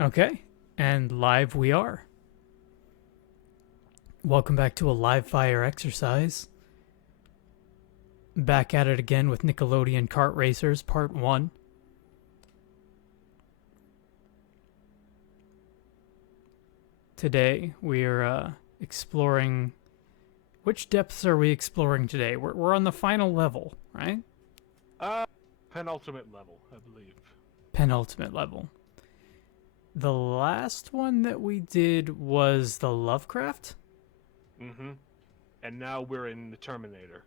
Okay, and live we are. Welcome back to a live fire exercise. Back at it again with Nickelodeon Kart Racers Part 1. Today we're exploring... Which depths are we exploring today? We're on the final level, right? Uh, Penultimate level, I believe. Penultimate level. The last one that we did was the Lovecraft? Mm-hmm. And now we're in the Terminator.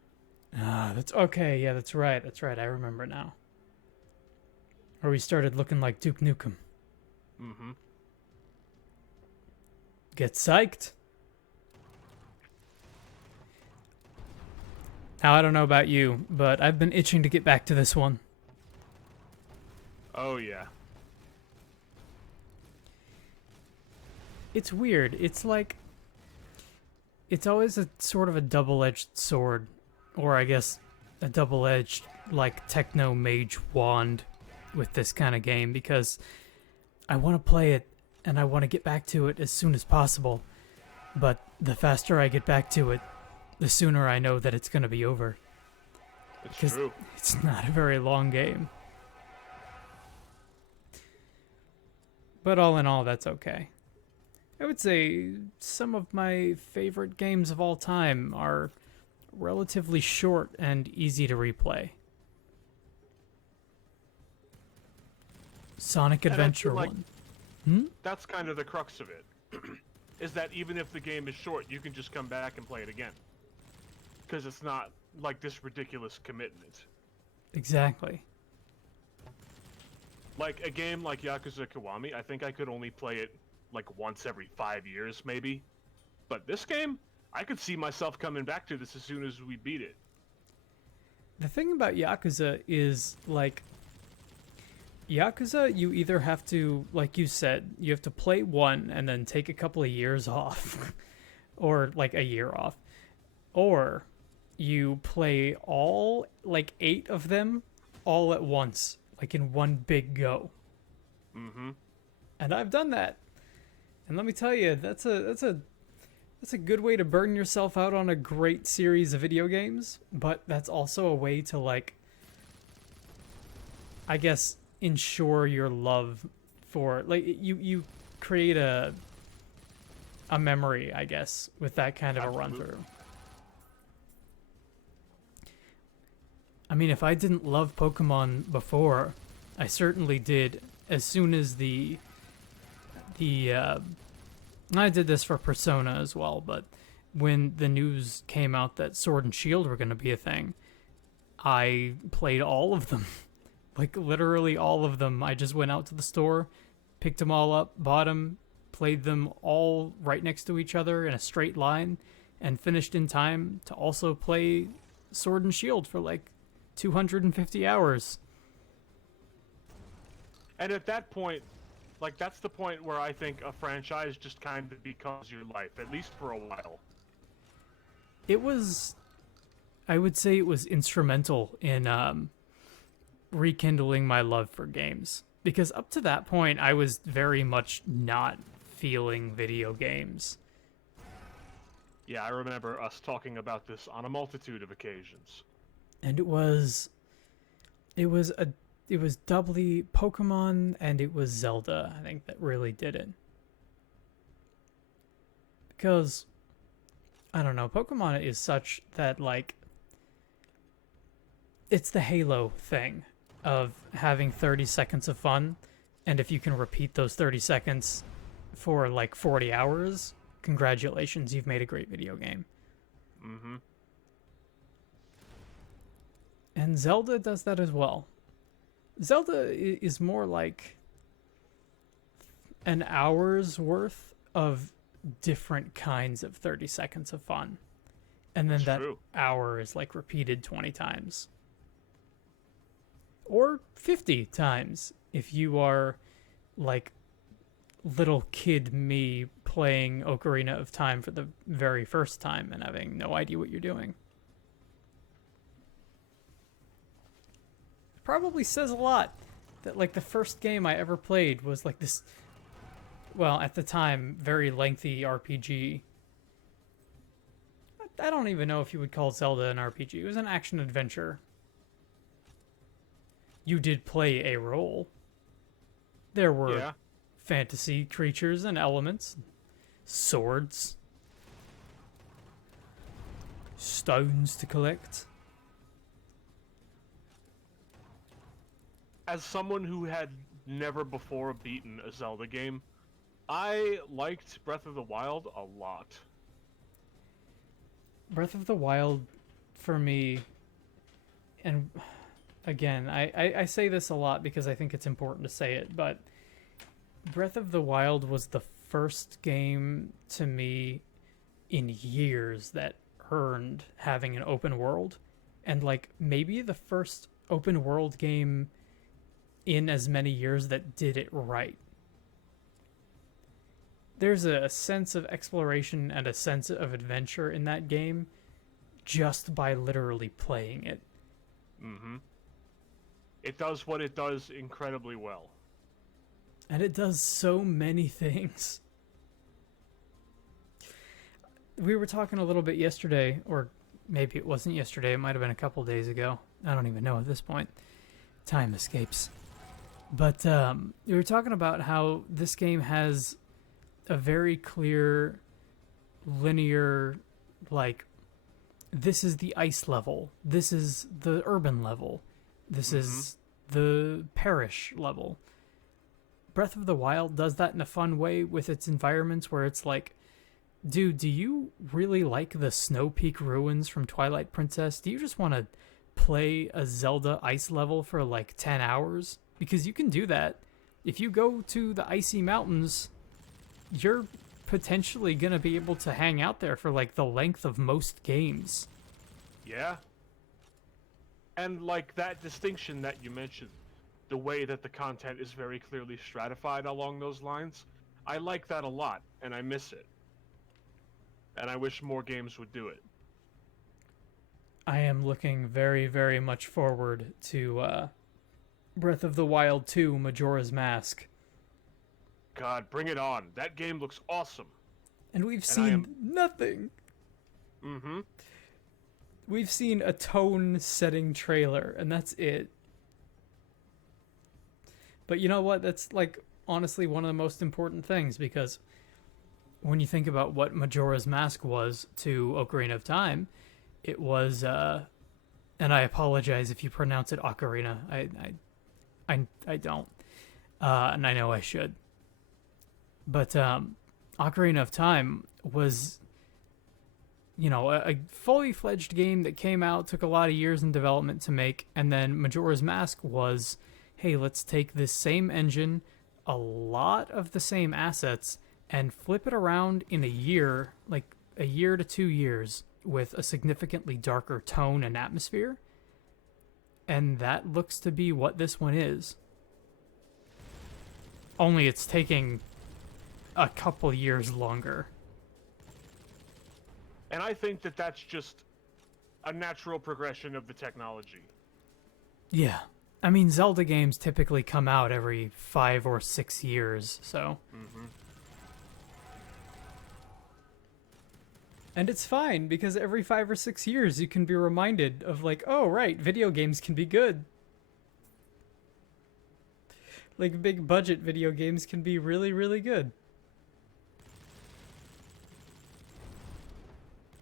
Ah, that's okay. Yeah, that's right. That's right. I remember now. Where we started looking like Duke Nukem. Mm-hmm. Get psyched. Now, I don't know about you, but I've been itching to get back to this one. Oh, yeah. It's weird. It's like... It's always a sort of a double-edged sword. Or I guess a double-edged, like, techno-mage wand with this kind of game. Because I want to play it, and I want to get back to it as soon as possible. But the faster I get back to it, the sooner I know that it's going to be over. It's Because true. it's not a very long game. But all in all, that's okay. I would say some of my favorite games of all time are relatively short and easy to replay. Sonic And I Adventure feel like 1. Hmm? that's kind of the crux of it. Is that even if the game is short, you can just come back and play it again. Because it's not like this ridiculous commitment. Exactly. Like a game like Yakuza Kiwami, I think I could only play it like once every 5 years, maybe. But this game, I could see myself coming back to this as soon as we beat it. The thing about Yakuza is, like, Yakuza, you either have to, like you said, you have to play one and then take a couple of years off, or like a year off, or you play all, like, 8 of them all at once, like in one big go. Mm-hmm. And I've done that. And let me tell you, that's a good way to burn yourself out on a great series of video games, but that's also a way to, like, I guess, ensure your love for, like, you create a memory, I guess, with that kind of a run Absolutely. through. I mean, if I didn't love Pokemon before, I certainly did as soon as the I did this for Persona as well, but when the news came out that Sword and Shield were going to be a thing, I played all of them. Like, literally all of them. I just went out to the store, picked them all up, bought them, played them all right next to each other in a straight line, and finished in time to also play Sword and Shield for like 250 hours. And at that point, like that's the point where I think a franchise just kind of becomes your life, at least for a while. It was, I would say it was instrumental in rekindling my love for games. Because up to that point, I was very much not feeling video games. Yeah, I remember us talking about this on a multitude of occasions. And it was a it was doubly Pokemon and it was Zelda, I think, that really did it. Because I don't know, Pokemon is such that, like, it's the Halo thing of having 30 seconds of fun, and if you can repeat those 30 seconds for like 40 hours, congratulations, you've made a great video game. Mm-hmm. And Zelda does that as well. Zelda is more like an hour's worth of different kinds of 30 seconds of fun. And then It's that true. hour is like repeated 20 times. Or 50 times if you are like little kid me playing Ocarina of Time for the very first time and having no idea what you're doing. Probably says a lot that, like, the first game I ever played was like this well, at the time, very lengthy RPG. I don't even know if you would call Zelda an RPG. It was an action adventure. You did play a role. There were Yeah. fantasy creatures and elements, swords, stones to collect. As someone who had never before beaten a Zelda game, I liked Breath of the Wild a lot. Breath of the Wild, for me, and again, I say this a lot because I think it's important to say it, but Breath of the Wild was the first game to me in years that earned having an open world. And like maybe the first open world game in as many years that did it right. There's a sense of exploration and a sense of adventure in that game just by literally playing it. Mm-hmm. It does what it does incredibly well. And it does so many things. We were talking a little bit yesterday, or maybe it wasn't yesterday, it might have been a couple days ago. I don't even know at this point. Time escapes. But we were talking about how this game has a very clear, linear, like, this is the ice level, this is the urban level, this is the parish level. Breath of the Wild does that in a fun way with its environments where it's like, dude, do you really like the Snow Peak ruins from Twilight Princess? Do you just want to play a Zelda ice level for like 10 hours? Because you can do that. If you go to the icy mountains, you're potentially going to be able to hang out there for like the length of most games. Yeah. And like that distinction that you mentioned, the way that the content is very clearly stratified along those lines, I like that a lot, and I miss it. And I wish more games would do it. I am looking very, very much forward to Breath of the Wild 2 Majora's Mask. God, bring it on. That game looks awesome. And we've seen nothing. Mm-hmm. We've seen a tone-setting trailer, and that's it. But you know what? That's, like, honestly one of the most important things, because when you think about what Majora's Mask was to Ocarina of Time, it was, and I apologize if you pronounce it Ocarina. I don't. And I know I should. But Ocarina of Time was, you know, a fully fledged game that came out, took a lot of years in development to make, and then Majora's Mask was, hey, let's take this same engine, a lot of the same assets, and flip it around in a year, like a year to 2 years, with a significantly darker tone and atmosphere. And that looks to be what this one is. Only it's taking a couple years longer. And I think that that's just a natural progression of the technology. Yeah. I mean, Zelda games typically come out every 5 or 6 years, so. Mm-hmm. And it's fine, because every 5 or 6 years you can be reminded of, like, oh, right, video games can be good. Like, big budget video games can be really, really good.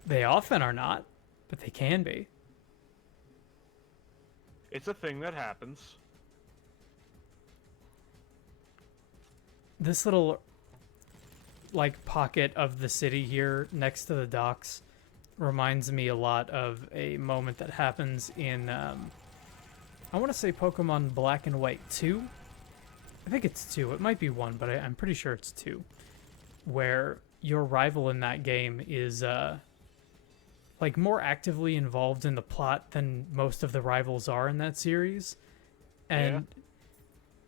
They often are not, but they can be. It's a thing that happens. This little, like, pocket of the city here next to the docks reminds me a lot of a moment that happens in, I want to say Pokemon Black and White 2. I think it's 2. It might be 1, but I'm pretty sure it's 2. Where your rival in that game is, like, more actively involved in the plot than most of the rivals are in that series. And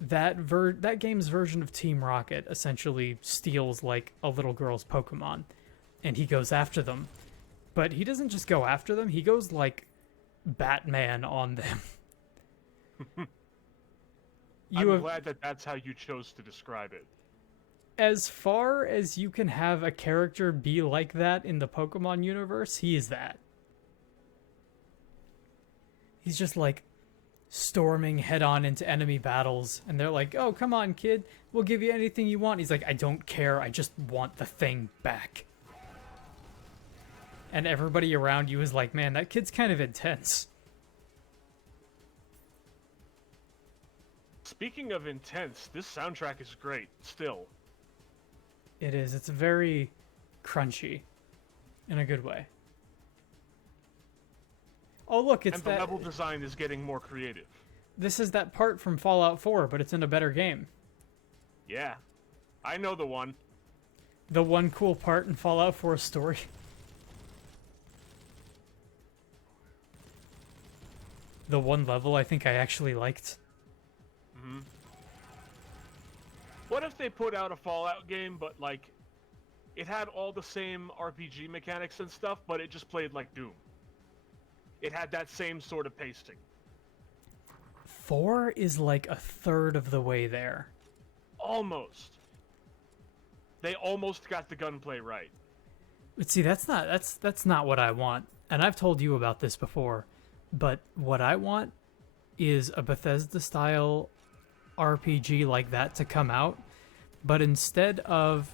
that game's version of Team Rocket essentially steals, like, a little girl's Pokemon. And he goes after them. But he doesn't just go after them, he goes, like, Batman on them. I'm glad that that's how you chose to describe it. as far as you can have a character be like that in the Pokemon universe, he is that. He's just like storming head on into enemy battles, and they're like, "Oh, come on, kid. We'll give you anything you want." He's like, "I don't care. I just want the thing back." And everybody around you is like, "Man, that kid's kind of intense." Speaking of intense, this soundtrack is great, still. It is. It's very crunchy in a good way. Oh, look, it's And the that. level design is getting more creative. This is that part from Fallout 4, but it's in a better game. Yeah. I know the one. The one cool part in Fallout 4's story. The one level I think I actually liked. What if they put out a Fallout game, but, like, it had all the same RPG mechanics and stuff, but it just played like Doom? It had that same sort of pacing. 4 is like a third of the way there. Almost. They almost got the gunplay right. But see, that's not what I want. And I've told you about this before, but what I want is a Bethesda-style RPG like that to come out, but instead of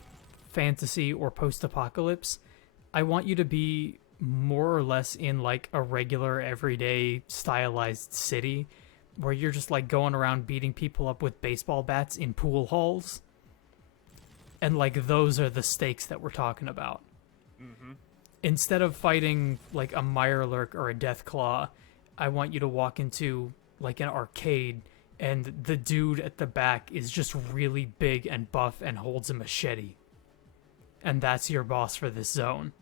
fantasy or post-apocalypse, I want you to be more or less in like a regular, everyday, stylized city where you're just like going around beating people up with baseball bats in pool halls. And like those are the stakes that we're talking about. Instead of fighting like a Mirelurk or a Deathclaw, I want you to walk into like an arcade and the dude at the back is just really big and buff and holds a machete. And that's your boss for this zone.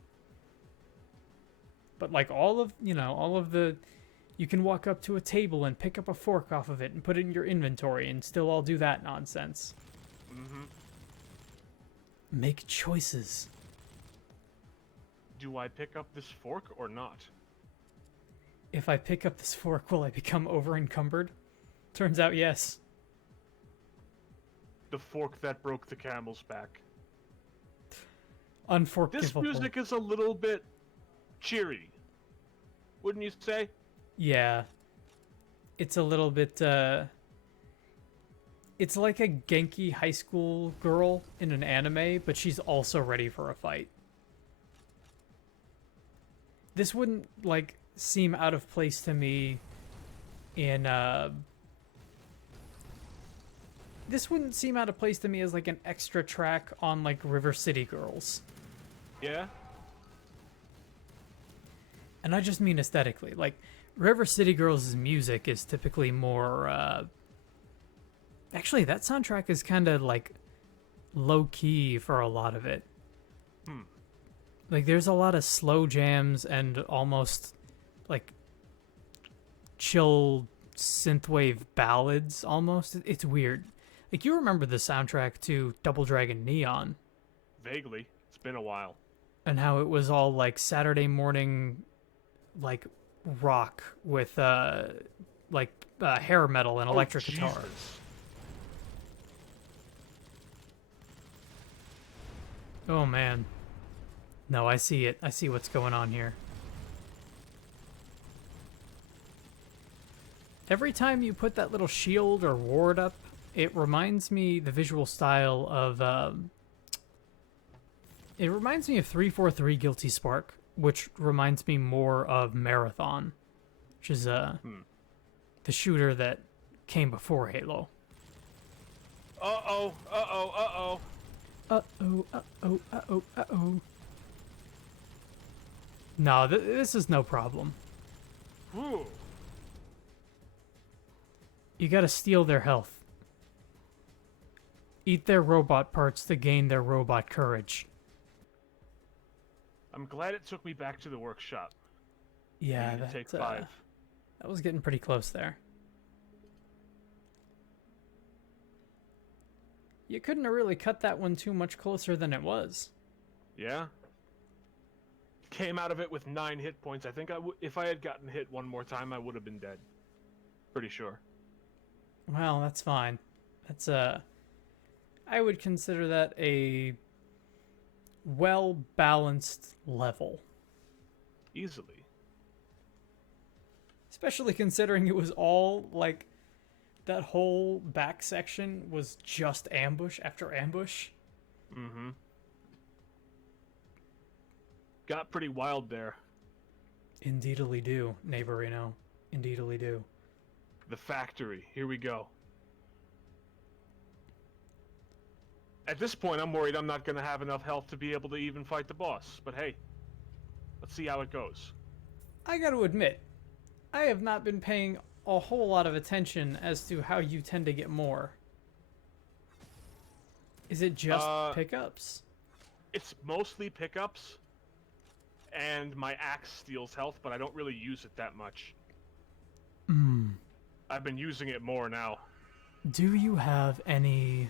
But like all of the, you can walk up to a table and pick up a fork off of it and put it in your inventory and still all do that nonsense. Make choices. Do I pick up this fork or not? If I pick up this fork, will I become over-encumbered? Turns out yes. The fork that broke the camel's back. Unforgivable. This music is a little bit cheery, wouldn't you say? Yeah. It's a little bit, it's like a Genki high school girl in an anime, but she's also ready for a fight. This wouldn't, like, seem out of place to me in, this wouldn't seem out of place to me as, like, an extra track on, like, River City Girls. Yeah? And I just mean aesthetically. Like, River City Girls' music is typically more, actually, that soundtrack is kind of, like, low-key for a lot of it. Like, there's a lot of slow jams and almost, like, chill synthwave ballads, almost. It's weird. Like, you remember the soundtrack to Double Dragon Neon. Vaguely. It's been a while. And how it was all, like, Saturday morning, like, rock with, hair metal and electric guitar. Jesus. Oh, man. No, I see it. I see what's going on here. Every time you put that little shield or ward up, it reminds me the visual style of, it reminds me of 343 Guilty Spark, which reminds me more of Marathon, which is, the shooter that came before Halo. Uh-oh, uh-oh, uh-oh. Uh-oh, uh-oh, uh-oh, uh-oh. No, this is no problem. Ooh. You gotta steal their health. Eat their robot parts to gain their robot courage. I'm glad it took me back to the workshop. Yeah, I need to take 5. That was getting pretty close there. You couldn't have really cut that one too much closer than it was. Yeah? Came out of it with 9 hit points. I think if I had gotten hit one more time, I would have been dead. Pretty sure. Well, that's fine. That's I would consider that a well-balanced level. Easily. Especially considering it was all, like, that whole back section was just ambush after ambush. Mm-hmm. Got pretty wild there. Indeedly do, neighborino. Indeedly do. The factory. Here we go. At this point, I'm worried I'm not going to have enough health to be able to even fight the boss. But hey, let's see how it goes. I gotta admit, I have not been paying a whole lot of attention as to how you tend to get more. Is it just pickups? It's mostly pickups, and my axe steals health, but I don't really use it that much. I've been using it more now. Do you have any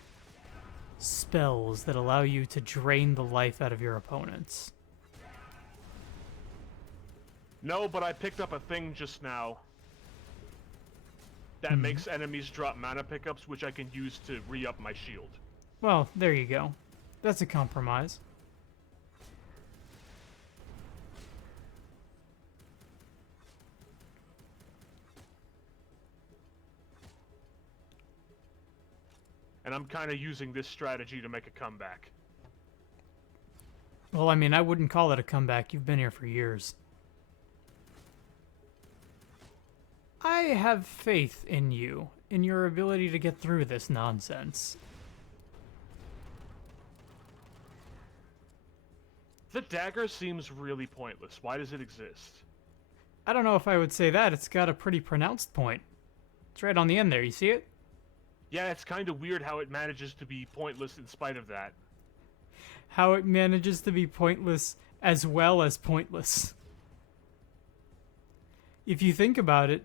spells that allow you to drain the life out of your opponents? No, but I picked up a thing just now that makes enemies drop mana pickups, which I can use to re-up my shield. Well, there you go. That's a compromise. And I'm kind of using this strategy to make a comeback. Well, I mean, I wouldn't call it a comeback. You've been here for years. I have faith in you, in your ability to get through this nonsense. The dagger seems really pointless. Why does it exist? I don't know if I would say that. It's got a pretty pronounced point. It's right on the end there. You see it? Yeah, it's kind of weird how it manages to be pointless in spite of that. How it manages to be pointless as well as pointless. If you think about it,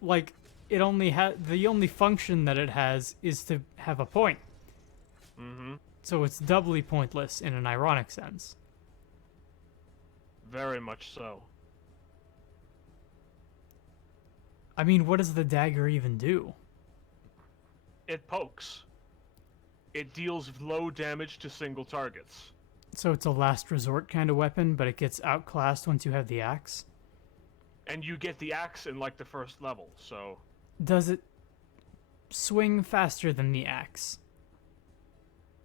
like, it only the only function that it has is to have a point. Mm-hmm. So it's doubly pointless in an ironic sense. Very much so. I mean, what does the dagger even do? It pokes. It deals low damage to single targets. So it's a last resort kind of weapon, but it gets outclassed once you have the axe? And you get the axe in like the first level, so... Does it swing faster than the axe?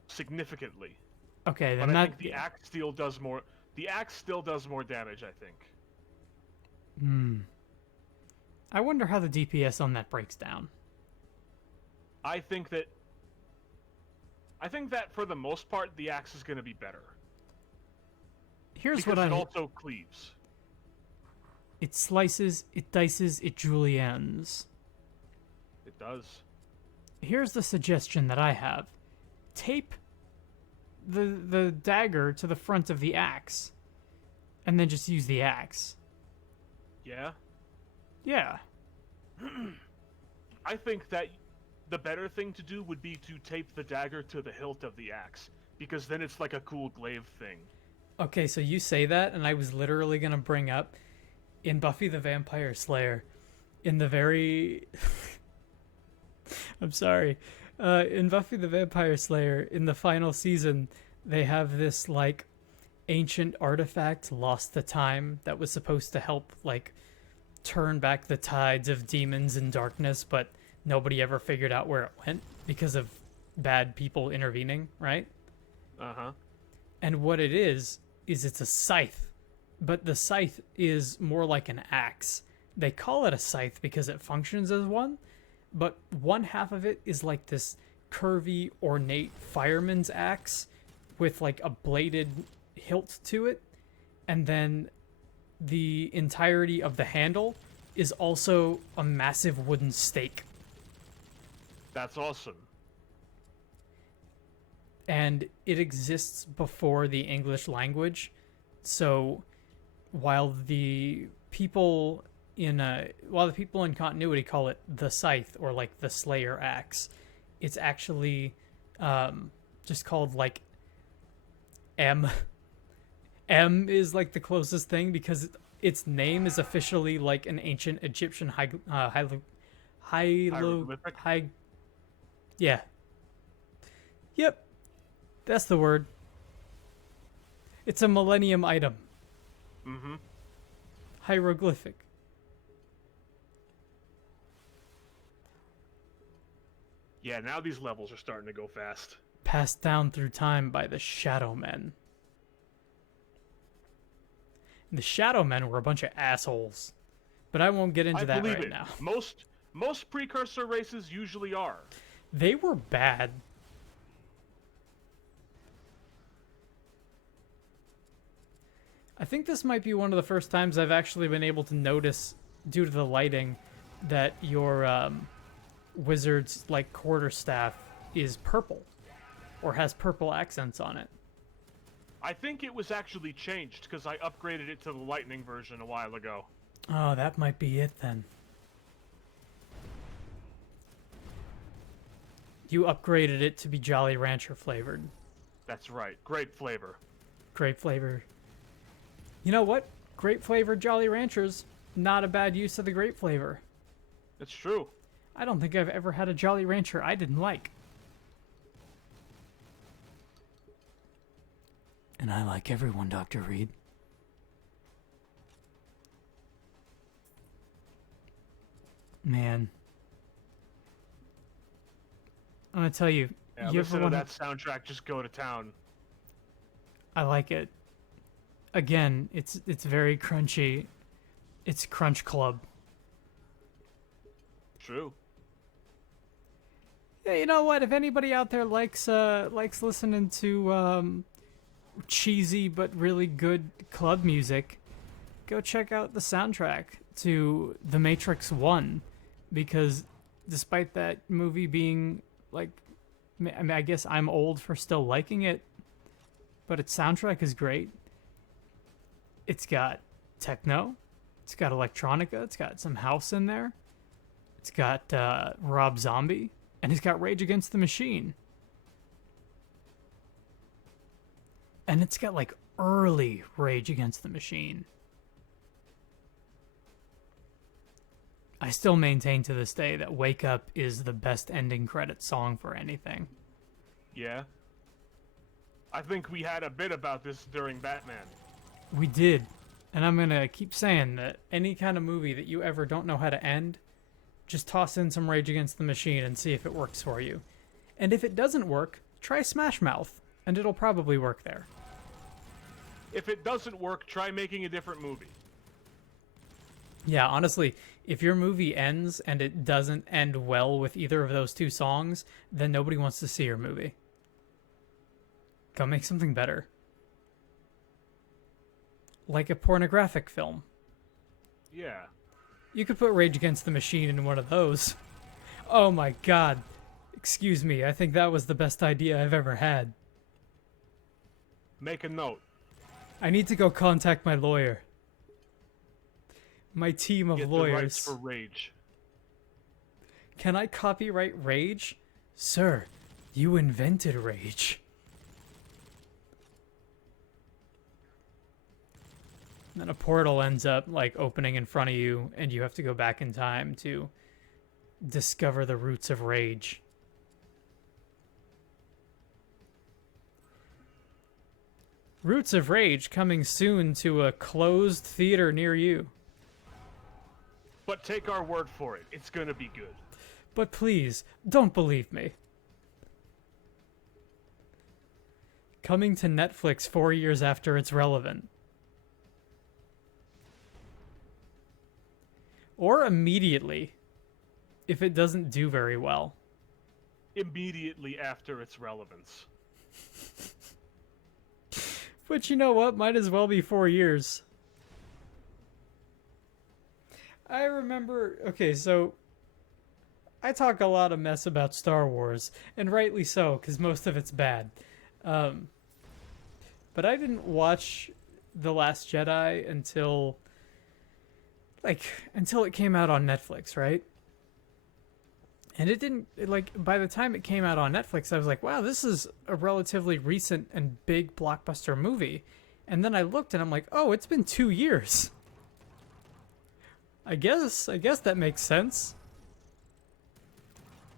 Significantly. Okay, then but I that... think the axe still does more... The axe still does more damage, I think. I wonder how the DPS on that breaks down. I think that for the most part, the axe is going to be better. Here's because what it also cleaves. It slices, it dices, it juliennes. It does. Here's the suggestion that I have. Tape the dagger to the front of the axe, and then just use the axe. Yeah? Yeah. I think that the better thing to do would be to tape the dagger to the hilt of the axe, because then it's like a cool glaive thing. Okay, so you say that, and I was literally gonna bring up, in Buffy the Vampire Slayer, in the very... I'm sorry. In Buffy the Vampire Slayer, in the final season, they have this, like, ancient artifact lost to time that was supposed to help, like, turn back the tides of demons and darkness, but nobody ever figured out where it went because of bad people intervening, right? Uh-huh. And what it is it's a scythe. But the scythe is more like an axe. They call it a scythe because it functions as one, but one half of it is like this curvy, ornate fireman's axe with like a bladed hilt to it, and then the entirety of the handle is also a massive wooden stake. That's awesome. And it exists before the English language, so while the people in continuity call it the scythe or like the slayer axe, it's actually just called like M. M is like the closest thing because its name is officially like an ancient Egyptian Hieroglyphic? yeah. Yep, that's the word. It's a millennium item. Mm-hmm. Hieroglyphic. Yeah, now these levels are starting to go fast. Passed down through time by the Shadow Men. The Shadow Men were a bunch of assholes. But I won't get into that believe right it. now. Most precursor races usually are. They were bad. I think this might be one of the first times I've actually been able to notice, due to the lighting, that your wizard's like quarterstaff is purple, or has purple accents on it. I think it was actually changed because I upgraded it to the lightning version a while ago. Oh, that might be it then. You upgraded it to be Jolly Rancher flavored. That's right. Great flavor. Grape flavor. You know what? Grape flavored Jolly Ranchers, not a bad use of the grape flavor. It's true. I don't think I've ever had a Jolly Rancher I didn't like. And I like everyone, Dr. Reed. Man. I'm gonna tell you, Yeah, you listen ever to want that soundtrack just go to town. I like it. Again, it's very crunchy. It's Crunch Club. True. Yeah, you know what? If anybody out there likes listening to cheesy but really good club music, go check out the soundtrack to The Matrix 1, because despite that movie being like, I mean, I guess I'm old for still liking it, but its soundtrack is great. It's got techno, it's got electronica, it's got some house in there, it's got Rob Zombie, and it's got Rage Against the Machine. And it's got like early Rage Against the Machine. I still maintain to this day that Wake Up is the best ending credit song for anything. Yeah. I think we had a bit about this during Batman. We did. And I'm going to keep saying that any kind of movie that you ever don't know how to end, just toss in some Rage Against the Machine and see if it works for you. And if it doesn't work, try Smash Mouth, and it'll probably work there. If it doesn't work, try making a different movie. Yeah, honestly, if your movie ends and it doesn't end well with either of those two songs, then nobody wants to see your movie. Go make something better. Like a pornographic film. Yeah. You could put Rage Against the Machine in one of those. Oh my god. Excuse me, I think that was the best idea I've ever had. Make a note. I need to go contact my lawyer. My team of Get lawyers. the rights for Rage. Can I copyright Rage? Sir, you invented Rage. And then a portal ends up like opening in front of you, and you have to go back in time to discover the roots of Rage. Roots of Rage coming soon to a closed theater near you. But take our word for it. It's gonna be good. But please, don't believe me. Coming to Netflix 4 years after it's relevant. Or immediately, if it doesn't do very well. Immediately after its relevance. But you know what? Might as well be 4 years. I remember... Okay, so... I talk a lot of mess about Star Wars, and rightly so, because most of it's bad. But I didn't watch The Last Jedi until it came out on Netflix, right? And it didn't, by the time it came out on Netflix, I was like, wow, this is a relatively recent and big blockbuster movie. And then I looked and I'm like, oh, it's been 2 years. I guess that makes sense.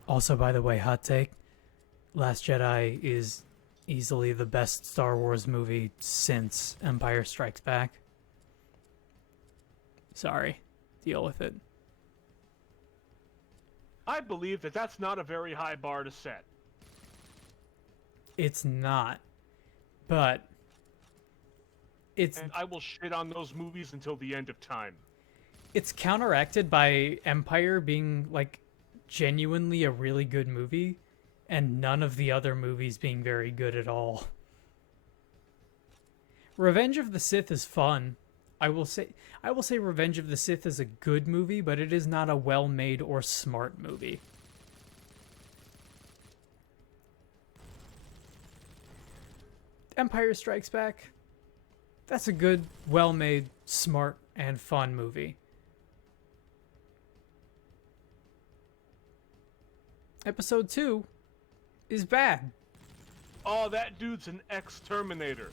Also, by the way, hot take, Last Jedi is easily the best Star Wars movie since Empire Strikes Back. Sorry. Deal with it. I believe that that's not a very high bar to set. It's not. But And I will shit on those movies until the end of time. it's counteracted by Empire being like genuinely a really good movie and none of the other movies being very good at all. Revenge of the Sith is fun. I will say Revenge of the Sith is a good movie, but it is not a well-made or smart movie. Empire Strikes Back. That's a good, well-made, smart, and fun movie. Episode 2 is bad. Oh, that dude's an ex-Terminator.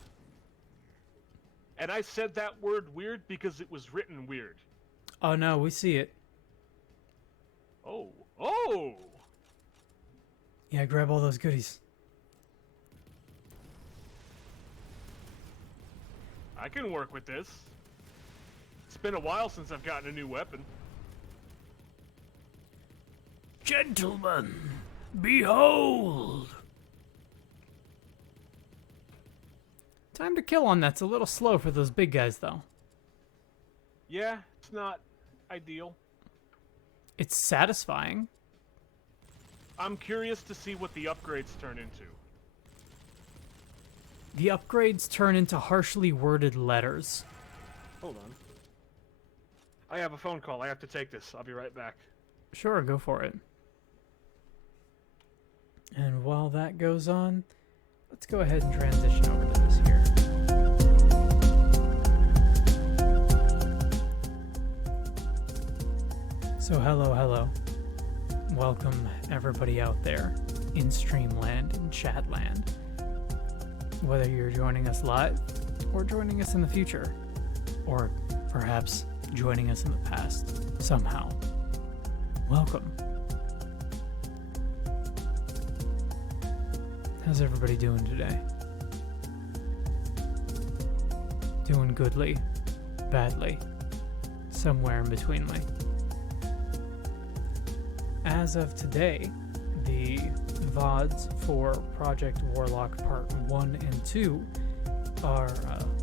And I said that word weird because it was written weird. Oh no, we see it. Oh. Oh! Yeah, grab all those goodies. I can work with this. It's been a while since I've gotten a new weapon. Gentlemen, behold! Time to kill on that's a little slow for those big guys, though. Yeah, it's not ideal. It's satisfying. I'm curious to see what the upgrades turn into. The upgrades turn into harshly worded letters. Hold on. I have a phone call. I have to take this. I'll be right back. Sure, go for it. And while that goes on, let's go ahead and transition over to this here. So hello. Welcome everybody out there in Streamland and Chatland. Whether you're joining us live or joining us in the future, or perhaps joining us in the past somehow. Welcome. How's everybody doing today? Doing goodly, badly, somewhere in betweenly. As of today, the VODs for Project Warlock Part 1 and 2 are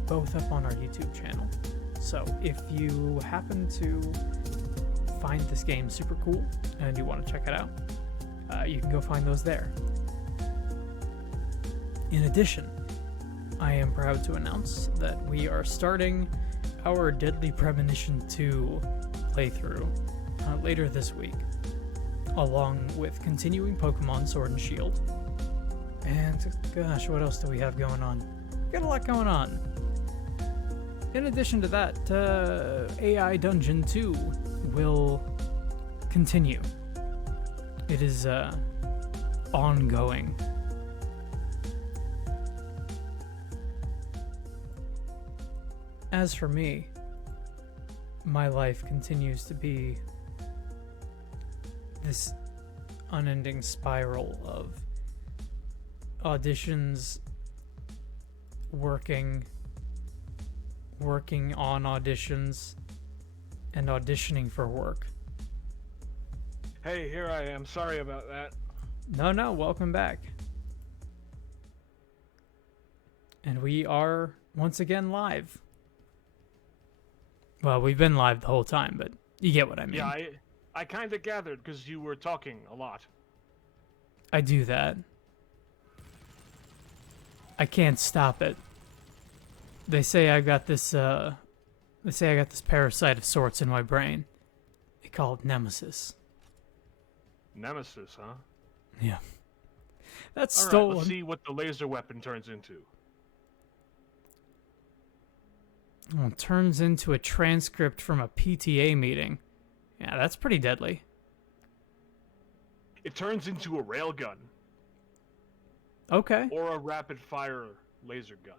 both up on our YouTube channel. So if you happen to find this game super cool and you want to check it out, you can go find those there. In addition, I am proud to announce that we are starting our Deadly Premonition 2 playthrough later this week, along with continuing Pokemon Sword and Shield. And gosh, what else do we have going on? Got a lot going on. In addition to that, AI Dungeon 2 will continue. It is ongoing. As for me, my life continues to be this unending spiral of auditions, working on auditions, and auditioning for work. Hey, here I am. Sorry about that. No, welcome back. And we are once again live. Well, we've been live the whole time, but you get what I mean. Yeah, I kind of gathered because you were talking a lot. I do that. I can't stop it. They say I got this parasite of sorts in my brain. They call it Nemesis. Nemesis, huh? Yeah. That's All stolen. right, let's see what the laser weapon turns into. Well, it turns into a transcript from a PTA meeting. Yeah, that's pretty deadly. It turns into a railgun. Okay. Or a rapid-fire laser gun.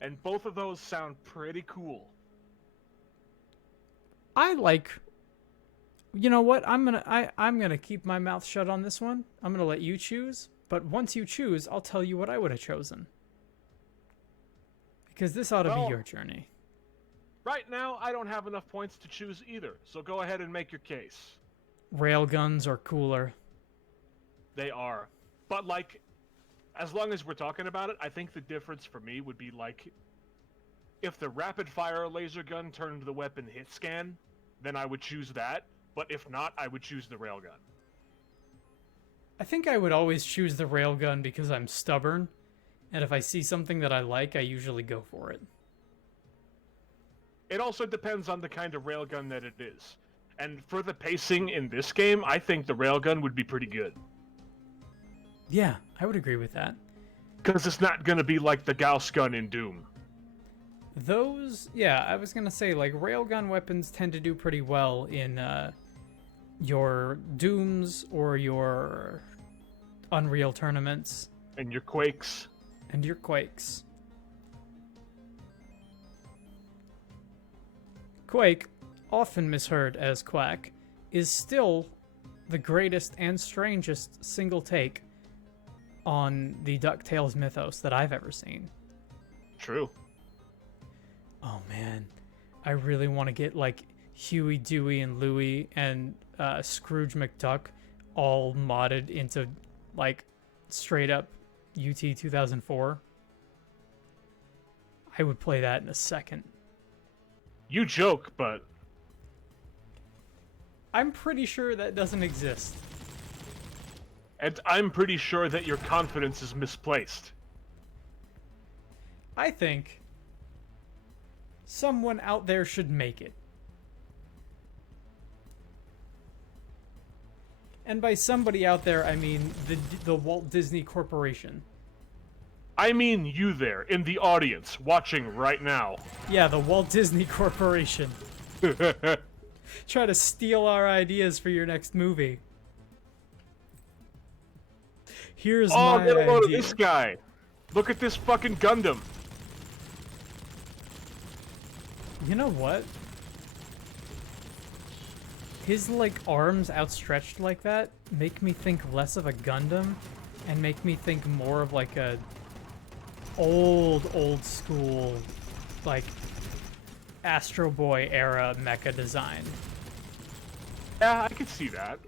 And both of those sound pretty cool. I like You know what? I'm gonna keep my mouth shut on this one. I'm gonna let you choose. But once you choose, I'll tell you what I would have chosen. Because this ought to be Well, your journey. right now, I don't have enough points to choose either, so go ahead and make your case. Railguns are cooler. They are. But, like, as long as we're talking about it, I think the difference for me would be, like, if the rapid-fire laser gun turned the weapon hit scan, then I would choose that. But if not, I would choose the railgun. I think I would always choose the railgun because I'm stubborn, and if I see something that I like, I usually go for it. It also depends on the kind of railgun that it is. And for the pacing in this game, I think the railgun would be pretty good. Yeah, I would agree with that. Because it's not going to be like the Gauss gun in Doom. Those, yeah, I was gonna say, like, railgun weapons tend to do pretty well in your Dooms or your Unreal tournaments. And your Quakes. And your Quakes. Quake, often misheard as Quack, is still the greatest and strangest single take on the DuckTales mythos that I've ever seen. True. Oh man, I really want to get like Huey, Dewey, and Louie and Scrooge McDuck all modded into like straight up UT 2004. I would play that in a second. You joke, but I'm pretty sure that doesn't exist. and I'm pretty sure that your confidence is misplaced. I think someone out there should make it. And by somebody out there, I mean the Walt Disney Corporation. I mean you there, in the audience, watching right now. Yeah, the Walt Disney Corporation. Try to steal our ideas for your next movie. Here's my get a load of idea. this guy. Look at this fucking Gundam. You know what? His, like, arms outstretched like that make me think less of a Gundam and make me think more of, like, a old school, like, Astro Boy era mecha design. Yeah, I can see that.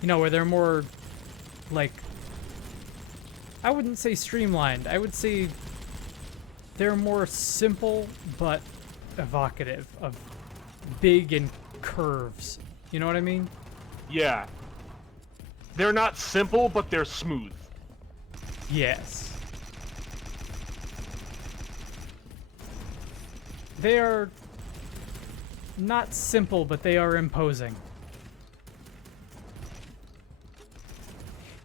You know, where they're more, like, I wouldn't say streamlined. I would say they're more simple but evocative of big and curves. You know what I mean? Yeah. They're not simple, but they're smooth. Yes. They are not simple, but they are imposing.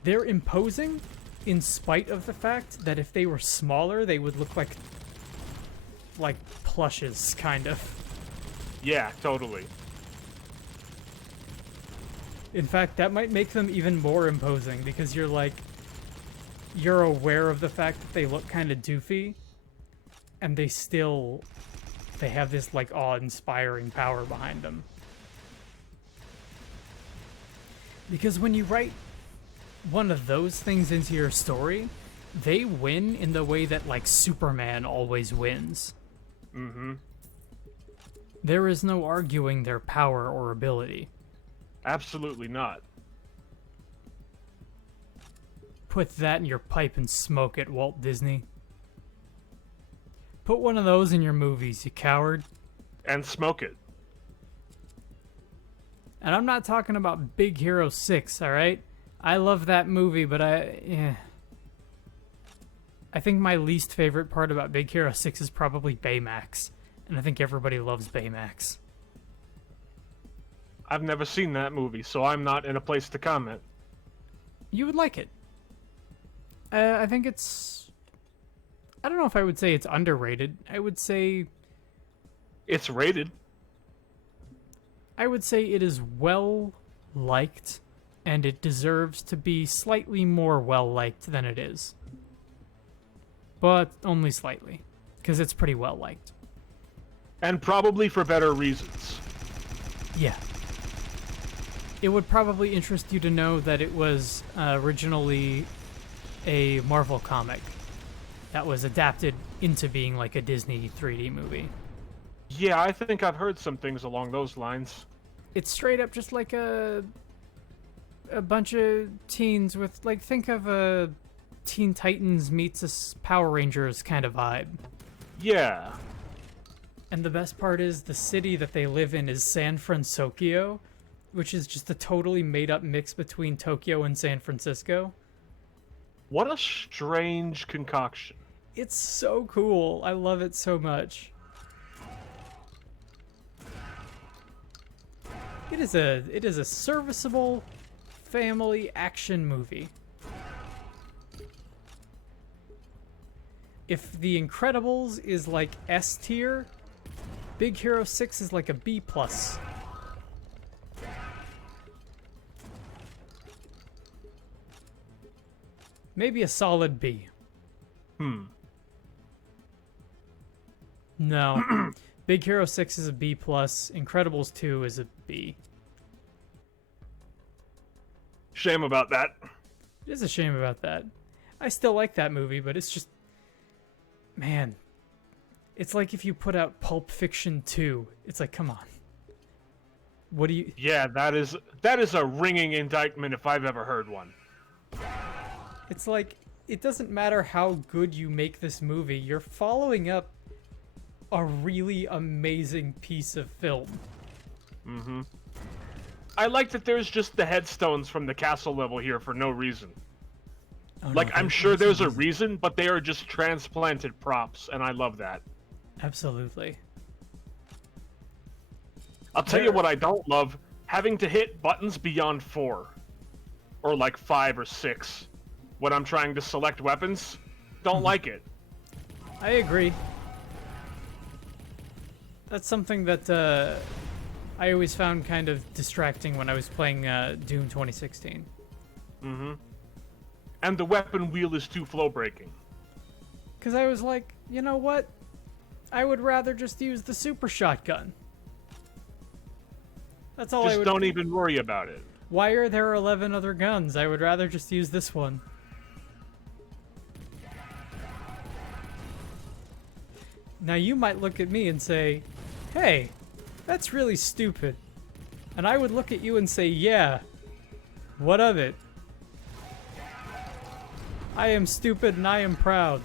They're imposing in spite of the fact that if they were smaller, they would look like plushes, kind of. Yeah, totally. In fact, that might make them even more imposing because you're aware of the fact that they look kind of doofy and they have this like awe-inspiring power behind them. Because when you write one of those things into your story, they win in the way that like Superman always wins. Mm-hmm. There is no arguing their power or ability. Absolutely not. Put that in your pipe and smoke it, Walt Disney. Put one of those in your movies, you coward. And smoke it. And I'm not talking about Big Hero 6, alright? I love that movie, but I think my least favorite part about Big Hero 6 is probably Baymax. And I think everybody loves Baymax. I've never seen that movie, so I'm not in a place to comment. You would like it. I think it's... I don't know if I would say it's underrated. I would say... It's rated. I would say it is well-liked, and it deserves to be slightly more well-liked than it is. But only slightly, because it's pretty well-liked. And probably for better reasons. Yeah. It would probably interest you to know that it was originally a Marvel comic that was adapted into being like a Disney 3D movie. Yeah, I think I've heard some things along those lines. It's straight up just like a bunch of teens with, like, think of a Teen Titans meets a Power Rangers kind of vibe. Yeah. And the best part is the city that they live in is San Francisco, which is just a totally made up mix between Tokyo and San Francisco. What a strange concoction. It's so cool. I love it so much. It is a serviceable family action movie. If The Incredibles is like S tier, Big Hero 6 is like a B+. Maybe a solid B. No. Big Hero 6 is a B+, Incredibles 2 is a B. Shame about that. It is a shame about that. I still like that movie, but it's just... Man. It's like if you put out Pulp Fiction 2. It's like, come on. What do you... Yeah, that is a ringing indictment if I've ever heard one. It's like, it doesn't matter how good you make this movie, you're following up a really amazing piece of film. Mm-hmm. I like that there's just the headstones from the castle level here for no reason. Oh, like, no, I'm sure there's a reason, but they are just transplanted props, and I love that. Absolutely. I'll tell you what I don't love, having to hit buttons beyond 4. Or like 5 or 6. When I'm trying to select weapons. Don't like it. I agree. That's something that I always found kind of distracting when I was playing Doom 2016. Mm-hmm. And the weapon wheel is too flow breaking. Because I was like, you know what? I would rather just use the super shotgun. That's all I would... Just don't even worry about it. Why are there 11 other guns? I would rather just use this one. Now you might look at me and say, hey, that's really stupid. And I would look at you and say, yeah, what of it? I am stupid and I am proud.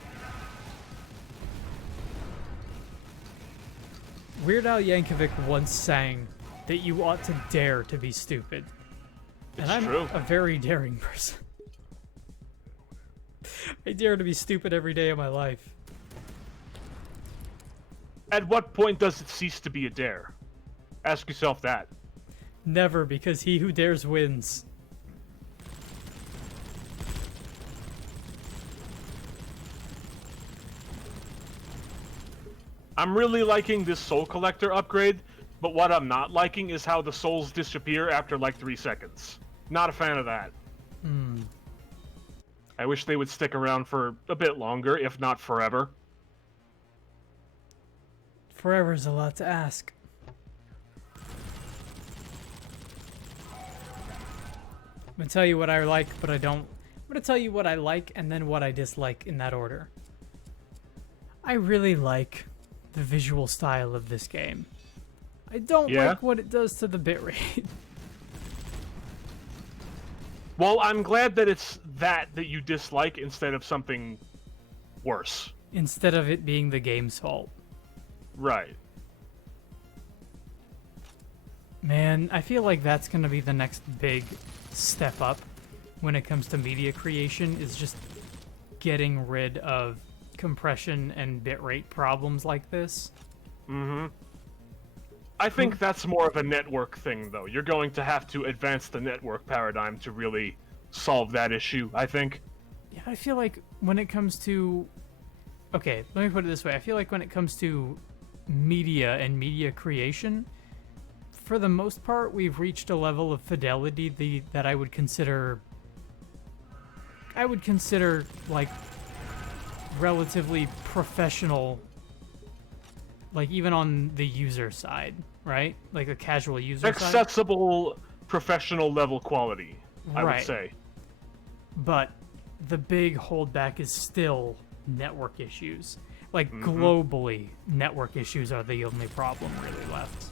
Weird Al Yankovic once sang that you ought to dare to be stupid. And I'm true. a very daring person. I dare to be stupid every day of my life. At what point does it cease to be a dare? Ask yourself that. Never, because he who dares wins. I'm really liking this soul collector upgrade, but what I'm not liking is how the souls disappear after like 3 seconds. Not a fan of that. I wish they would stick around for a bit longer, if not forever. Forever is a lot to ask. I'm gonna tell you what I like, but I don't. I'm gonna tell you what I like and then what I dislike in that order. I really like the visual style of this game. I don't like what it does to the bitrate. Well, I'm glad that it's that you dislike instead of something worse. Instead of it being the game's fault. Right. Man, I feel like that's gonna be the next big step up when it comes to media creation, is just getting rid of compression and bitrate problems like this. Mm-hmm. I think that's more of a network thing, though. You're going to have to advance the network paradigm to really solve that issue, I think. Yeah, I feel like when it comes to... Okay, let me put it this way. I feel like when it comes to media and media creation, for the most part, we've reached a level of fidelity that I would consider... like, relatively professional, like, even on the user side, right? Like, a casual user side. Accessible professional level quality, I would Right. say. But the big holdback is still network issues. Like, Mhm. globally, network issues are the only problem really left.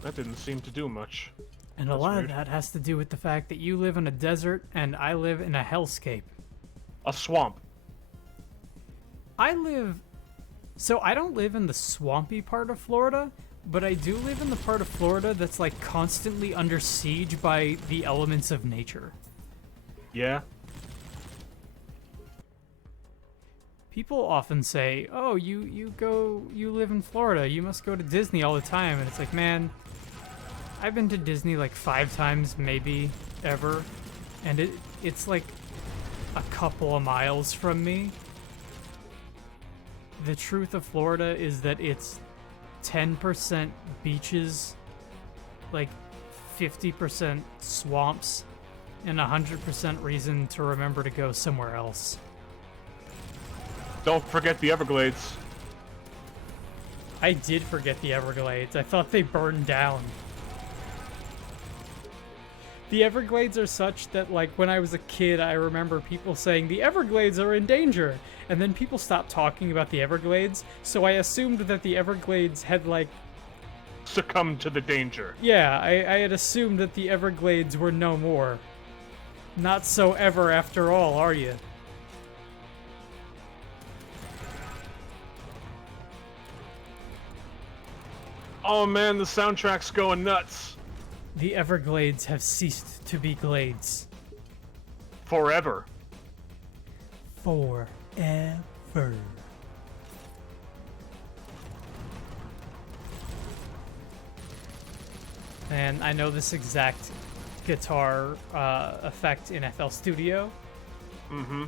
That didn't seem to do much. And a That's lot weird. of that has to do with the fact that you live in a desert and I live in a hellscape. A swamp. So I don't live in the swampy part of Florida, but I do live in the part of Florida that's like constantly under siege by the elements of nature. Yeah. People often say, "Oh, you live in Florida. You must go to Disney all the time." And it's like, man, I've been to Disney like 5 times, maybe ever, and it's like a couple of miles from me. The truth of Florida is that it's 10% beaches, like 50% swamps, and 100% reason to remember to go somewhere else. Don't forget the Everglades. I did forget the Everglades. I thought they burned down. The Everglades are such that, like, when I was a kid, I remember people saying, the Everglades are in danger! And then people stopped talking about the Everglades, so I assumed that the Everglades had, like... Succumb to the danger. Yeah, I had assumed that the Everglades were no more. Not so ever after all, are you? Oh man, the soundtrack's going nuts. The Everglades have ceased to be glades. Forever. Forever. And I know this exact guitar effect in FL Studio. Mm-hmm.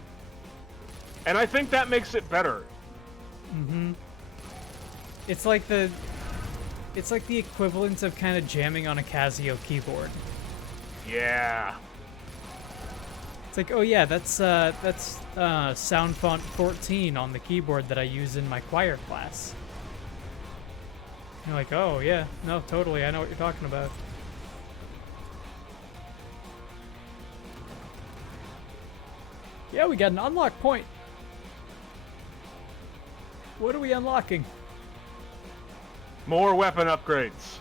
And I think that makes it better. Mm-hmm. It's like the equivalent of kind of jamming on a Casio keyboard. Yeah. It's like, oh yeah, that's sound font 14 on the keyboard that I use in my choir class. You're like, oh yeah, no, totally, I know what you're talking about. Yeah, we got an unlock point. What are we unlocking? More weapon upgrades.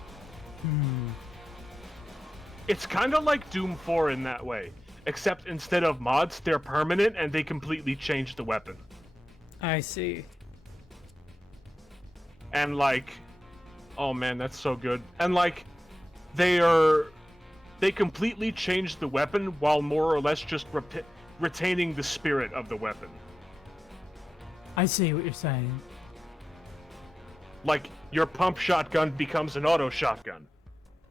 It's kind of like Doom 4 in that way. Except instead of mods, they're permanent and they completely change the weapon. I see. And like... Oh man, that's so good. And like... They completely change the weapon while more or less just retaining the spirit of the weapon. I see what you're saying. Like, your pump shotgun becomes an auto shotgun.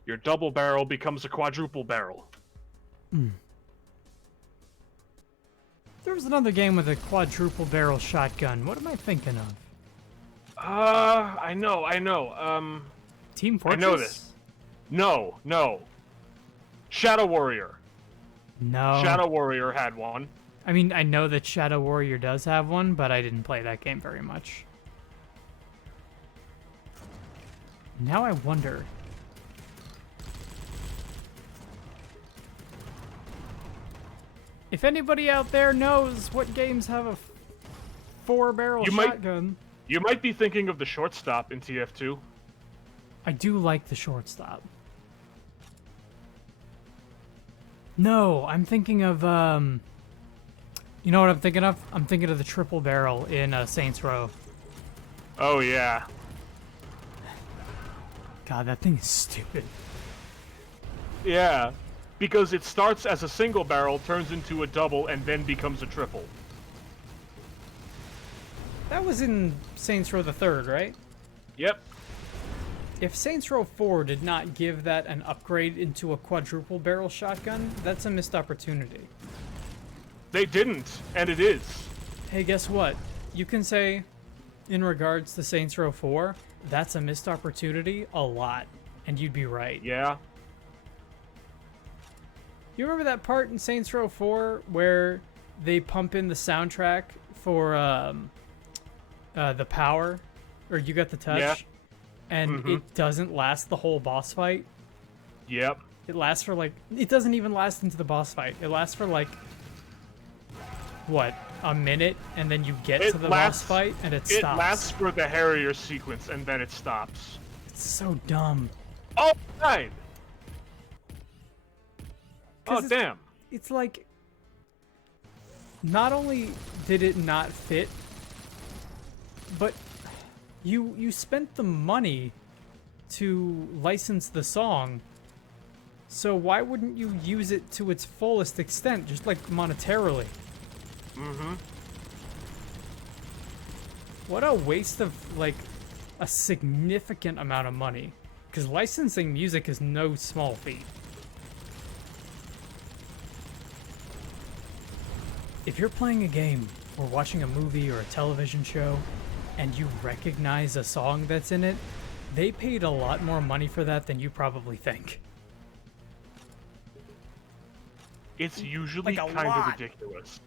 Your double barrel becomes a quadruple barrel. There was another game with a quadruple barrel shotgun. What am I thinking of? I know. Team Fortress? I know this. No. Shadow Warrior. No. Shadow Warrior had one. I mean, I know that Shadow Warrior does have one, but I didn't play that game very much. Now I wonder. If anybody out there knows what games have a 4-barrel shotgun. You might be thinking of the shortstop in TF2. I do like the shortstop. No, I'm thinking of, you know what I'm thinking of? I'm thinking of the triple barrel in Saints Row. Oh, yeah. God, that thing is stupid. Yeah, because it starts as a single barrel, turns into a double, and then becomes a triple. That was in Saints Row the 3rd, right? Yep. If Saints Row 4 did not give that an upgrade into a quadruple barrel shotgun, that's a missed opportunity. They didn't, and it is. Hey, guess what? You can say, in regards to Saints Row 4, that's a missed opportunity a lot, and you'd be right. Yeah. You remember that part in Saints Row 4 where they pump in the soundtrack for the power, or You Got the Touch? Yeah. and it doesn't last the whole boss fight. Yep. It lasts for like, it doesn't even last into the boss fight. It lasts for like, what, a minute, and then you get to the boss fight, and it stops. It lasts for the Harrier sequence, and then it stops. It's so dumb. Oh, right. Oh, damn. It's like, not only did it not fit, but you spent the money to license the song, so why wouldn't you use it to its fullest extent, just like monetarily? Mm-hmm. What a waste of, like, a significant amount of money. Because licensing music is no small feat. If you're playing a game, or watching a movie or a television show, and you recognize a song that's in it, they paid a lot more money for that than you probably think. It's usually Like kind of ridiculous.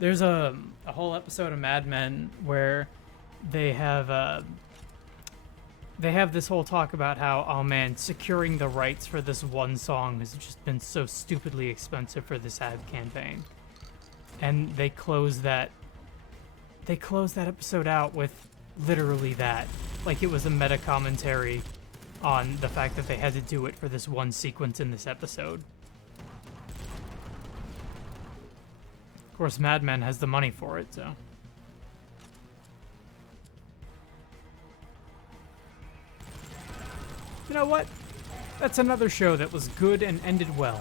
There's a whole episode of Mad Men where they have this whole talk about how, oh man, securing the rights for this one song has just been so stupidly expensive for this ad campaign. And they close that episode out with literally that. Like it was a meta commentary on the fact that they had to do it for this one sequence in this episode. Of course, Mad Men has the money for it, so. You know what? That's another show that was good and ended well.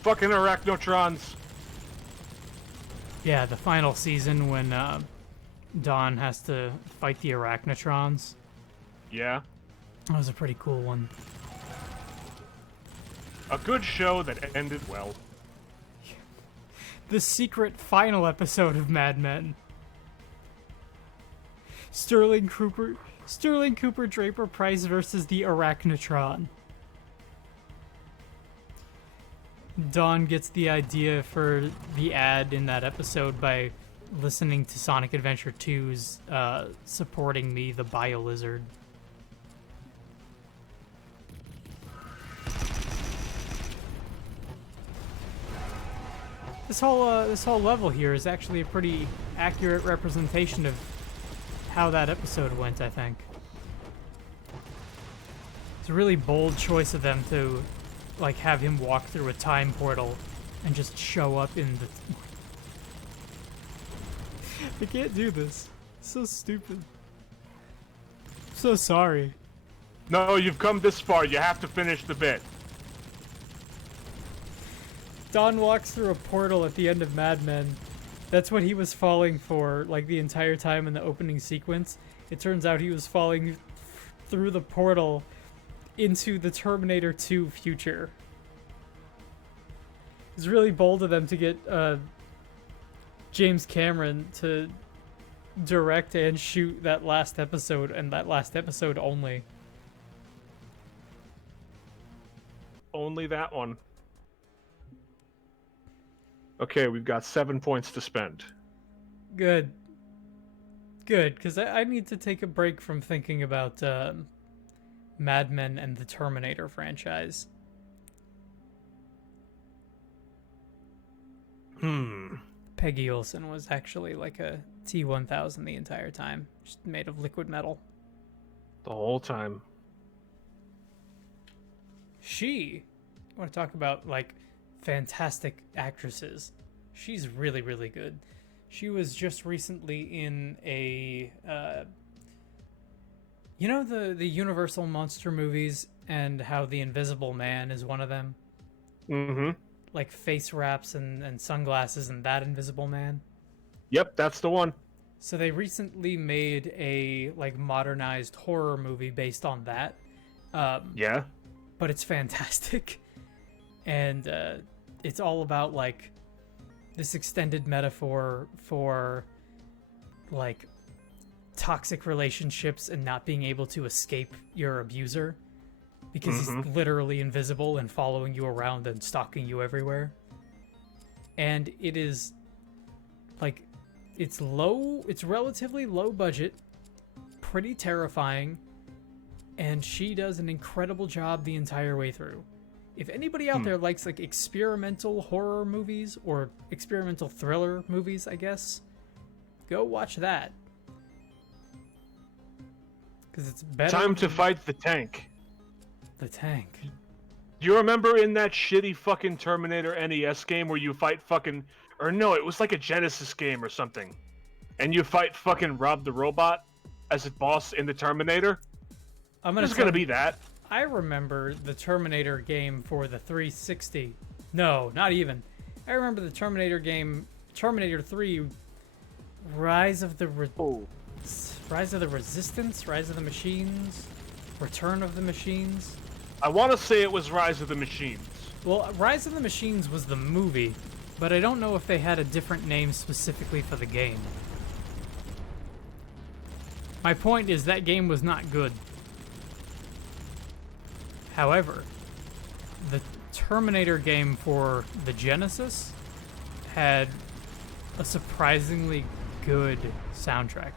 Fucking arachnotrons. Yeah, the final season when Dawn has to fight the arachnotrons. Yeah. That was a pretty cool one. A good show that ended well. The secret final episode of Mad Men. Sterling Cooper Draper Price versus the Arachnotron. Dawn gets the idea for the ad in that episode by listening to Sonic Adventure 2's Supporting Me, the Bio-Lizard. This whole level here is actually a pretty accurate representation of how that episode went, I think. It's a really bold choice of them to, like, have him walk through a time portal and just show up in the... I can't do this. It's so stupid. I'm so sorry. No, you've come this far. You have to finish the bit. Don walks through a portal at the end of Mad Men. That's what he was falling for, like, the entire time in the opening sequence. It turns out he was falling through the portal into the Terminator 2 future. It's really bold of them to get James Cameron to direct and shoot that last episode, and that last episode only. Only that one. Okay, we've got 7 points to spend. Good. Good, because I need to take a break from thinking about Mad Men and the Terminator franchise. Peggy Olson was actually like a T-1000 the entire time, just made of liquid metal. The whole time. She, I want to talk about, like, fantastic actresses. She's really, really good. She was just recently in a, you know the Universal monster movies and how the Invisible Man is one of them? Mm-hmm. Like face wraps and sunglasses and that Invisible Man? Yep, that's the one. So they recently made a, like, modernized horror movie based on that. Yeah? But it's fantastic. And it's all about, like, this extended metaphor for, like, toxic relationships and not being able to escape your abuser because he's literally invisible and following you around and stalking you everywhere. And it is Like, it's relatively low budget, pretty terrifying, and she does an incredible job the entire way through. If anybody out there likes like experimental horror movies or experimental thriller movies, I guess, go watch that. Because it's better. Time to fight the tank. The tank. Do you remember in that shitty fucking Terminator NES game where you fight fucking... Or no, it was like a Genesis game or something. And you fight fucking Rob the Robot as a boss in the Terminator? There's gonna be that. I remember the Terminator game for the 360. No, not even. I remember the Terminator game, Terminator 3, Rise of the Resistance, Rise of the Machines, Return of the Machines. I want to say it was Rise of the Machines. Well, Rise of the Machines was the movie, but I don't know if they had a different name specifically for the game. My point is that game was not good. However, the Terminator game for the Genesis had a surprisingly good soundtrack,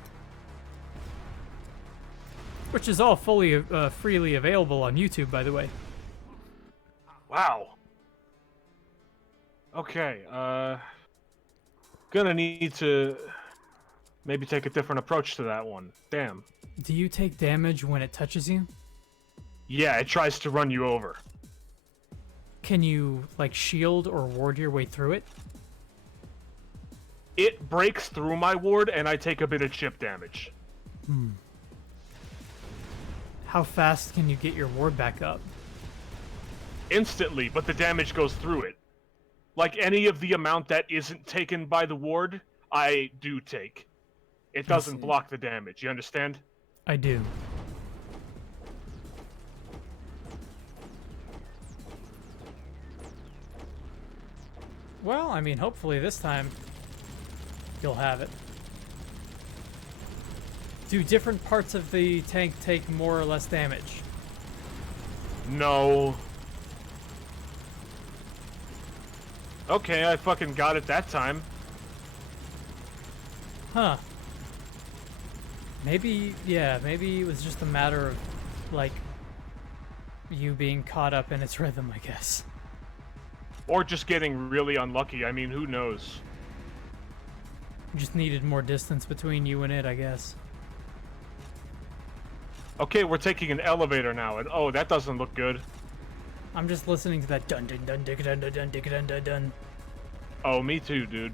which is all fully freely available on YouTube, by the way. Wow. Okay, gonna need to maybe take a different approach to that one. Damn. Do you take damage when it touches you? Yeah, it tries to run you over. Can you, like, shield or ward your way through it? It breaks through my ward, and I take a bit of chip damage. How fast can you get your ward back up? Instantly, but the damage goes through it. Like any of the amount that isn't taken by the ward, I do take. It doesn't block the damage, you understand? I do. Well, I mean, hopefully this time you'll have it. Do different parts of the tank take more or less damage? No. Okay, I fucking got it that time. Huh. Maybe, yeah, maybe it was just a matter of, like, you being caught up in its rhythm, I guess. Or just getting really unlucky, I mean, who knows? Just needed more distance between you and it, I guess. Okay, we're taking an elevator now, and oh, that doesn't look good. I'm just listening to that dun dun dun dun dun dun dun dun dun dun. Oh, me too, dude.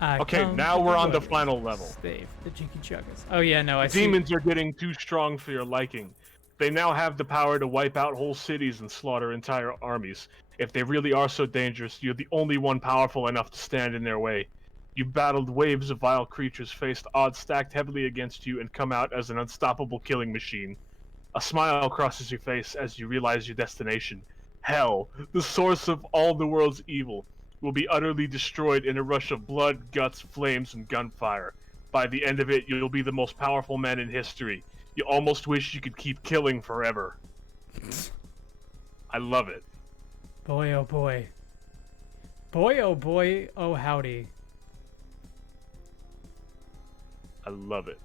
I Okay, now we're on the final level. Save the Jinky Chuggas. Oh yeah, no, I see. Demons are getting too strong for your liking. They now have the power to wipe out whole cities and slaughter entire armies. If they really are so dangerous, you're the only one powerful enough to stand in their way. You've battled waves of vile creatures, faced odds stacked heavily against you, and come out as an unstoppable killing machine. A smile crosses your face as you realize your destination. Hell, the source of all the world's evil, will be utterly destroyed in a rush of blood, guts, flames, and gunfire. By the end of it, you'll be the most powerful man in history. You almost wish you could keep killing forever. I love it. Boy, oh boy. Boy, oh boy, oh howdy. I love it.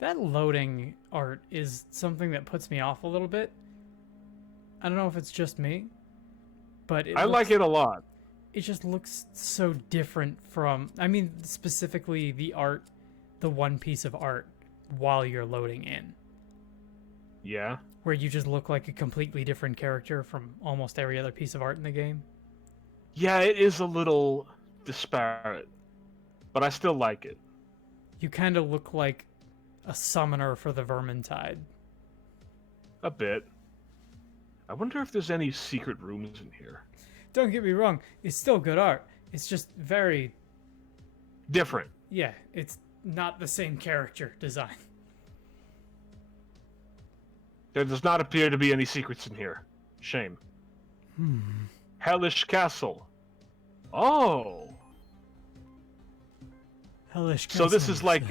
That loading art is something that puts me off a little bit. I don't know if it's just me, but I like it a lot. It just looks so different from, I mean, specifically the art, the one piece of art while you're loading in. Yeah? Where you just look like a completely different character from almost every other piece of art in the game. Yeah, it is a little disparate, but I still like it. You kind of look like a summoner for the Vermintide. A bit. I wonder if there's any secret rooms in here. Don't get me wrong, it's still good art. It's just very... different. Yeah, it's not the same character design. There does not appear to be any secrets in here. Shame. Hellish Castle. Oh! Hellish Castle. So this is like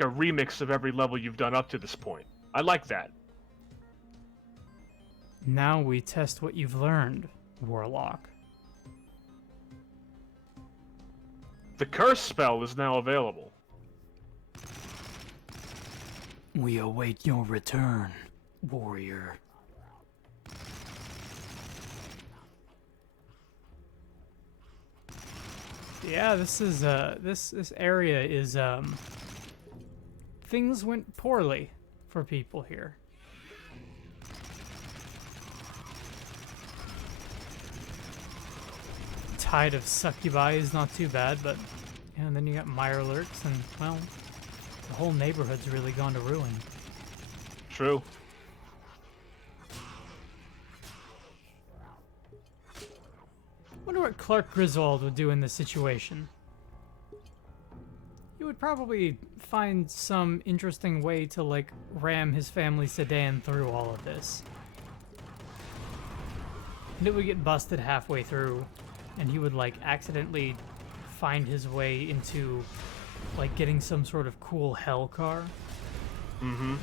a remix of every level you've done up to this point. I like that. Now we test what you've learned. Warlock. The curse spell is now available. We await your return, warrior. Yeah, this is this area is things went poorly for people here. Tide of succubi is not too bad, but yeah, and then you got mirelurks, and well, the whole neighborhood's really gone to ruin. True. Wonder what Clark Griswold would do in this situation. He would probably find some interesting way to, like, ram his family sedan through all of this. And it would get busted halfway through, and he would, like, accidentally find his way into, like, getting some sort of cool hell car. Mm-hmm.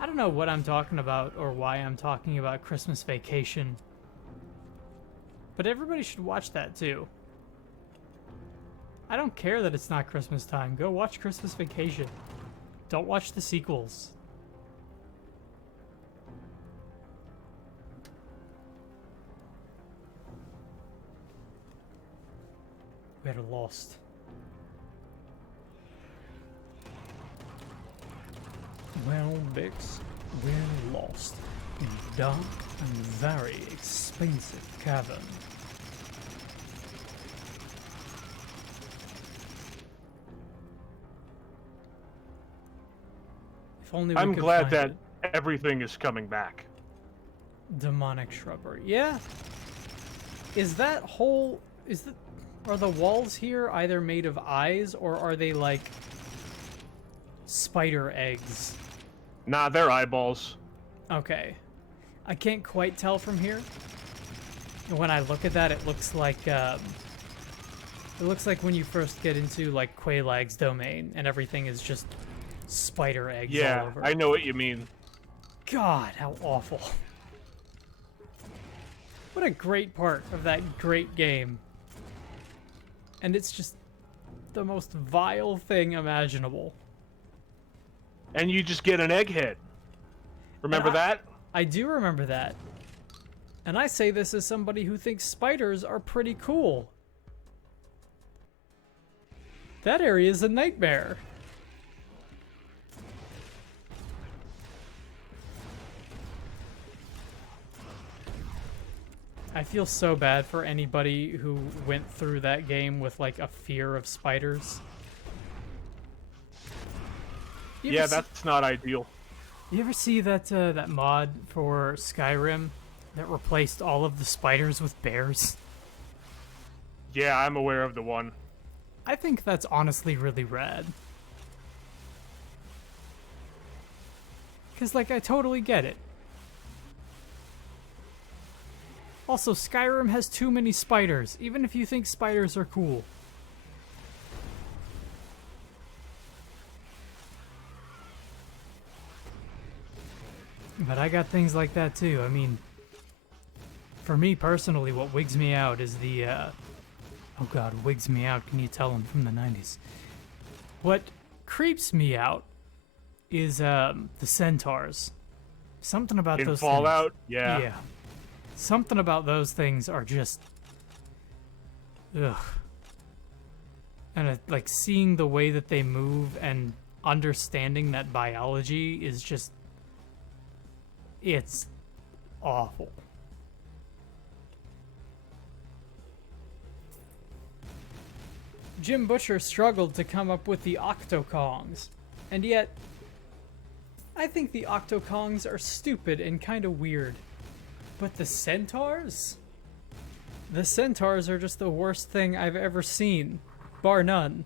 I don't know what I'm talking about or why I'm talking about Christmas Vacation. But everybody should watch that too. I don't care that it's not Christmas time. Go watch Christmas Vacation. Don't watch the sequels. We're lost. Well, Bix, we're lost in a dark and very expensive cavern. If only we I'm could glad find that it. everything is coming back. Demonic shrubbery. Yeah. Is that whole... Are the walls here either made of eyes or are they like spider eggs? Nah, they're eyeballs. Okay. I can't quite tell from here. When I look at that, it looks like when you first get into like Quaylag's domain and everything is just spider eggs all Yeah, over. I know what you mean. God, how awful. What a great part of that great game. And it's just the most vile thing imaginable. And you just get an egghead. Remember that? I do remember that. And I say this as somebody who thinks spiders are pretty cool. That area is a nightmare. I feel so bad for anybody who went through that game with like a fear of spiders. Yeah, that's not ideal. You ever see that that mod for Skyrim that replaced all of the spiders with bears? Yeah, I'm aware of the one. I think that's honestly really rad. Because, like, I totally get it. Also, Skyrim has too many spiders, even if you think spiders are cool. But I got things like that too. I mean, for me personally, what wigs me out is the, oh god, wigs me out, can you tell I'm from the 90s? What creeps me out is, the centaurs. Something about In those Fallout, things. yeah. Yeah. Something about those things are just, ugh. And, like, seeing the way that they move and understanding that biology is just, it's awful. Jim Butcher struggled to come up with the Octokongs, and yet I think the Octokongs are stupid and kind of weird. But the centaurs? The centaurs are just the worst thing I've ever seen, bar none.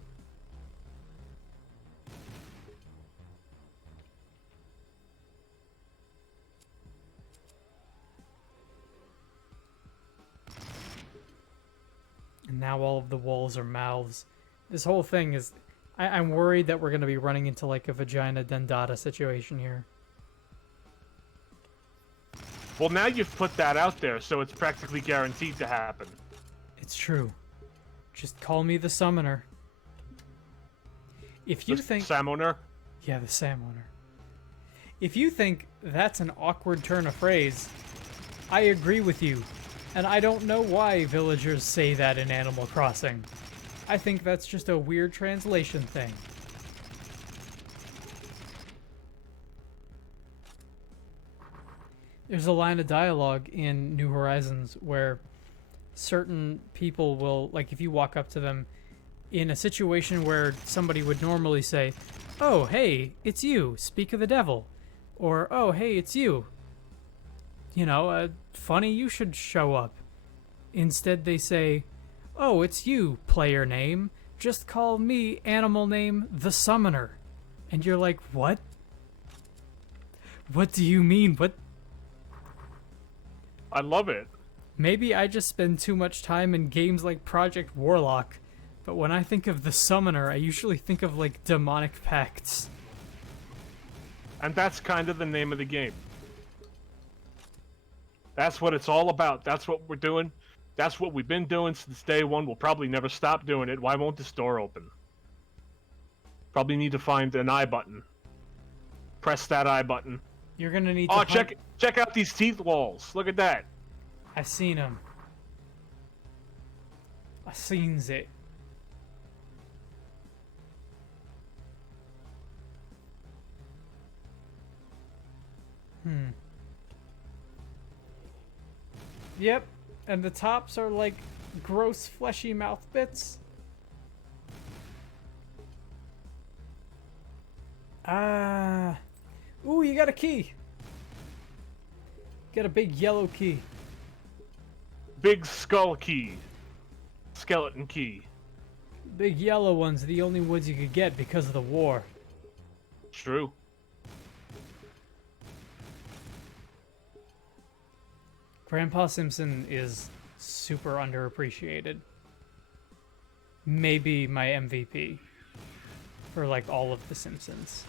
And now all of the walls are mouths. This whole thing is... I'm worried that we're going to be running into like a vagina dendata situation here. Well, now you've put that out there, so it's practically guaranteed to happen. It's true. Just call me the summoner. If you think... Summoner? Yeah, the summoner. If you think that's an awkward turn of phrase, I agree with you. And I don't know why villagers say that in Animal Crossing. I think that's just a weird translation thing. There's a line of dialogue in New Horizons where certain people will, like if you walk up to them in a situation where somebody would normally say, "Oh, hey, it's you, speak of the devil." Or, "Oh, hey, it's you. You know, funny you should show up." Instead they say, "Oh, it's you, player name. Just call me animal name the Summoner." And you're like, "What? What do you mean? What?" I love it. Maybe I just spend too much time in games like Project Warlock, but when I think of the Summoner, I usually think of, like, demonic pacts. And that's kind of the name of the game. That's what it's all about. That's what we're doing. That's what we've been doing since day one. We'll probably never stop doing it. Why won't this door open? Probably need to find an I button. Press that I button. You're gonna need to Oh, check out these teeth walls. Look at that. I seen them. I seens it. Yep, and the tops are like gross fleshy mouth bits. Ooh, you got a key. Got a big yellow key. Big skull key. Skeleton key. Big yellow ones are the only ones you could get because of the war. True. Grandpa Simpson is super underappreciated. Maybe my MVP for like all of the Simpsons.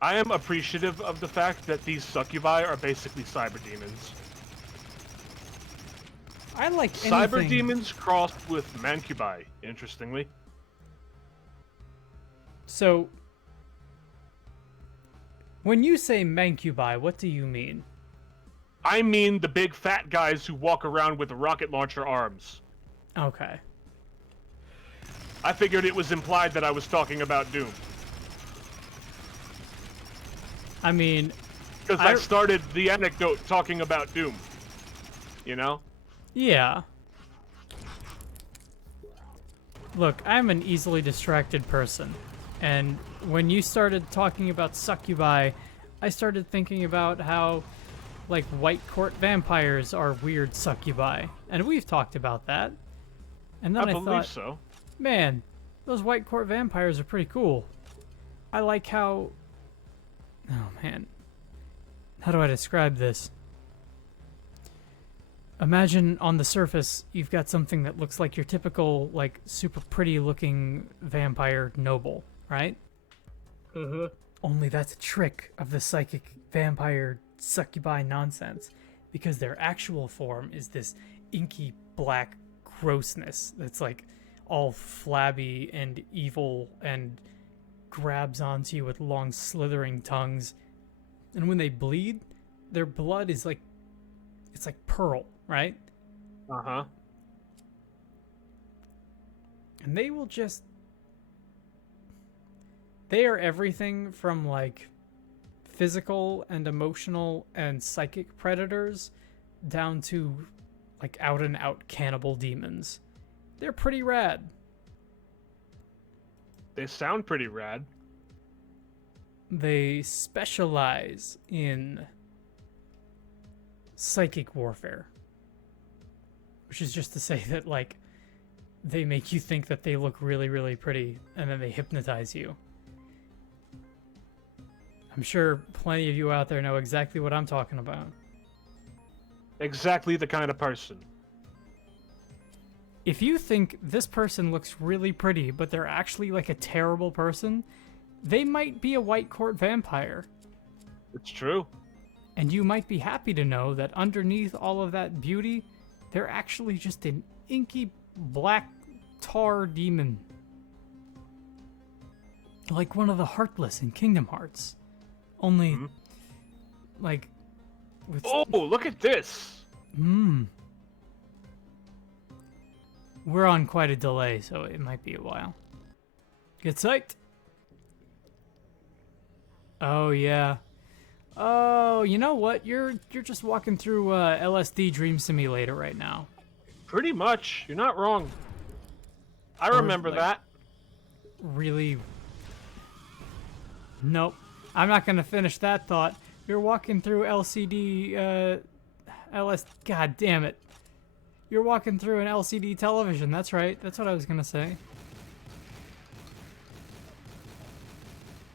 I am appreciative of the fact that these succubi are basically cyber demons. I like Cyber anything. demons crossed with mancubi, interestingly. So, when you say mancubi, what do you mean? I mean the big fat guys who walk around with rocket launcher arms. Okay. I figured it was implied that I was talking about Doom. I mean... Because I started the anecdote talking about Doom. You know? Yeah. Look, I'm an easily distracted person. And when you started talking about succubi, I started thinking about how, like, white court vampires are weird succubi. And we've talked about that. And then I believe thought, so. man, those white court vampires are pretty cool. I like how... Oh, man. How do I describe this? Imagine on the surface, you've got something that looks like your typical, like, super pretty looking vampire noble, right? Mm-hmm. Only that's a trick of the psychic vampire succubi nonsense, because their actual form is this inky black grossness that's like all flabby and evil and grabs onto you with long slithering tongues. And when they bleed, their blood is like, it's like pearl, right? Uh-huh. And they will just... They are everything from, like, physical and emotional and psychic predators down to, like, out-and-out cannibal demons. They're pretty rad. They sound pretty rad. They specialize in psychic warfare. Which is just to say that, like, they make you think that they look really, really pretty, and then they hypnotize you. I'm sure plenty of you out there know exactly what I'm talking about. Exactly the kind of person. If you think this person looks really pretty, but they're actually like a terrible person, they might be a white court vampire. It's true. And you might be happy to know that underneath all of that beauty, they're actually just an inky black tar demon. Like one of the Heartless in Kingdom Hearts. Only, like... with... Oh, look at this! We're on quite a delay, so it might be a while. Get psyched! Oh, yeah. Oh, you know what? You're just walking through LSD Dream Simulator right now. Pretty much. You're not wrong. I remember like, that. Really? Nope. I'm not gonna finish that thought. You're walking through LCD, God damn it. You're walking through an LCD television. That's right. That's what I was gonna say.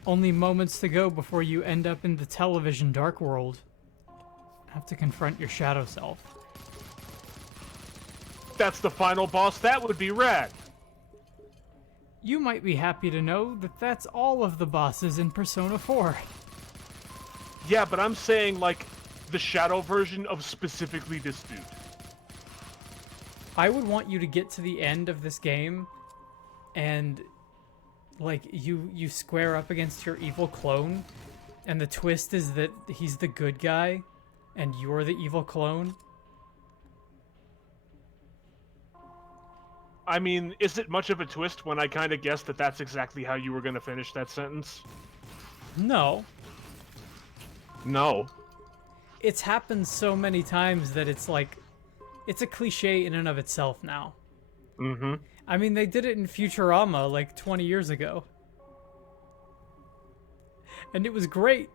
Only moments to go before you end up in the television dark world. Have to confront your shadow self. That's the final boss. That would be rad. You might be happy to know that that's all of the bosses in Persona 4. Yeah, but I'm saying, like, the shadow version of specifically this dude. I would want you to get to the end of this game and... like, you square up against your evil clone, and the twist is that he's the good guy, and you're the evil clone. I mean, is it much of a twist when I kind of guessed that that's exactly how you were going to finish that sentence? No. No. It's happened so many times that it's like... it's a cliche in and of itself now. Mm-hmm. I mean, they did it in Futurama like 20 years ago. And it was great.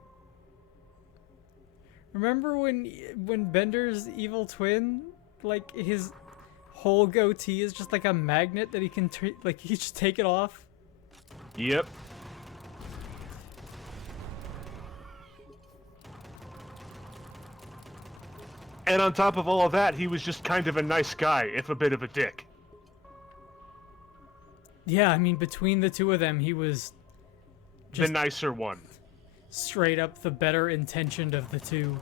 Remember when Bender's evil twin, like, his whole goatee is just like a magnet that he can, like, he just take it off? Yep. And on top of all of that, he was just kind of a nice guy, if a bit of a dick. Yeah, I mean, between the two of them, he was just the nicer one. Straight up the better intentioned of the two.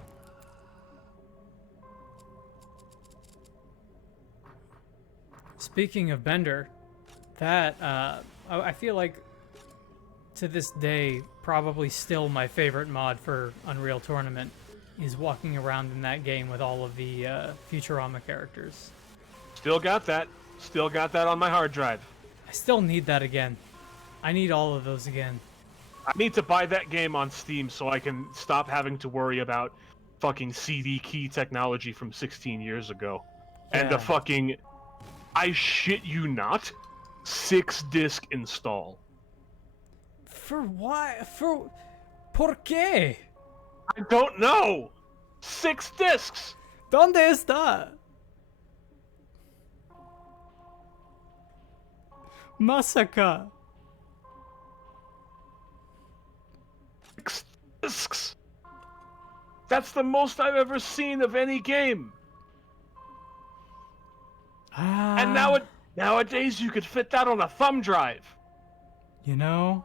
Speaking of Bender, that, I feel like, to this day, probably still my favorite mod for Unreal Tournament is walking around in that game with all of the Futurama characters. Still got that. Still got that on my hard drive. I still need that again. I need all of those again. I need to buy that game on Steam so I can stop having to worry about fucking CD key technology from 16 years ago. Yeah. And the fucking, I shit you not, 6-disc install. For what? ¿Por qué? I don't know! 6 discs! ¿Dónde está? Masaka. 6 discs! That's the most I've ever seen of any game! And nowadays you could fit that on a thumb drive! You know,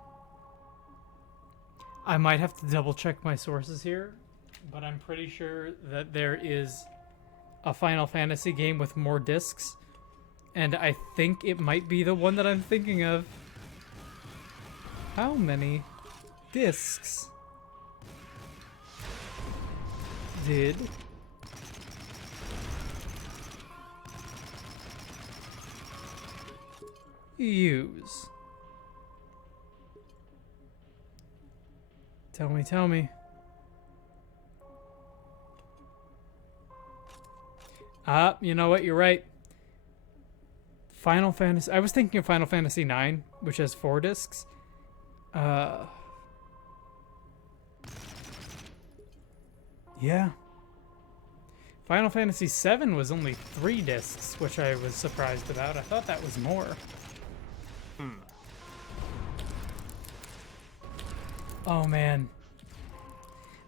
I might have to double check my sources here, but I'm pretty sure that there is a Final Fantasy game with more discs, and I think it might be the one that I'm thinking of. How many discs did use? Tell me. You know what? You're right. Final Fantasy... I was thinking of Final Fantasy IX, which has 4 discs. Yeah. Final Fantasy VII was only 3 discs, which I was surprised about. I thought that was more. Oh, man.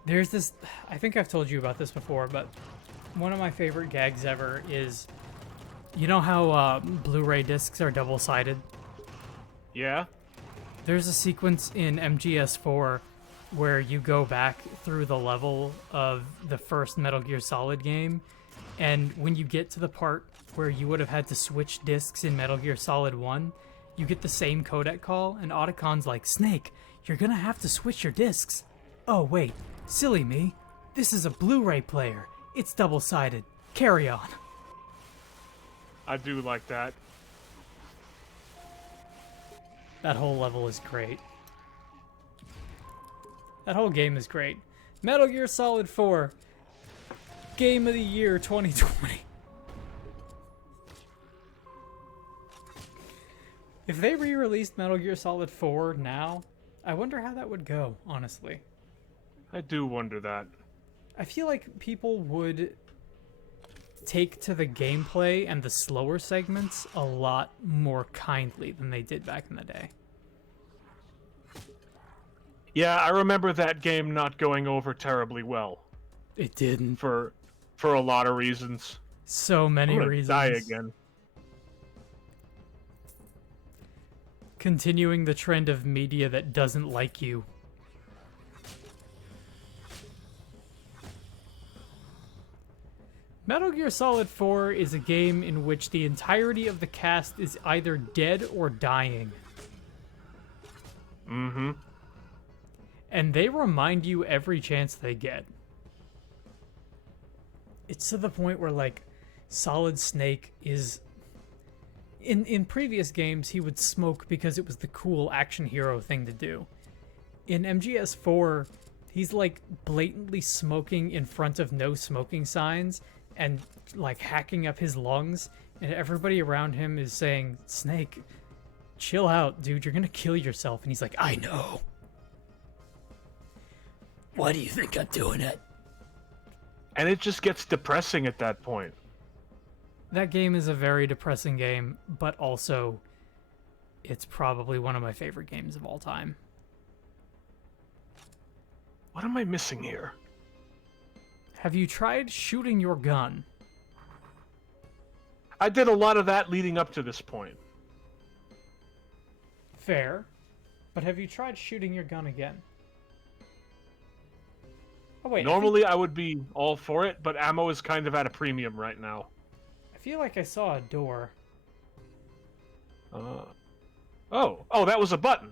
There's this... I think I've told you about this before, but one of my favorite gags ever is... You know how Blu-ray discs are double-sided? Yeah? There's a sequence in MGS4 where you go back through the level of the first Metal Gear Solid game, and when you get to the part where you would have had to switch discs in Metal Gear Solid 1, you get the same codec call, and Otacon's like, Snake, you're gonna have to switch your discs. Oh wait, silly me. This is a Blu-ray player. It's double-sided. Carry on. I do like that. That whole level is great. That whole game is great. Metal Gear Solid 4. Game of the Year 2020. If they re-released Metal Gear Solid 4 now, I wonder how that would go, honestly. I do wonder that. I feel like people would take to the gameplay and the slower segments a lot more kindly than they did back in the day. Yeah, I remember that game not going over terribly well. It didn't. For a lot of reasons. So many I'm gonna reasons. die again. Continuing the trend of media that doesn't like you. Metal Gear Solid 4 is a game in which the entirety of the cast is either dead or dying. Mm-hmm. And they remind you every chance they get. It's to the point where, like, Solid Snake is... In previous games, he would smoke because it was the cool action hero thing to do. In MGS4, he's, like, blatantly smoking in front of no smoking signs and, like, hacking up his lungs, and everybody around him is saying, Snake, chill out, dude, you're gonna kill yourself. And he's like, I know. Why do you think I'm doing it? And it just gets depressing at that point. That game is a very depressing game, but also it's probably one of my favorite games of all time. What am I missing here? Have you tried shooting your gun? I did a lot of that leading up to this point. Fair. But have you tried shooting your gun again? Oh wait. Normally I would be all for it, but ammo is kind of at a premium right now. I feel like I saw a door. Oh, that was a button.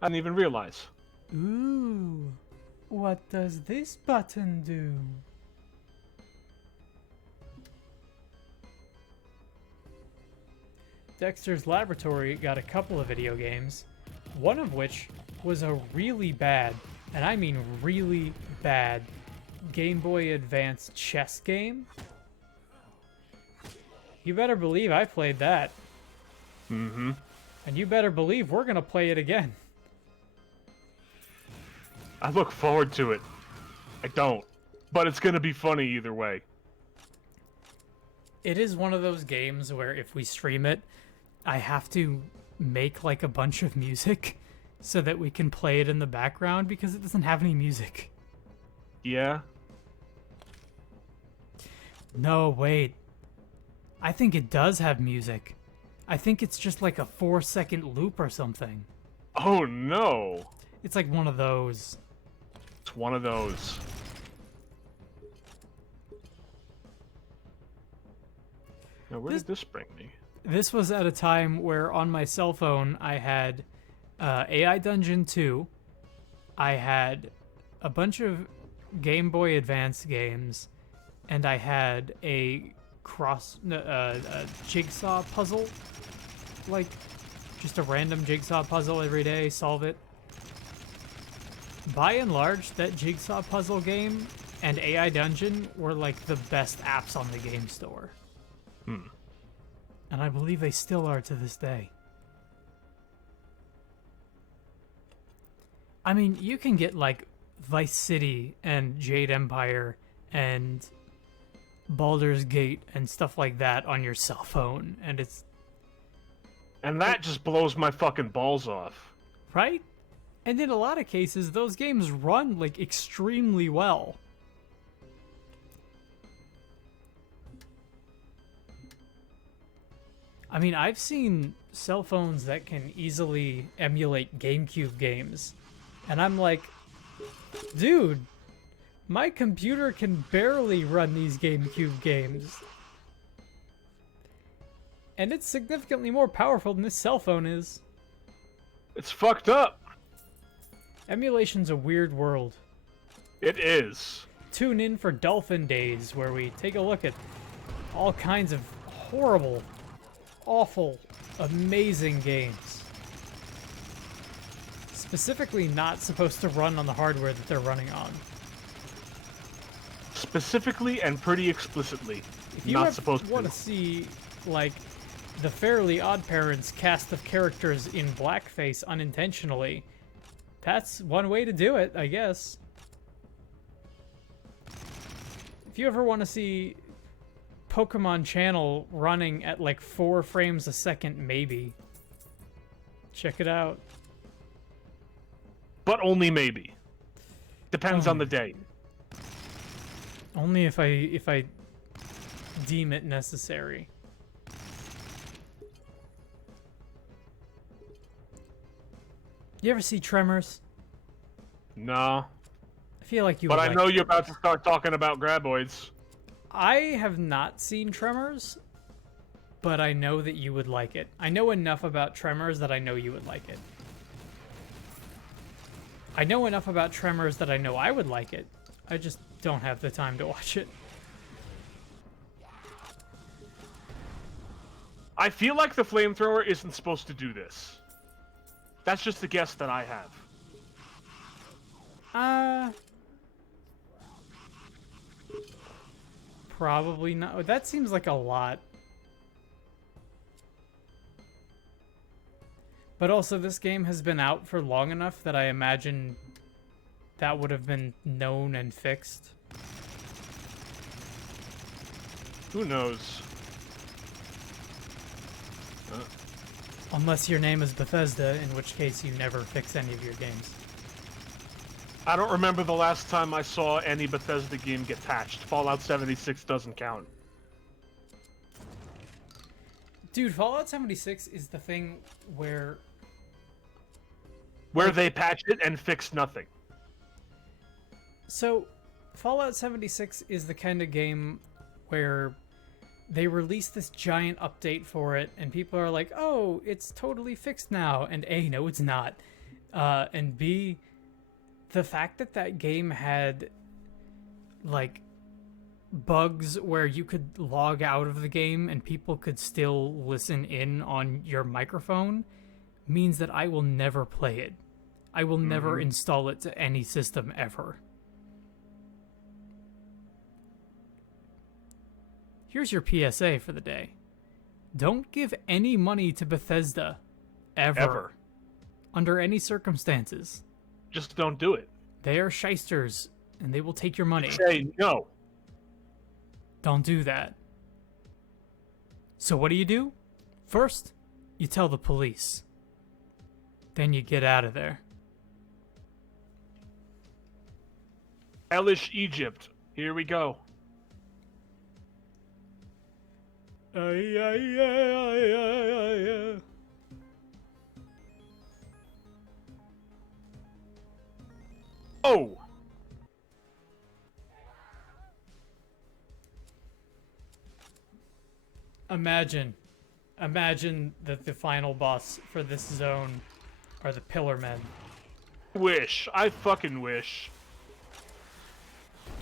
I didn't even realize. Ooh. What does this button do? Dexter's Laboratory got a couple of video games, one of which was a really bad, and I mean really bad, Game Boy Advance chess game. You better believe I played that. Mm-hmm. And you better believe we're gonna play it again. I look forward to it. I don't. But it's gonna be funny either way. It is one of those games where if we stream it, I have to make like a bunch of music so that we can play it in the background because it doesn't have any music. Yeah? No, wait. I think it does have music. I think it's just like a 4-second loop or something. Oh no! It's like one of those. It's one of those. Now where did this bring me? This was at a time where on my cell phone I had AI Dungeon 2. I had a bunch of Game Boy Advance games, and I had a jigsaw puzzle, like just a random jigsaw puzzle every day, solve it. By and large, that jigsaw puzzle game and AI Dungeon were like the best apps on the game store. And I believe they still are to this day. I mean, you can get like Vice City and Jade Empire and Baldur's Gate and stuff like that on your cell phone, and it's... And that just blows my fucking balls off. Right? And in a lot of cases, those games run like extremely well. I mean, I've seen cell phones that can easily emulate GameCube games. And I'm like, dude, my computer can barely run these GameCube games. And it's significantly more powerful than this cell phone is. It's fucked up. Emulation's a weird world. It is. Tune in for Dolphin Days, where we take a look at all kinds of horrible, awful, amazing games. Specifically not supposed to run on the hardware that they're running on. Specifically and pretty explicitly. If you Not supposed want to. to see, like, the Fairly Odd Parents cast of characters in blackface unintentionally, that's one way to do it, I guess. If you ever want to see Pokemon Channel running at like 4 frames a second, maybe, check it out. But only maybe. Depends on the day. Only if I deem it necessary. You ever see Tremors? No. I feel like you But would I like know it. you're about to start talking about graboids. I have not seen Tremors, but I know that you would like it. I know enough about Tremors that I know you would like it. I know enough about Tremors that I know I would like it. I just don't have the time to watch it. I feel like the flamethrower isn't supposed to do this. That's just a guess that I have. Probably not. That seems like a lot. But also, this game has been out for long enough that I imagine that would have been known and fixed. Who knows? Unless your name is Bethesda, in which case you never fix any of your games. I don't remember the last time I saw any Bethesda game get patched. Fallout 76 doesn't count. Dude, Fallout 76 is the thing where they patch it and fix nothing. So, Fallout 76 is the kind of game where they release this giant update for it, and people are like, oh, it's totally fixed now. And A, no, it's not. And B, the fact that that game had, like, bugs where you could log out of the game and people could still listen in on your microphone means that I will never play it. I will never install it to any system ever. Here's your PSA for the day. Don't give any money to Bethesda. Ever. Under any circumstances. Just don't do it. They are shysters, and they will take your money. Say no. Don't do that. So what do? First, you tell the police. Then you get out of there. Hellish Egypt. Here we go. Oh! Imagine that the final boss for this zone are the Pillar Men. Wish. I fucking wish.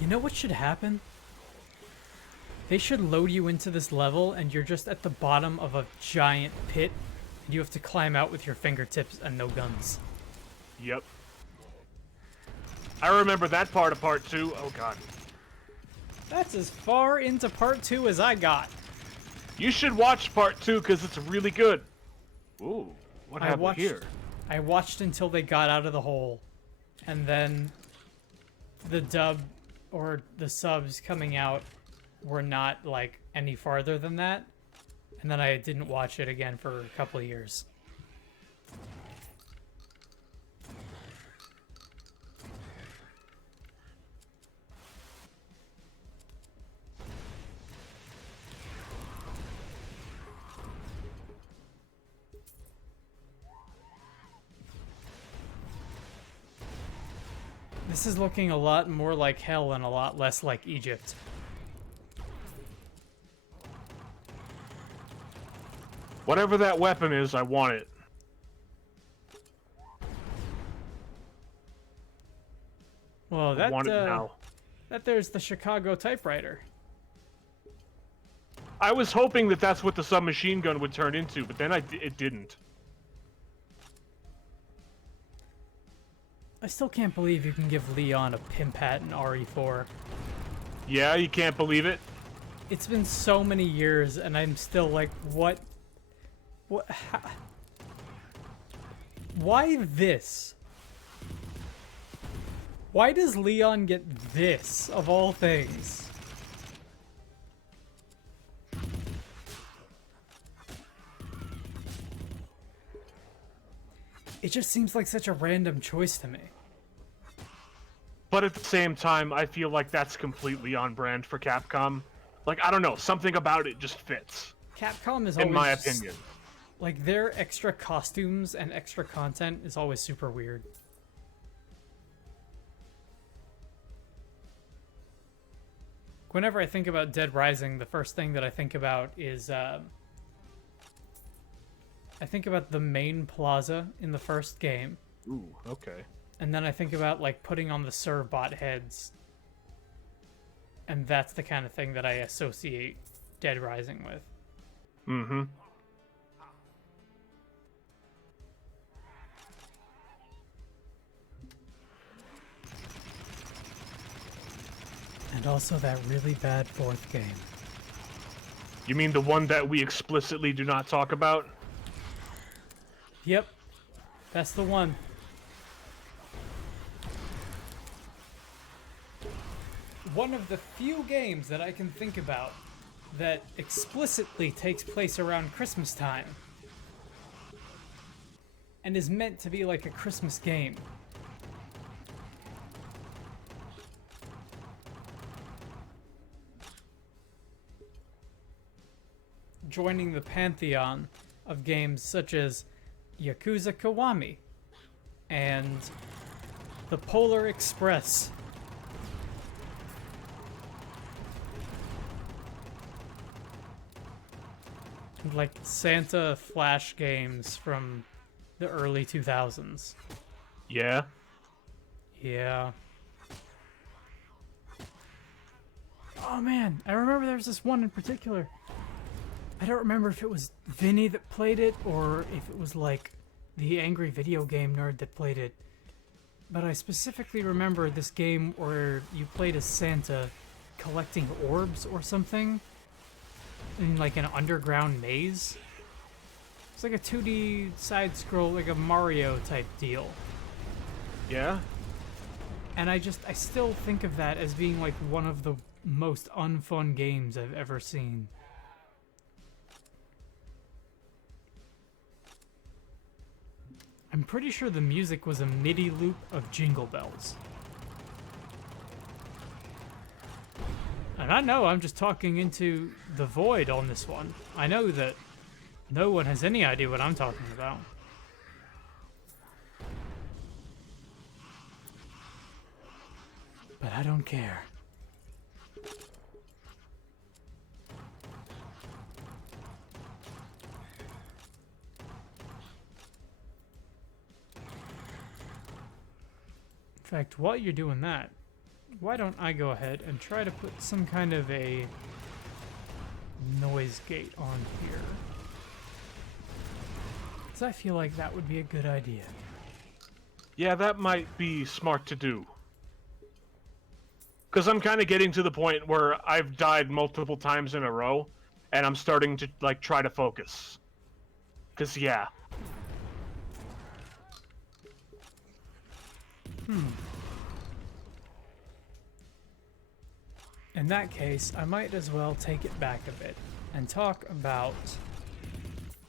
You know what should happen? They should load you into this level and you're just at the bottom of a giant pit and you have to climb out with your fingertips and no guns. Yep. I remember that part of part 2. Oh god. That's as far into part 2 as I got. You should watch part 2 because it's really good. Ooh, what have we here? I watched until they got out of the hole, and then the dub or the subs coming out were not like any farther than that, and then I didn't watch it again for a couple of years. This is looking a lot more like hell and a lot less like Egypt. Whatever that weapon is, I want it. Well, I want it now. that there's the Chicago typewriter. I was hoping that that's what the submachine gun would turn into, but then it didn't. I still can't believe you can give Leon a pimp hat in RE4. Yeah, you can't believe it? It's been so many years, and I'm still like, what? What? Why this? Why does Leon get this, of all things? It just seems like such a random choice to me. But at the same time, I feel like that's completely on brand for Capcom. Like, I don't know, something about it just fits. Capcom is always, in my opinion. Like, their extra costumes and extra content is always super weird. Whenever I think about Dead Rising, the first thing that I think about is, I think about the main plaza in the first game. Ooh, okay. And then I think about, like, putting on the Servbot heads. And that's the kind of thing that I associate Dead Rising with. Mm-hmm. And also that really bad fourth game. You mean the one that we explicitly do not talk about? Yep. That's the one. One of the few games that I can think about that explicitly takes place around Christmas time. And is meant to be like a Christmas game. Joining the pantheon of games such as Yakuza Kiwami and the Polar Express. And like Santa Flash games from the early 2000s. Yeah. Yeah. Oh man, I remember there was this one in particular. I don't remember if it was Vinny that played it or if it was like the angry video game nerd that played it. But I specifically remember this game where you played as Santa collecting orbs or something in like an underground maze. It's like a 2D side scroll, like a Mario type deal. Yeah? And I still think of that as being like one of the most unfun games I've ever seen. I'm pretty sure the music was a MIDI loop of Jingle Bells. And I know I'm just talking into the void on this one. I know that no one has any idea what I'm talking about. But I don't care. In fact, while you're doing that, why don't I go ahead and try to put some kind of a noise gate on here? Because I feel like that would be a good idea. Yeah, that might be smart to do. Because I'm kind of getting to the point where I've died multiple times in a row, and I'm starting to, like, try to focus. Because, yeah. In that case, I might as well take it back a bit and talk about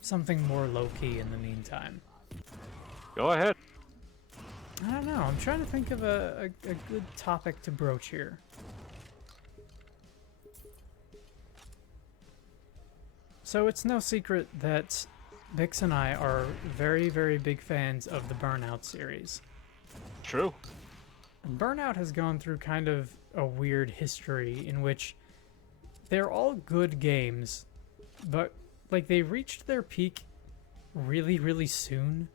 something more low-key in the meantime. Go ahead. I don't know, I'm trying to think of a good topic to broach here. So it's no secret that Vix and I are very, very big fans of the Burnout series. True. Burnout has gone through kind of a weird history in which they're all good games, but like they reached their peak really, really soon.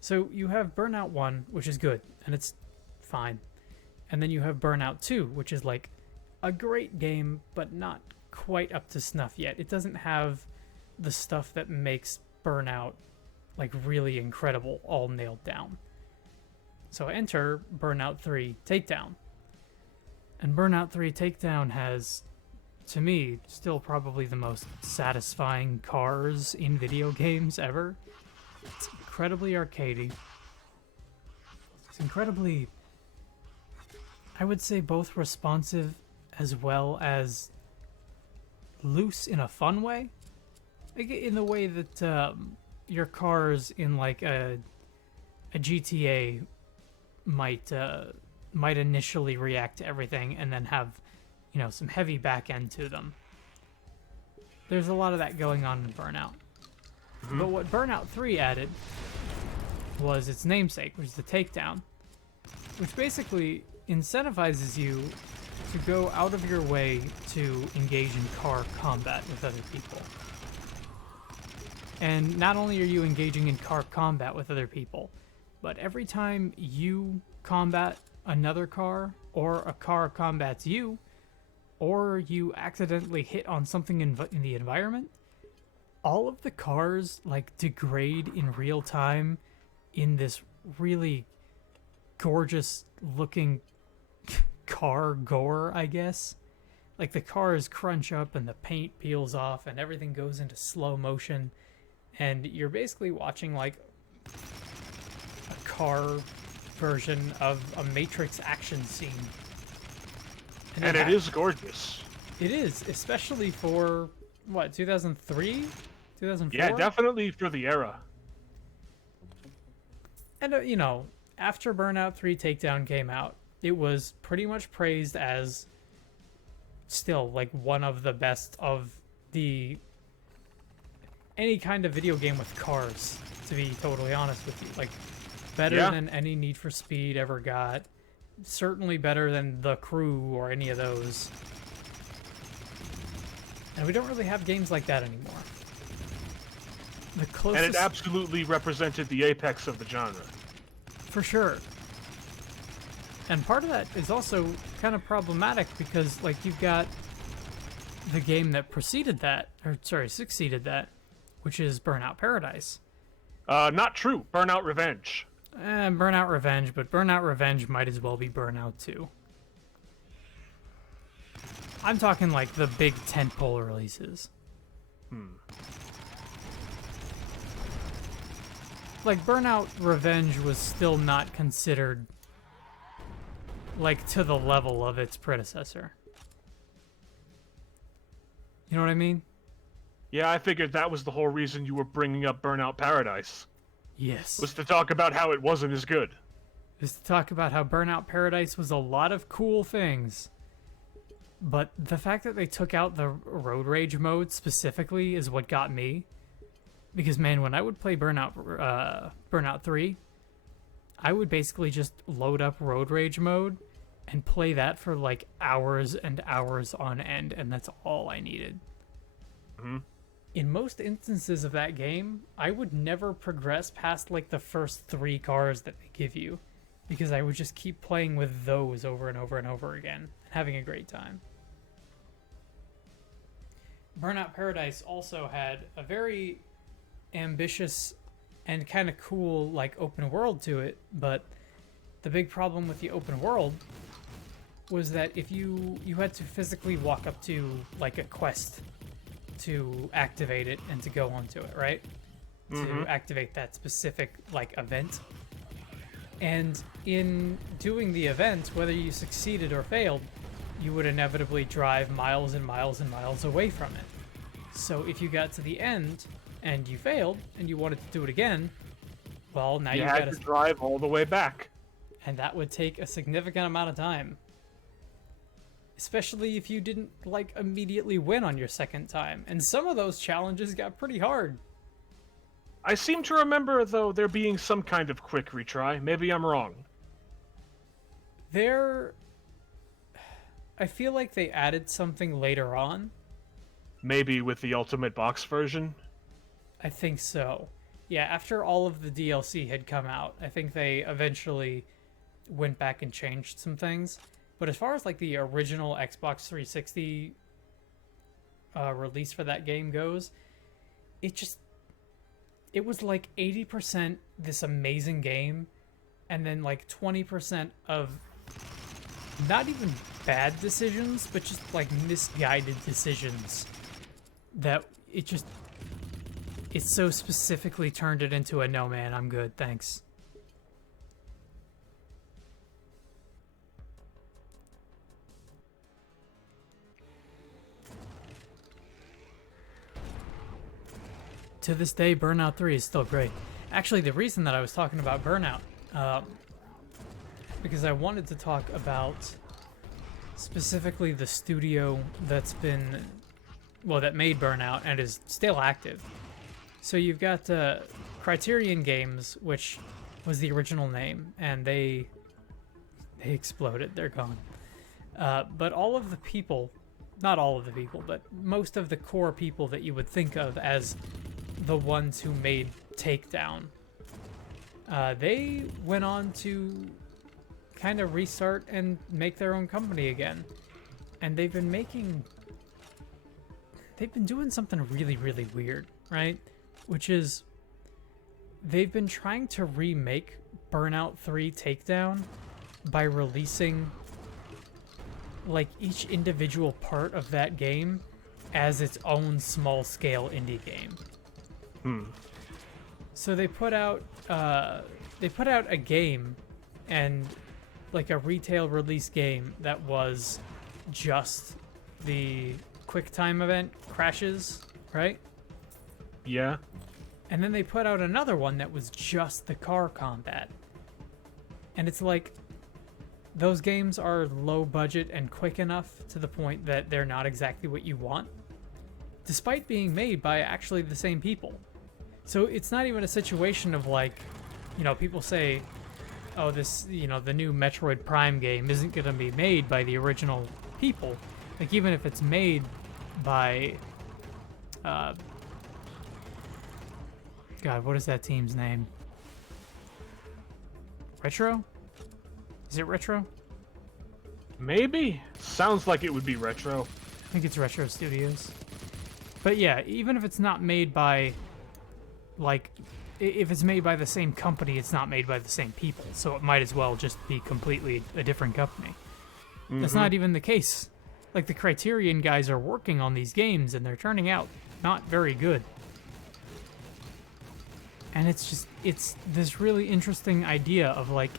So you have Burnout 1, which is good, and it's fine. And then you have Burnout 2, which is like a great game, but not quite up to snuff yet. It doesn't have the stuff that makes Burnout like really incredible all nailed down. So enter Burnout 3 Takedown. And Burnout 3 Takedown has, to me, still probably the most satisfying cars in video games ever. It's incredibly arcadey. It's incredibly, I would say, both responsive as well as loose in a fun way. Like in the way that your cars in like a GTA might initially react to everything and then have, you know, some heavy back end to them. There's a lot of that going on in Burnout. Mm-hmm. But what Burnout 3 added was its namesake, which is the Takedown, which basically incentivizes you to go out of your way to engage in car combat with other people. And not only are you engaging in car combat with other people, but every time you combat another car, or a car combats you, or you accidentally hit on something in the environment, all of the cars like degrade in real time in this really gorgeous looking car gore, I guess. Like the cars crunch up and the paint peels off and everything goes into slow motion, and you're basically watching like a car version of a Matrix action scene. And it is gorgeous. It is, especially for what, 2003? 2004? Yeah, definitely for the era. And you know, after Burnout 3 Takedown came out, it was pretty much praised as still like one of the best of the any kind of video game with cars, to be totally honest with you. Like better than any Need for Speed ever got. Certainly better than The Crew or any of those. And we don't really have games like that anymore. The closest... And it absolutely represented the apex of the genre. For sure. And part of that is also kind of problematic because, like, you've got the game that preceded that, or sorry, succeeded that, which is Burnout Paradise. Not true. Burnout Revenge. Burnout Revenge, but Burnout Revenge might as well be Burnout 2. I'm talking like the big tentpole releases. Like Burnout Revenge was still not considered like to the level of its predecessor. You know what I mean? Yeah, I figured that was the whole reason you were bringing up Burnout Paradise. Yes. Was to talk about how it wasn't as good. Is to talk about how Burnout Paradise was a lot of cool things. But the fact that they took out the road rage mode specifically is what got me. Because, man, when I would play Burnout 3, I would basically just load up road rage mode and play that for like hours and hours on end, and that's all I needed. Mm-hmm. In most instances of that game, I would never progress past like the first 3 cars that they give you, because I would just keep playing with those over and over and over again, and having a great time. Burnout Paradise also had a very ambitious and kind of cool like open world to it, but the big problem with the open world was that if you had to physically walk up to like a quest to activate it and to go onto it, right? To activate that specific like event. And in doing the event, whether you succeeded or failed, you would inevitably drive miles and miles and miles away from it. So if you got to the end and you failed and you wanted to do it again, well, now you had to drive all the way back. And that would take a significant amount of time. Especially if you didn't, like, immediately win on your second time. And some of those challenges got pretty hard. I seem to remember, though, there being some kind of quick retry. Maybe I'm wrong. They're... I feel like they added something later on. Maybe with the Ultimate Box version? I think so. Yeah, after all of the DLC had come out, I think they eventually went back and changed some things. But as far as like the original Xbox 360 release for that game goes, it was like 80% this amazing game, and then like 20% of not even bad decisions, but just like misguided decisions that it so specifically turned it into a no man, I'm good, thanks. To this day, Burnout 3 is still great. Actually, the reason that I was talking about Burnout, because I wanted to talk about specifically the studio that made Burnout and is still active. So you've got Criterion Games, which was the original name, and they exploded. They're gone. But all of the people, not all of the people, but most of the core people that you would think of as the ones who made Takedown, they went on to kind of restart and make their own company again. And they've been doing something really, really weird, right? Which is, they've been trying to remake Burnout 3 Takedown by releasing like each individual part of that game as its own small-scale indie game. So they put out a game, and like a retail release game that was just the QuickTime event crashes, right? Yeah. And then they put out another one that was just the car combat. And it's like, those games are low budget and quick enough to the point that they're not exactly what you want, despite being made by actually the same people. So it's not even a situation of like, you know, people say, oh, this, you know, the new Metroid Prime game isn't going to be made by the original people. Like, even if it's made by, God, what is that team's name? Retro? Is it Retro? Maybe? Sounds like it would be Retro. I think it's Retro Studios. But yeah, even if it's not made by, like, if it's made by the same company, it's not made by the same people. So it might as well just be completely a different company. That's not even the case. Like, the Criterion guys are working on these games, and they're turning out not very good. And it's this really interesting idea of, like,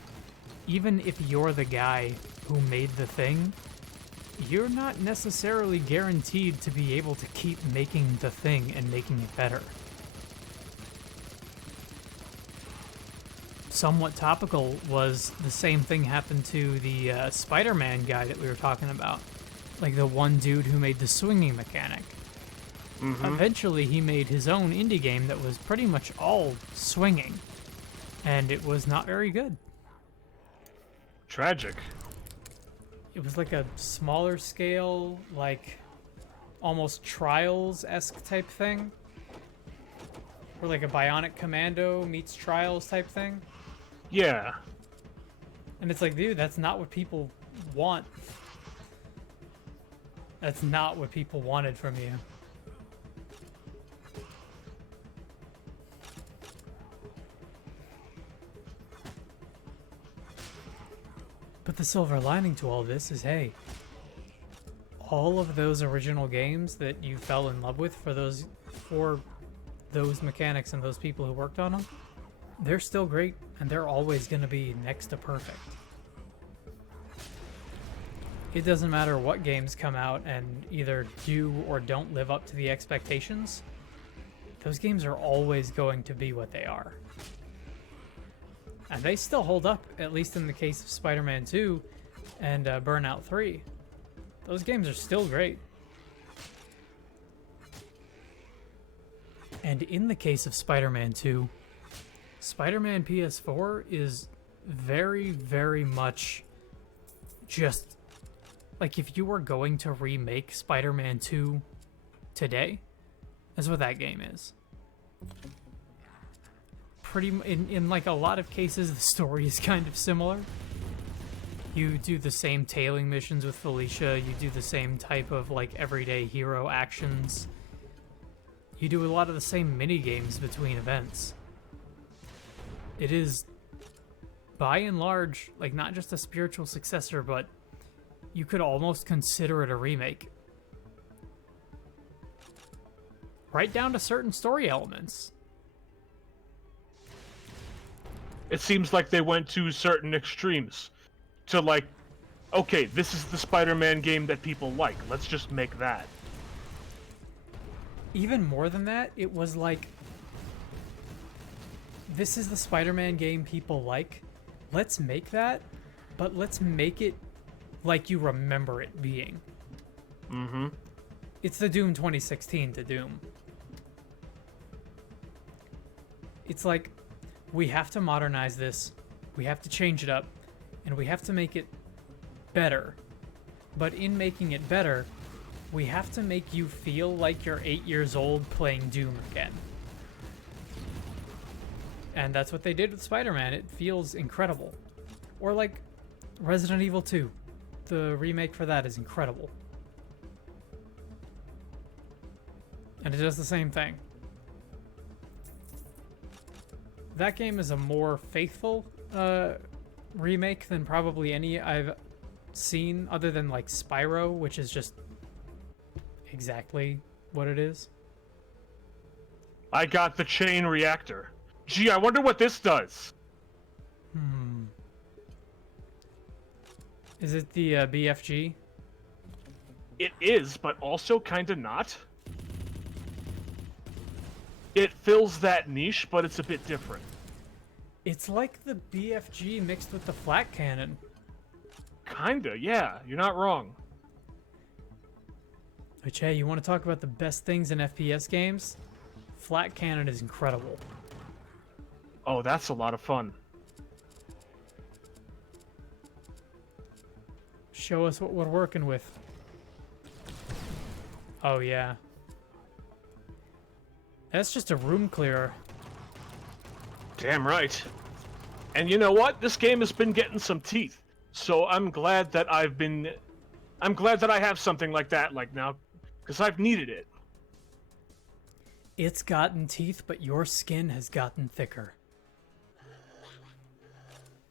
even if you're the guy who made the thing, you're not necessarily guaranteed to be able to keep making the thing and making it better. Somewhat topical was the same thing happened to the Spider-Man guy that we were talking about. Like the one dude who made the swinging mechanic. Eventually he made his own indie game that was pretty much all swinging. And it was not very good. Tragic. It was like a smaller scale, like almost Trials-esque type thing. Or like a Bionic Commando meets Trials type thing. Yeah. And it's like, dude, that's not what people want. That's not what people wanted from you. But the silver lining to all this is, hey, all of those original games that you fell in love with for those mechanics and those people who worked on them, they're still great, and they're always going to be next to perfect. It doesn't matter what games come out and either do or don't live up to the expectations, those games are always going to be what they are. And they still hold up, at least in the case of Spider-Man 2 and Burnout 3. Those games are still great. And in the case of Spider-Man 2, Spider-Man PS4 is very, very much just like if you were going to remake Spider-Man 2 today, that's what that game is. In like a lot of cases, the story is kind of similar. You do the same tailing missions with Felicia. You do the same type of like everyday hero actions. You do a lot of the same mini games between events. It is, by and large, like not just a spiritual successor, but you could almost consider it a remake. Right down to certain story elements. It seems like they went to certain extremes. To like, okay, this is the Spider-Man game that people like. Let's just make that. Even more than that, it was like, this is the Spider-Man game people like. Let's make that, but let's make it like you remember it being. Mm-hmm. It's the Doom 2016 to Doom. It's like, we have to modernize this, we have to change it up, and we have to make it better. But in making it better, we have to make you feel like you're 8 years old playing Doom again. And that's what they did with Spider-Man. It feels incredible. Or like Resident Evil 2. The remake for that is incredible. And it does the same thing. That game is a more faithful remake than probably any I've seen, other than like Spyro, which is just exactly what it is. I got the chain reactor. Gee, I wonder what this does. Is it the BFG? It is, but also kinda not. It fills that niche, but it's a bit different. It's like the BFG mixed with the flat cannon. Kinda, yeah. You're not wrong. Which, hey, you want to talk about the best things in FPS games? Flat cannon is incredible. Oh, that's a lot of fun. Show us what we're working with. Oh, yeah. That's just a room clearer. Damn right. And you know what? This game has been getting some teeth. So I'm glad that I have something like that like now, because I've needed it. It's gotten teeth, but your skin has gotten thicker.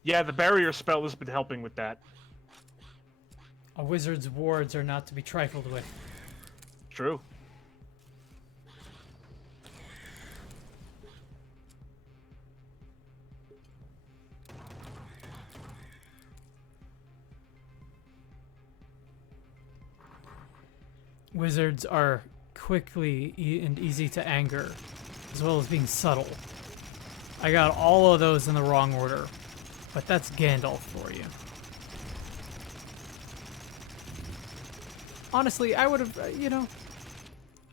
Yeah, the barrier spell has been helping with that. A wizard's wards are not to be trifled with. True. Wizards are quickly and easy to anger, as well as being subtle. I got all of those in the wrong order, but that's Gandalf for you. Honestly, I would have, you know,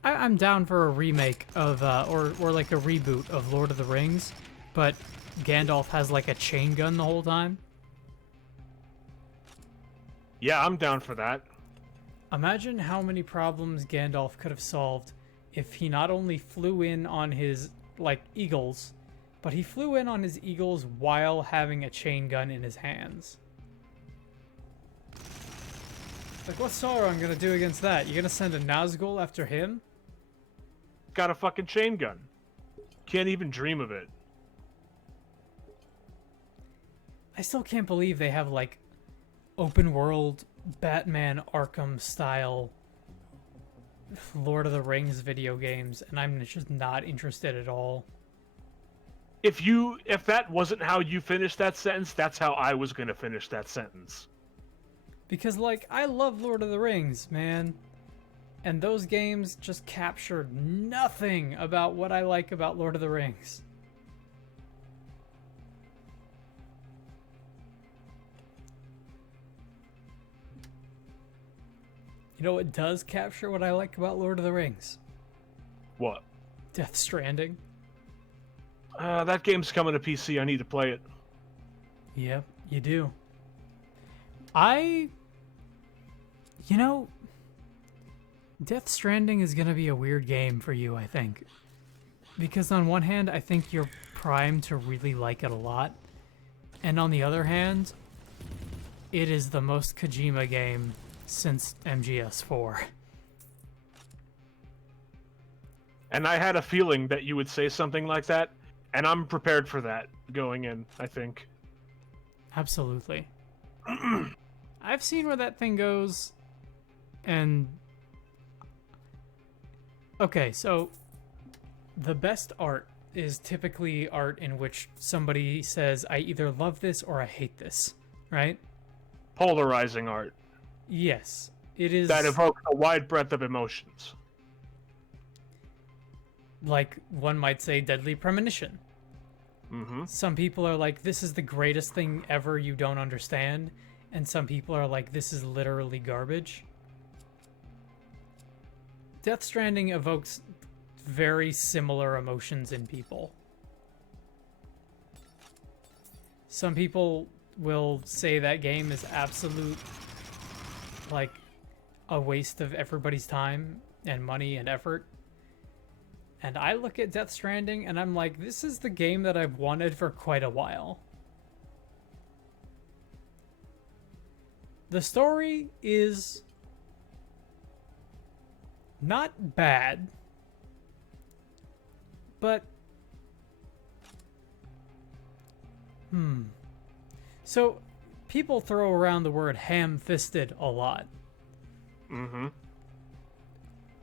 I'm down for a remake of, or like a reboot of Lord of the Rings, but Gandalf has like a chain gun the whole time. Yeah, I'm down for that. Imagine how many problems Gandalf could have solved if he not only flew in on his, like, eagles, but he flew in on his eagles while having a chain gun in his hands. Like, what's Sauron gonna do against that? You gonna send a Nazgul after him? Got a fucking chain gun. Can't even dream of it. I still can't believe they have, like, open world Batman Arkham style Lord of the Rings video games, and I'm just not interested at all. If that wasn't how you finished that sentence, that's how I was gonna finish that sentence. Because, like, I love Lord of the Rings, man. And those games just captured nothing about what I like about Lord of the Rings. You know what does capture what I like about Lord of the Rings? What? Death Stranding. That game's coming to PC. I need to play it. Yep, you do. I, you know, Death Stranding is gonna be a weird game for you, I think. Because on one hand, I think you're primed to really like it a lot. And on the other hand, it is the most Kojima game since MGS4. And I had a feeling that you would say something like that, and I'm prepared for that going in, I think. Absolutely. I've seen where that thing goes, and... Okay, so the best art is typically art in which somebody says, I either love this or I hate this, right? Polarizing art. Yes, it is. That evokes a wide breadth of emotions. Like, one might say Deadly Premonition. Mm-hmm. Some people are like, this is the greatest thing ever, you don't understand. And some people are like, this is literally garbage. Death Stranding evokes very similar emotions in people. Some people will say that game is absolute, like, a waste of everybody's time and money and effort. And I look at Death Stranding and I'm like, this is the game that I've wanted for quite a while. The story is not bad, but so people throw around the word ham-fisted a lot. Mm-hmm.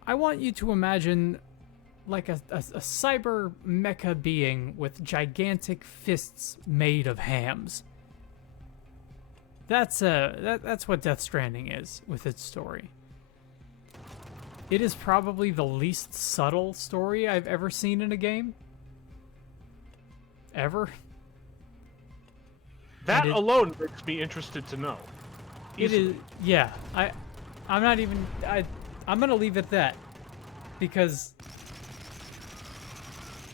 I want you to imagine like a cyber mecha being with gigantic fists made of hams. That's what Death Stranding is with its story. It is probably the least subtle story I've ever seen in a game. Ever. That alone makes me interested to know. Easily. It is, yeah. I'm not even. I'm gonna leave it at that because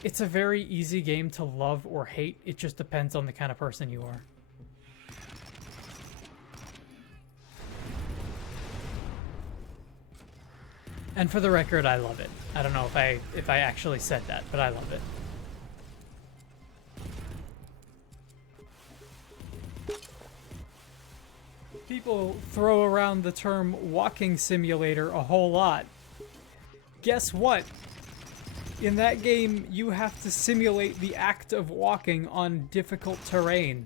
it's a very easy game to love or hate. It just depends on the kind of person you are. And for the record, I love it. I don't know if I actually said that, but I love it. People throw around the term walking simulator a whole lot. Guess what? In that game, you have to simulate the act of walking on difficult terrain.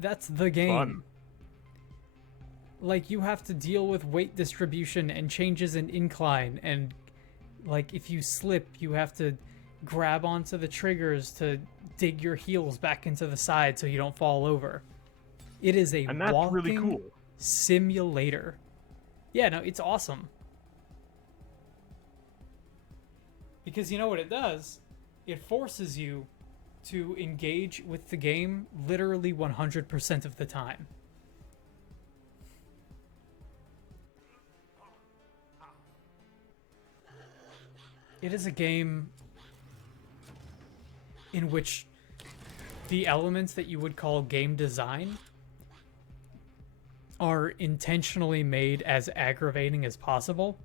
That's the game. Fun. Like, you have to deal with weight distribution and changes in incline, and like, if you slip, you have to grab onto the triggers to dig your heels back into the side so you don't fall over. It is a And that's walking really cool. simulator. Yeah, no, it's awesome. Because you know what it does? It forces you to engage with the game literally 100% of the time. It is a game in which the elements that you would call game design are intentionally made as aggravating as possible.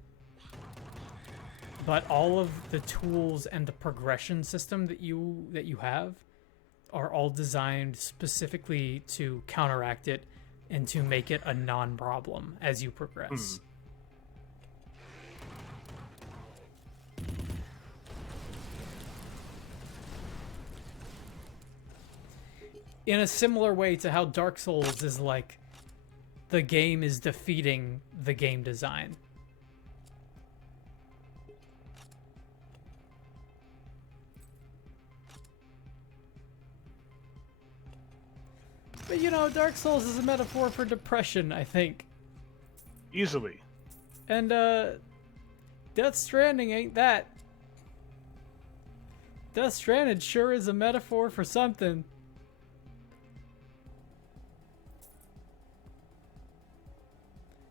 But all of the tools and the progression system that you have are all designed specifically to counteract it and to make it a non-problem as you progress. In a similar way to how Dark Souls is like, the game is defeating the game design. But you know, Dark Souls is a metaphor for depression, I think. Easily. And, Death Stranding ain't that. Death Stranded sure is a metaphor for something.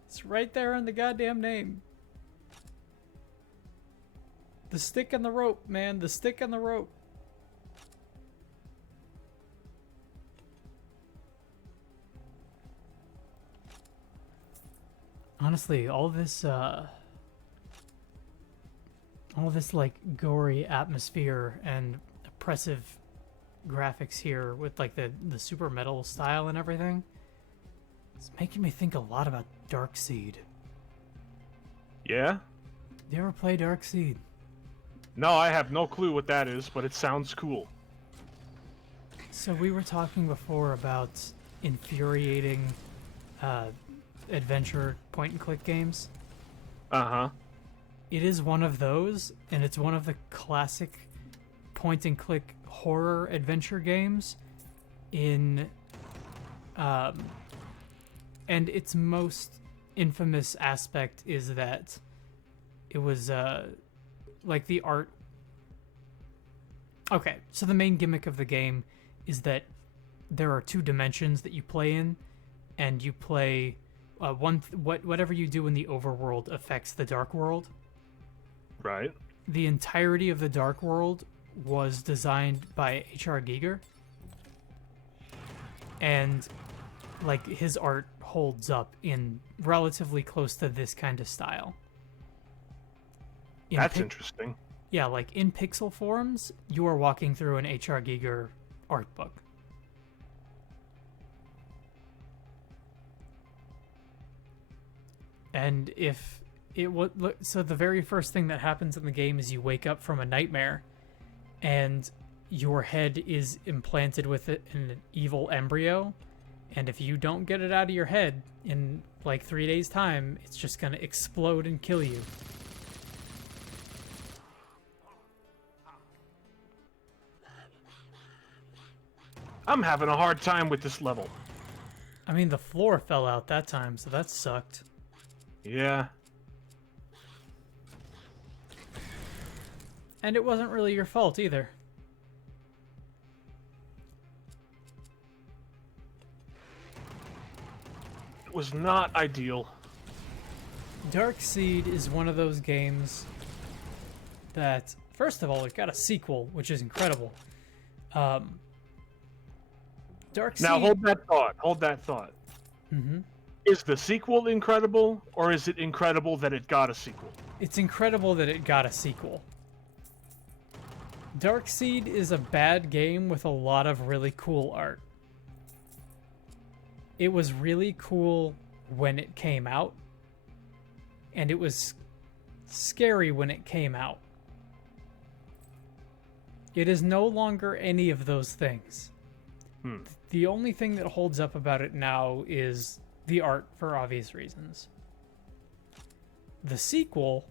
It's right there in the goddamn name. The stick and the rope, man. The stick and the rope. Honestly, all this like gory atmosphere and oppressive graphics here with like the super metal style and everything, it's making me think a lot about Darkseid. Yeah? Do you ever play Darkseid? No, I have no clue what that is, but it sounds cool. So we were talking before about infuriating adventure point-and-click games. Uh-huh. It is one of those, and it's one of the classic point-and-click horror adventure games in... and its most infamous aspect is that it was, like the art... Okay, so the main gimmick of the game is that there are two dimensions that you play in, and you play whatever you do in the overworld affects the dark world. Right. The entirety of the dark world was designed by H.R. Giger, and like his art holds up in relatively close to this kind of style. That's interesting. Yeah, like in pixel forms, you are walking through an H.R. Giger art book. And if it would so the very first thing that happens in the game is you wake up from a nightmare and your head is implanted with an evil embryo, and if you don't get it out of your head in like 3 days time, it's just going to explode and kill you. I'm having a hard time with this level. I mean, the floor fell out that time, so that sucked. Yeah. And it wasn't really your fault either. It was not ideal. Darkseid is one of those games that, first of all, it got a sequel, which is incredible. Darkseid... Now hold that thought. Hold that thought. Mm-hmm. Is the sequel incredible, or is it incredible that it got a sequel? It's incredible that it got a sequel. Darkseid is a bad game with a lot of really cool art. It was really cool when it came out, and it was scary when it came out. It is no longer any of those things. The only thing that holds up about it now is the art, for obvious reasons. The sequel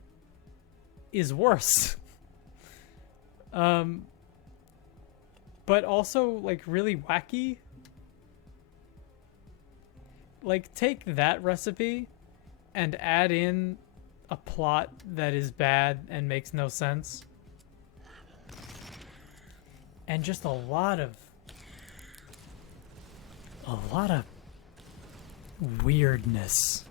is worse. But also, like, really wacky. Like, take that recipe and add in a plot that is bad and makes no sense. And just a lot of weirdness.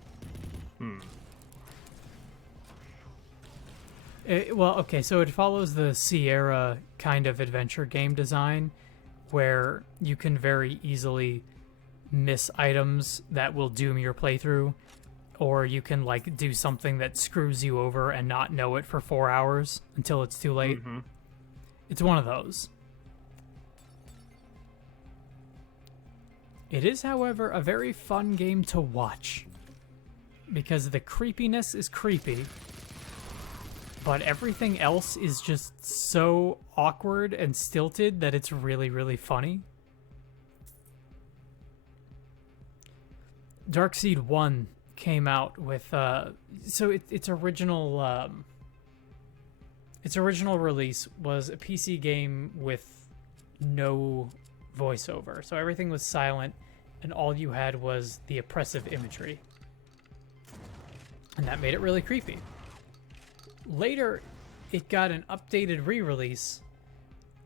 Well, okay, so it follows the Sierra kind of adventure game design, where you can very easily miss items that will doom your playthrough, or you can like do something that screws you over and not know it for 4 hours until it's too late. Mm-hmm. It's one of those. It is, however, a very fun game to watch, because the creepiness is creepy, but everything else is just so awkward and stilted that it's really, really funny. Darkseid 1 came out with, so its original release was a PC game with no voiceover. So everything was silent, and all you had was the oppressive imagery. And that made it really creepy. Later, it got an updated re-release,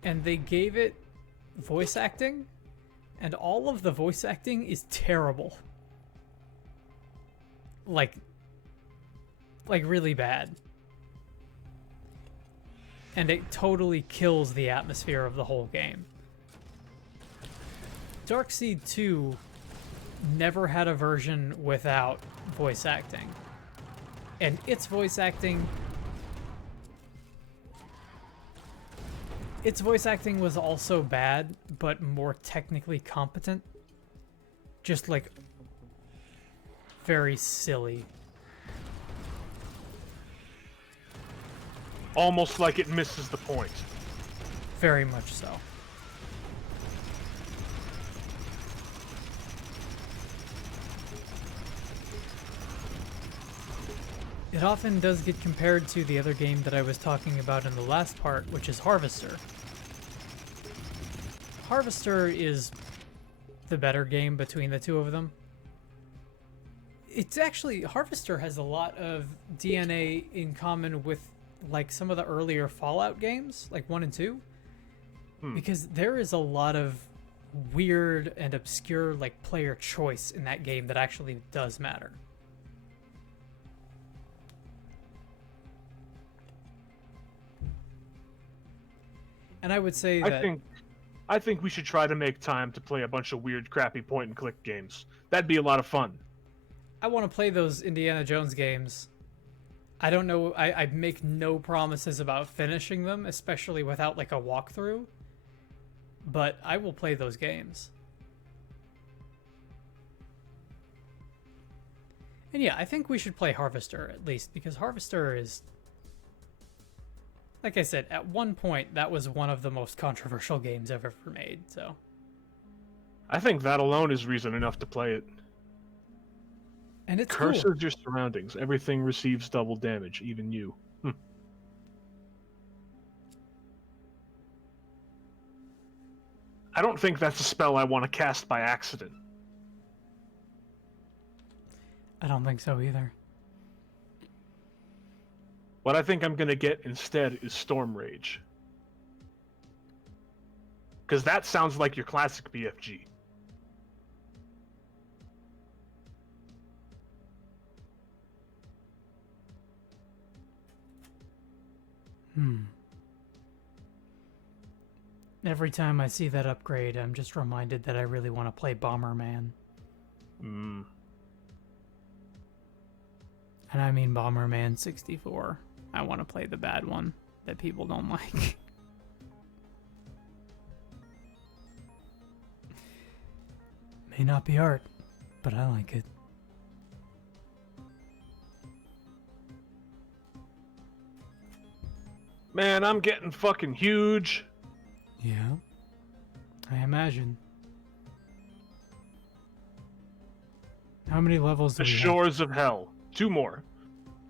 and they gave it voice acting, and all of the voice acting is terrible. Like really bad. And it totally kills the atmosphere of the whole game. Darkseid 2 never had a version without voice acting. And its voice acting was also bad, but more technically competent. Just like very silly. Almost like it misses the point. Very much so. It often does get compared to the other game that I was talking about in the last part, which is Harvester. Harvester is the better game between the two of them. It's actually, Harvester has a lot of DNA in common with like some of the earlier Fallout games, like 1 and 2. Because there is a lot of weird and obscure like player choice in that game that actually does matter. And I would say that I think we should try to make time to play a bunch of weird, crappy point-and-click games. That'd be a lot of fun. I want to play those Indiana Jones games. I don't know, I make no promises about finishing them, especially without like a walkthrough. But I will play those games. And yeah, I think we should play Harvester at least, because Harvester is... Like I said, at one point, that was one of the most controversial games ever made, so... I think that alone is reason enough to play it. And it's Curses cool. your surroundings. Everything receives double damage, even you. I don't think that's a spell I want to cast by accident. I don't think so either. What I think I'm going to get instead is Storm Rage. Because that sounds like your classic BFG. Every time I see that upgrade, I'm just reminded that I really want to play Bomberman. And I mean Bomberman 64. I want to play the bad one that people don't like. May not be art, but I like it. Man, I'm getting fucking huge. Yeah, I imagine. How many levels do The we have? Shores of Hell. 2 more.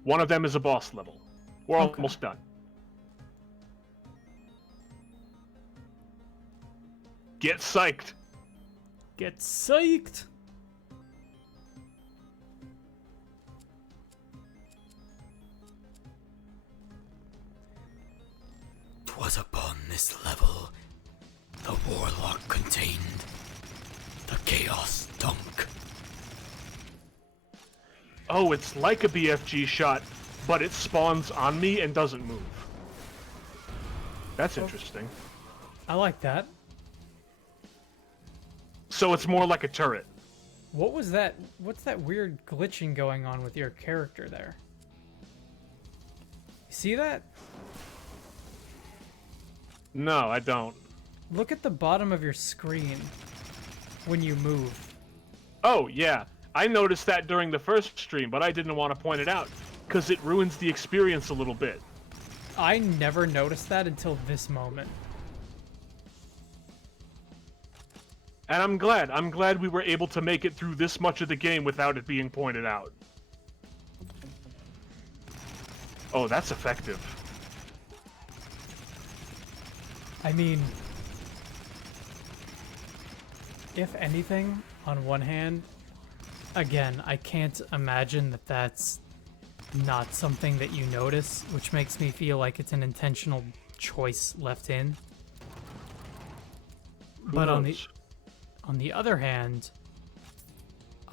One of them is a boss level. We're Okay. almost done. Get psyched. Get psyched! "'Twas upon this level the Warlock contained the Chaos Dunk." Oh, it's like a BFG shot, but it spawns on me and doesn't move. That's interesting. I like that. So it's more like a turret. What was that? What's that weird glitching going on with your character there? You see that? No, I don't. Look at the bottom of your screen when you move. Oh, yeah. I noticed that during the first stream, but I didn't want to point it out, because it ruins the experience a little bit. I never noticed that until this moment. And I'm glad. I'm glad we were able to make it through this much of the game without it being pointed out. Oh, that's effective. I mean, if anything, on one hand, again, I can't imagine that that's not something that you notice, which makes me feel like it's an intentional choice left in. But on the other hand,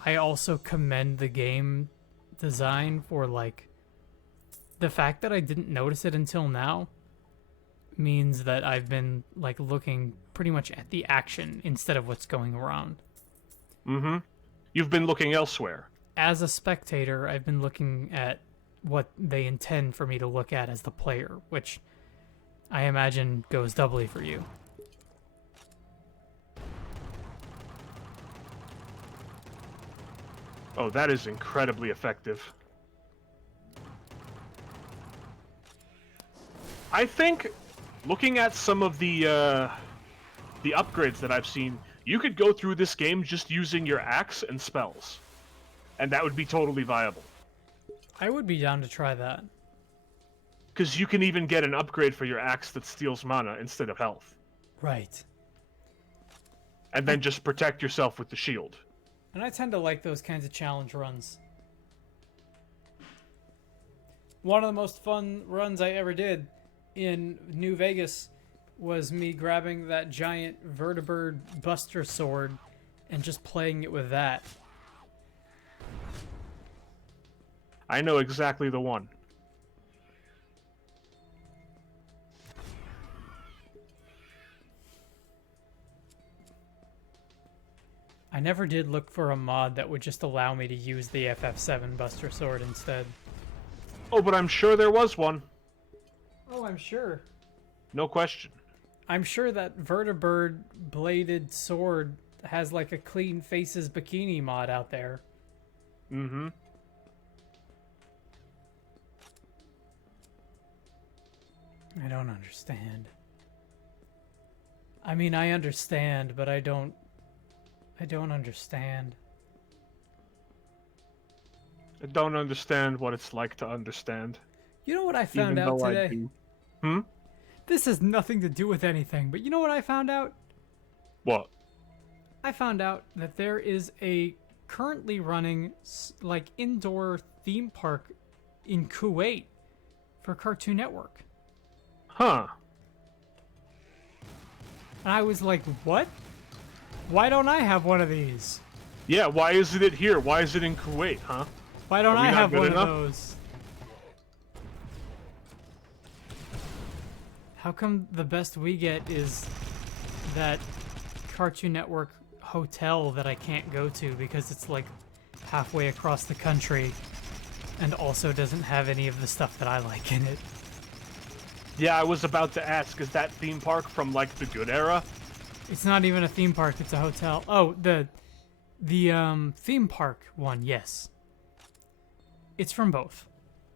I also commend the game design for, like, the fact that I didn't notice it until now means that I've been, like, looking pretty much at the action instead of what's going around. Mm-hmm. You've been looking elsewhere. as a spectator, I've been looking at what they intend for me to look at as the player, which I imagine goes doubly for you. Oh, that is incredibly effective. I think, looking at some of the upgrades that I've seen, you could go through this game just using your axe and spells, and that would be totally viable. I would be down to try that. Because you can even get an upgrade for your axe that steals mana instead of health. Right. And then just protect yourself with the shield. And I tend to like those kinds of challenge runs. One of the most fun runs I ever did in New Vegas was me grabbing that giant vertibird buster sword and just playing it with that. I know exactly the one. I never did look for a mod that would just allow me to use the FF7 Buster Sword instead. Oh, but I'm sure there was one. Oh, I'm sure. No question. I'm sure that vertibird bladed sword has like a Clean Faces bikini mod out there. Mm-hmm. I don't understand. I mean, I understand, but I don't understand. I don't understand what it's like to understand. You know what I found out I today? do. Hmm? This has nothing to do with anything, but you know what I found out? What? I found out that there is a currently running like indoor theme park in Kuwait for Cartoon Network. Huh. And I was like, what? Why don't I have one of these? Yeah, why isn't it here? Why is it in Kuwait, huh? Why don't Are we I not have good one enough? of those? How come the best we get is that Cartoon Network hotel that I can't go to because it's like halfway across the country and also doesn't have any of the stuff that I like in it? Yeah, I was about to ask, is that theme park from, like, the good era? It's not even a theme park, it's a hotel. Oh, the theme park one, yes. It's from both.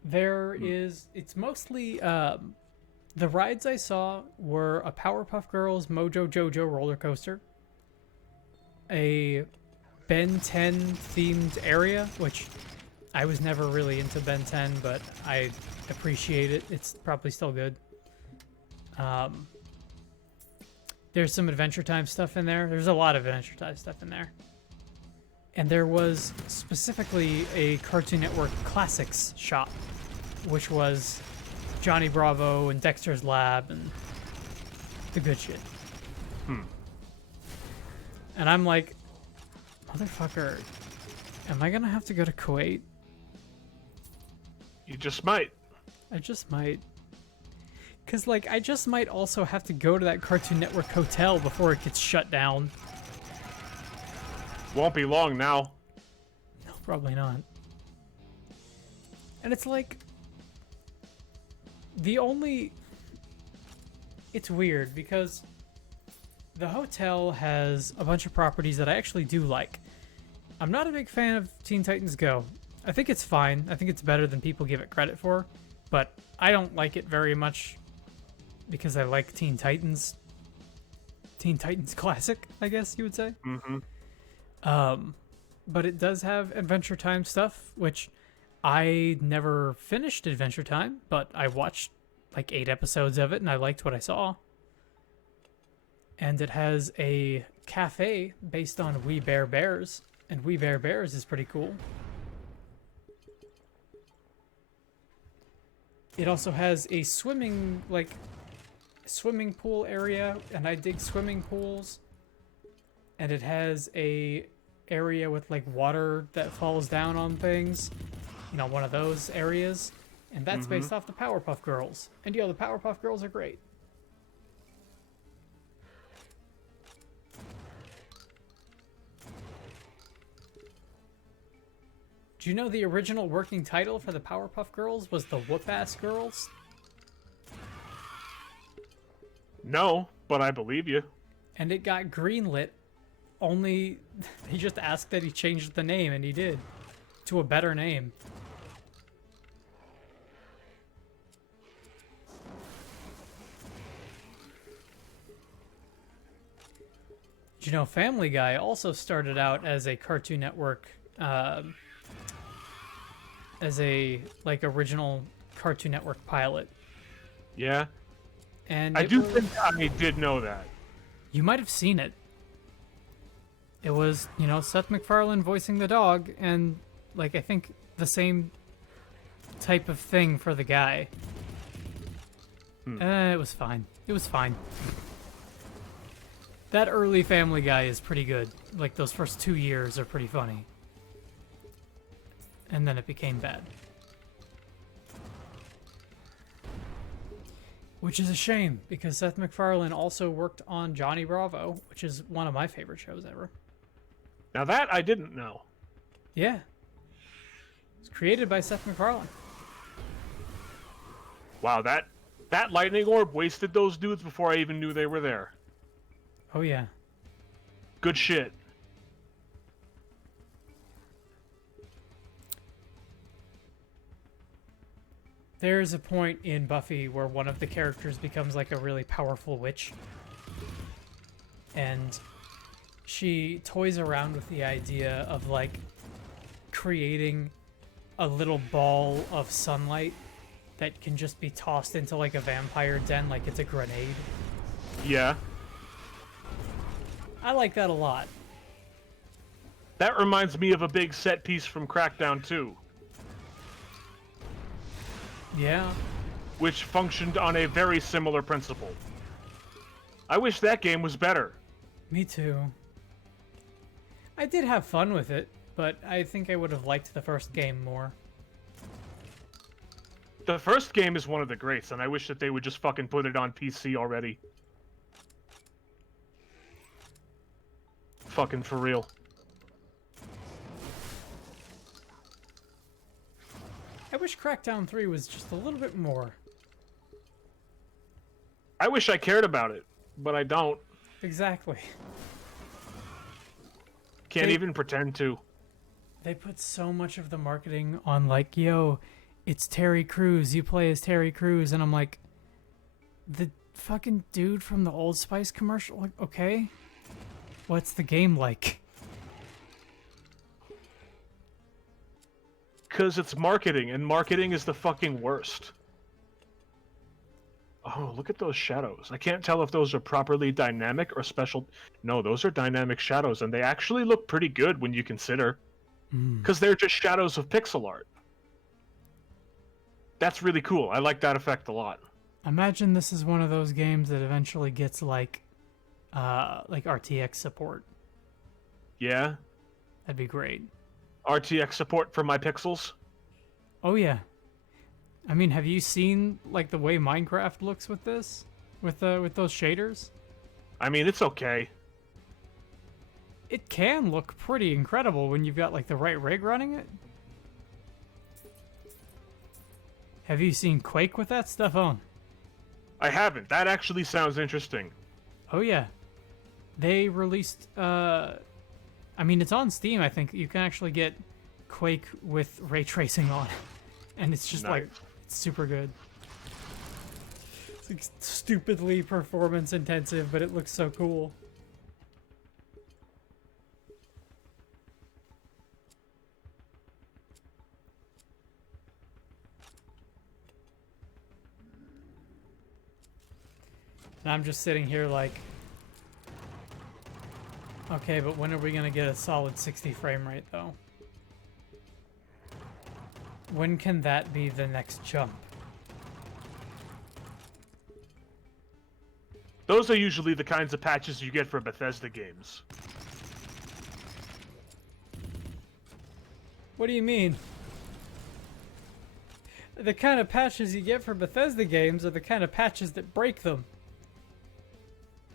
It's mostly, the rides I saw were a Powerpuff Girls Mojo Jojo roller coaster, a Ben 10 themed area, which I was never really into Ben 10, but I appreciate it. It's probably still good. There's some Adventure Time stuff in there. There's a lot of Adventure Time stuff in there. And there was specifically a Cartoon Network Classics shop, which was Johnny Bravo and Dexter's Lab and the good shit. And I'm like, motherfucker, am I gonna have to go to Kuwait? You just might. I just might. Because, like, I just might also have to go to that Cartoon Network hotel before it gets shut down. Won't be long now. No, probably not. And it's like... It's weird, because the hotel has a bunch of properties that I actually do like. I'm not a big fan of Teen Titans Go. I think it's fine. I think it's better than people give it credit for. But I don't like it very much because I like Teen Titans. Teen Titans Classic, I guess you would say. Mm-hmm. But it does have Adventure Time stuff, which I never finished Adventure Time, but I watched like 8 episodes of it and I liked what I saw. And it has a cafe based on We Bare Bears, and We Bare Bears is pretty cool. It also has a swimming pool area, and I dig swimming pools. And it has a area with like water that falls down on things. You know, one of those areas. And that's based off the Powerpuff Girls. And yo, the Powerpuff Girls are great. Do you know the original working title for the Powerpuff Girls was the Whoop-Ass Girls? No, but I believe you. And it got greenlit, only he just asked that he changed the name, and he did. To a better name. Did you know Family Guy also started out as a Cartoon Network, as a, like, original Cartoon Network pilot? Yeah. And I do think I did know that. You might have seen it. It was, you know, Seth MacFarlane voicing the dog, and, like, I think the same type of thing for the guy. It was fine. It was fine. That early Family Guy is pretty good. Like, those first 2 years are pretty funny. And then it became bad. Which is a shame, because Seth MacFarlane also worked on Johnny Bravo, which is one of my favorite shows ever. Now that I didn't know. Yeah. It was created by Seth MacFarlane. Wow, that lightning orb wasted those dudes before I even knew they were there. Oh, yeah. Good shit. There's a point in Buffy where one of the characters becomes like a really powerful witch. And she toys around with the idea of like creating a little ball of sunlight that can just be tossed into like a vampire den like it's a grenade. Yeah. I like that a lot. That reminds me of a big set piece from Crackdown 2. Yeah. Which functioned on a very similar principle. I wish that game was better. Me too. I did have fun with it, but I think I would have liked the first game more. The first game is one of the greats, and I wish that they would just fucking put it on PC already. Fucking for real. I wish Crackdown 3 was just a little bit more. I wish I cared about it, but I don't. Exactly. Can't even pretend to. They put so much of the marketing on like, yo, it's Terry Crews, you play as Terry Crews, and I'm like, the fucking dude from the Old Spice commercial? Like, okay. What's the game like? Because it's marketing, and marketing is the fucking worst. Oh, look at those shadows. I can't tell if those are properly dynamic or special. No, those are dynamic shadows, and they actually look pretty good when you consider. Because they're just shadows of pixel art. That's really cool. I like that effect a lot. Imagine this is one of those games that eventually gets like RTX support. Yeah? That'd be great. RTX support for my pixels? Oh yeah. I mean, have you seen like the way Minecraft looks with this? With those shaders? I mean, it's okay. It can look pretty incredible when you've got like the right rig running it. Have you seen Quake with that stuff on? I haven't. That actually sounds interesting. Oh yeah. They released I mean, it's on Steam, I think. You can actually get Quake with ray tracing on it. And it's just like, it's super good. It's like stupidly performance intensive, but it looks so cool. And I'm just sitting here like, okay, but when are we gonna get a solid 60 frame rate though? When can that be the next jump? Those are usually the kinds of patches you get for Bethesda games. What do you mean? The kind of patches you get for Bethesda games are the kind of patches that break them.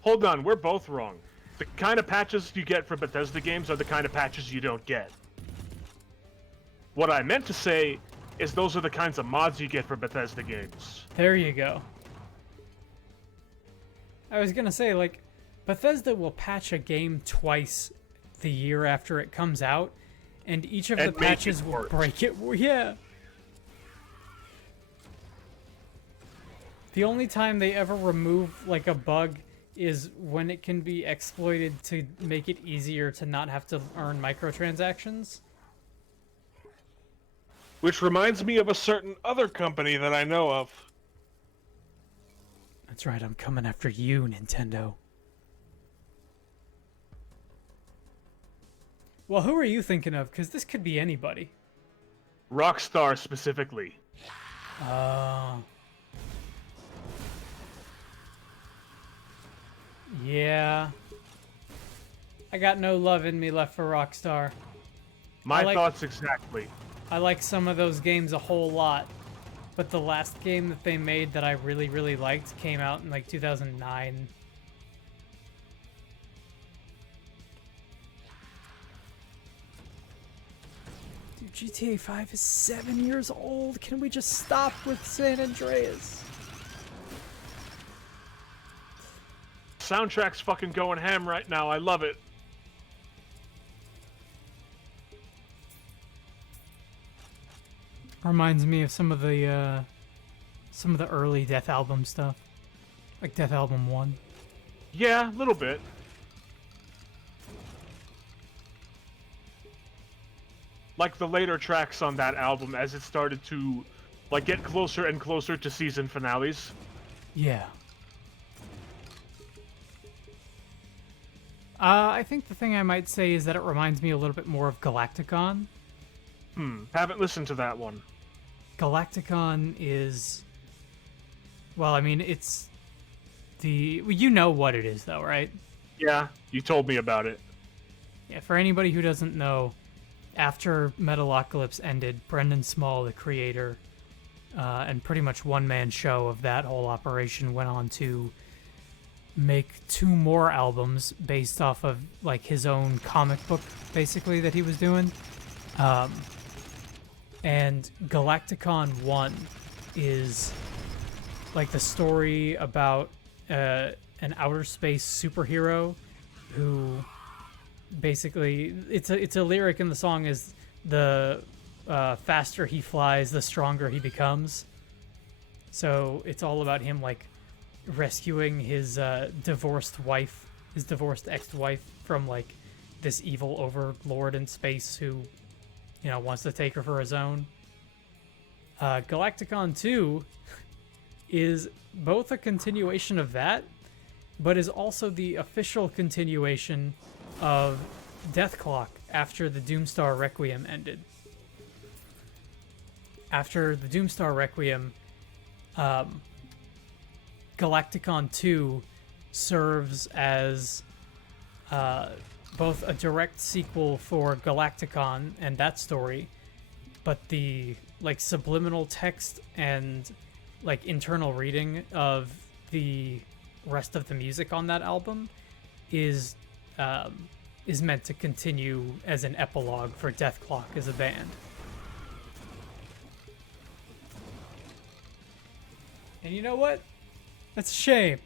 Hold on, we're both wrong. The kind of patches you get for Bethesda games are the kind of patches you don't get. What I meant to say is those are the kinds of mods you get for Bethesda games. There you go. I was gonna say, like, Bethesda will patch a game twice the year after it comes out, and each of the And make it patches will worse. break it. Yeah. The only time they ever remove, like, a bug is when it can be exploited to make it easier to not have to earn microtransactions. Which reminds me of a certain other company that I know of. That's right, I'm coming after you, Nintendo. Well, who are you thinking of? Because this could be anybody. Rockstar specifically. Yeah. I got no love in me left for Rockstar. My like- thoughts exactly. I like some of those games a whole lot, but the last game that they made that I really, really liked came out in like 2009. Dude, GTA 5 is 7 years old. Can we just stop with San Andreas? Soundtrack's fucking going ham right now. I love it. Reminds me of some of the early Death Album stuff, like Death Album 1. Yeah, a little bit. Like the later tracks on that album as it started to like get closer and closer to season finales. Yeah. I think the thing I might say is that it reminds me a little bit more of Galacticon. Haven't listened to that one. Galacticon is, well, I mean, it's well, you know what it is, though, right? Yeah, you told me about it. Yeah, for anybody who doesn't know, after Metalocalypse ended, Brendan Small, the creator, and pretty much one-man show of that whole operation, went on to make 2 more albums based off of, like, his own comic book, basically, that he was doing. And Galacticon 1 is like the story about an outer space superhero who basically, it's a lyric in the song is the faster he flies, the stronger he becomes. So it's all about him like rescuing his divorced wife, his divorced ex-wife from like this evil overlord in space who, you know, wants to take her for his own. Galacticon 2 is both a continuation of that, but is also the official continuation of Death Clock after the Doomstar Requiem ended. After the Doomstar Requiem, Galacticon 2 serves as both a direct sequel for Galacticon and that story, but the like subliminal text and like internal reading of the rest of the music on that album is meant to continue as an epilogue for Death Clock as a band. And you know what? That's a shame,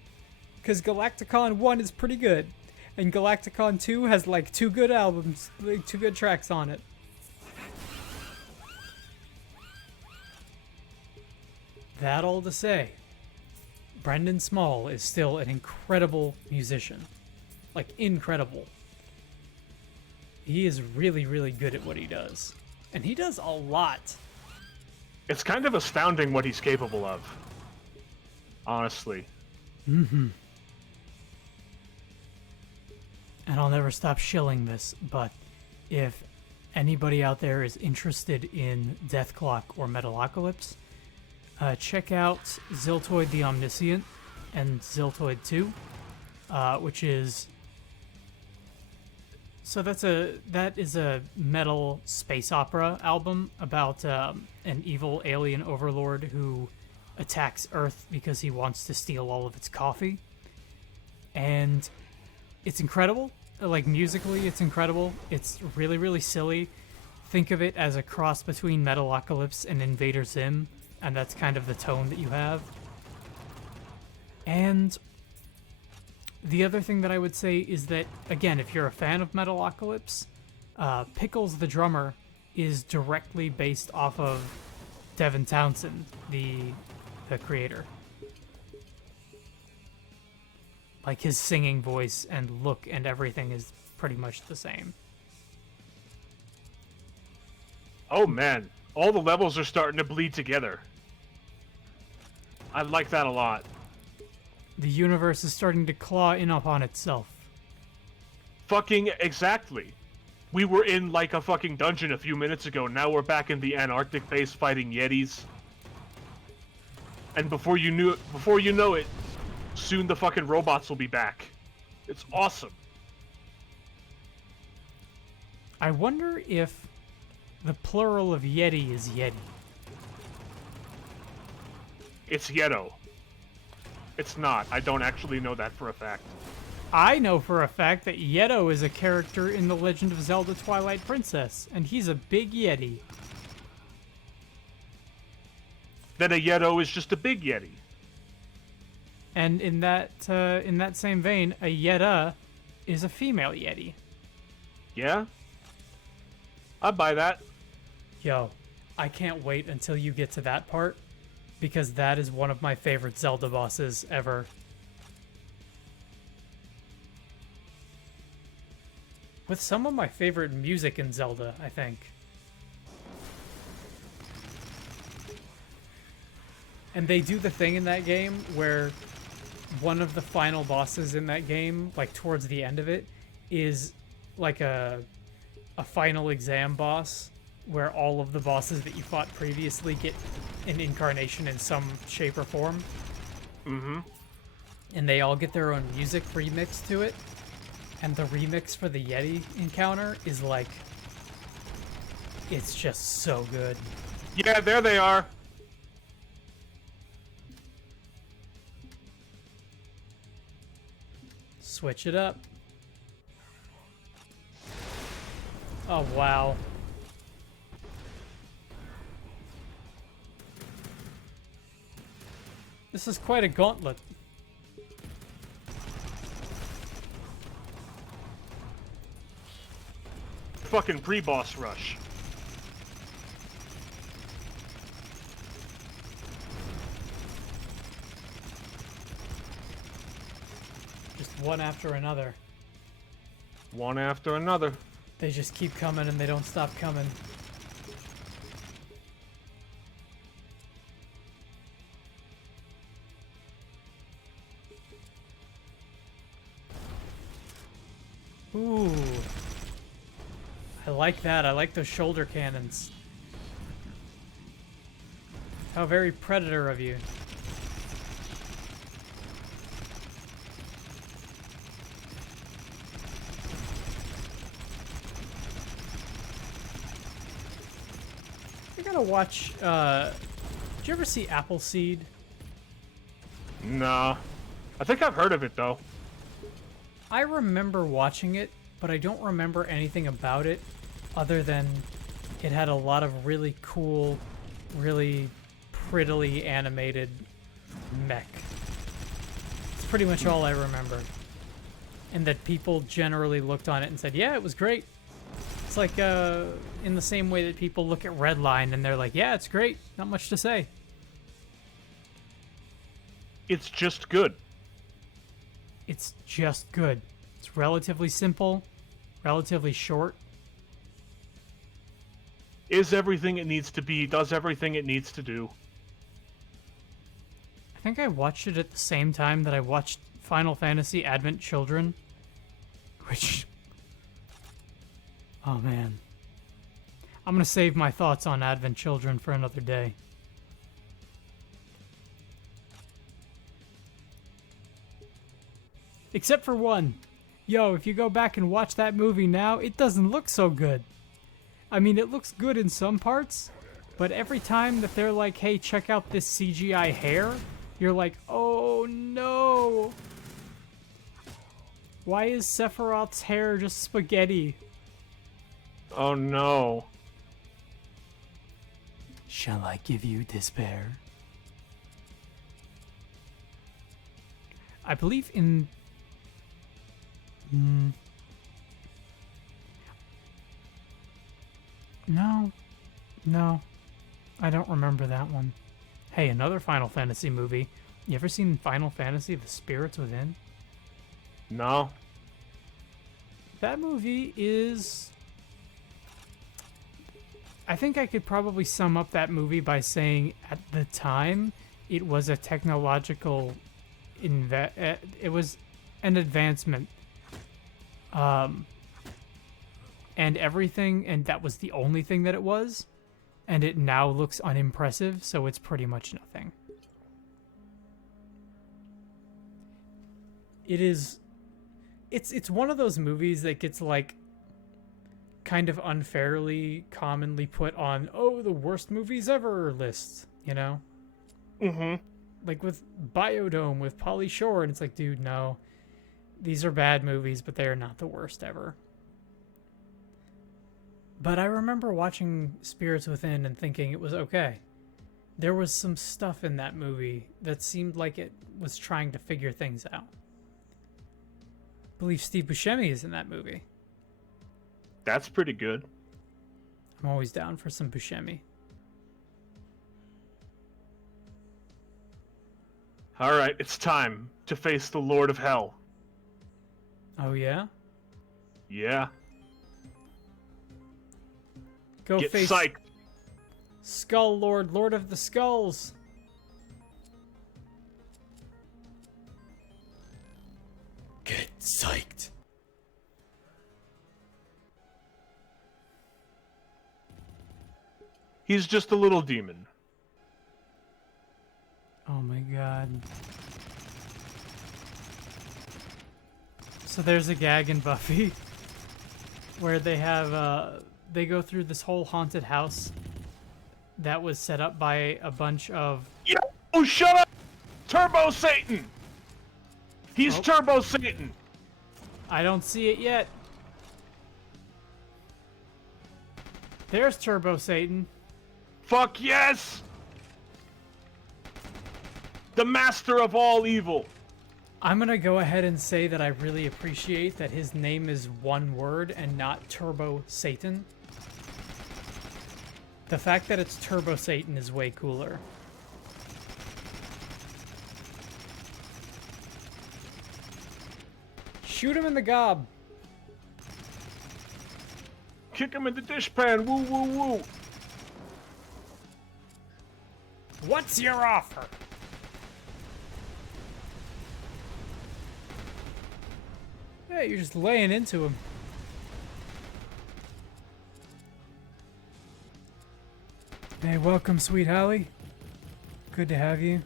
because Galacticon 1 is pretty good. And Galacticon 2 has like 2 good albums, like 2 good tracks on it. That all to say, Brendan Small is still an incredible musician. Like, incredible. He is really, really good at what he does. And he does a lot. It's kind of astounding what he's capable of. Honestly. And I'll never stop shilling this, but if anybody out there is interested in Death Clock or Metalocalypse, check out Ziltoid the Omniscient and Ziltoid 2, which is... So that is a metal space opera album about an evil alien overlord who attacks Earth because he wants to steal all of its coffee. And it's incredible. Like, musically, it's incredible. It's really, really silly. think of it as a cross between Metalocalypse and Invader Zim, and that's kind of the tone that you have. And the other thing that I would say is that, again, if you're a fan of Metalocalypse, Pickles the drummer is directly based off of Devin Townsend, the creator. Like, his singing voice and look and everything is pretty much the same. Oh man, all the levels are starting to bleed together. I like that a lot. The universe is starting to claw in upon itself. Fucking exactly. We were in like a fucking dungeon a few minutes ago. Now we're back in the Antarctic base fighting Yetis. And before you know it, soon the fucking robots will be back. It's awesome. I wonder if the plural of Yeti is Yeti. It's Yeto. It's not. I don't actually know that for a fact. I know for a fact that Yeto is a character in The Legend of Zelda Twilight Princess, and he's a big Yeti. Then a Yeto is just a big Yeti. And in that same vein, a Yeta is a female Yeti. Yeah? I buy that. Yo, I can't wait until you get to that part, because that is one of my favorite Zelda bosses ever. With some of my favorite music in Zelda, I think. And they do the thing in that game where one of the final bosses in that game, like towards the end of it, is like a final exam boss where all of the bosses that you fought previously get an incarnation in some shape or form. Mm-hmm. And they all get their own music remixed to it. And the remix for the Yeti encounter is like, it's just so good. Yeah, there they are. Switch it up. Oh, wow. This is quite a gauntlet. Fucking pre-boss rush. Just one after another. One after another. They just keep coming and they don't stop coming. Ooh. I like that. I like those shoulder cannons. How very Predator of you. I gotta watch, did you ever see Appleseed? Nah. I think I've heard of it, though. I remember watching it, but I don't remember anything about it other than it had a lot of really cool, really prettily animated mech. It's pretty much all I remember. And that people generally looked on it and said, yeah, it was great. It's like in the same way that people look at Redline and they're like, yeah, it's great. Not much to say. It's just good. It's just good. It's relatively simple, relatively short. Is everything it needs to be, does everything it needs to do. I think I watched it at the same time that I watched Final Fantasy Advent Children, which... oh man. I'm gonna save my thoughts on Advent Children for another day. Except for one. Yo, if you go back and watch that movie now, it doesn't look so good. I mean, it looks good in some parts, but every time that they're like, hey, check out this CGI hair, you're like, oh no. Why is Sephiroth's hair just spaghetti? Oh no. Shall I give you despair? I believe in... No. No. I don't remember that one. Hey, another Final Fantasy movie. You ever seen Final Fantasy: The Spirits Within? No. That movie is... I think I could probably sum up that movie by saying at the time it was a technological it was an advancement. And everything, and that was the only thing that it was, and it now looks unimpressive, so it's pretty much nothing. It's one of those movies that gets like kind of unfairly commonly put on, oh, the worst movies ever lists, you know? Mm-hmm. Like with Biodome, with Pauly Shore, and it's like, dude, no. These are bad movies, but they are not the worst ever. But I remember watching Spirits Within and thinking it was okay. There was some stuff in that movie that seemed like it was trying to figure things out. I believe Steve Buscemi is in that movie. That's pretty good. I'm always down for some Buscemi. All right, it's time to face the Lord of Hell. Oh, yeah? Yeah. Go Get face psyched. Skull Lord, Lord of the Skulls. Get psyched. He's just a little demon. Oh my god. So there's a gag in Buffy where they have they go through this whole haunted house that was set up by a bunch of... Yeah. Oh, shut up! Turbo Satan! He's Oh. Turbo Satan! I don't see it yet. There's Turbo Satan. Fuck yes! The master of all evil. I'm gonna go ahead and say that I really appreciate that his name is one word and not Turbo Satan. The fact that it's Turbo Satan is way cooler. Shoot him in the gob. Kick him in the dishpan. Woo, woo, woo. What's your offer? Yeah, you're just laying into him. Hey, welcome, Sweet Holly. Good to have you.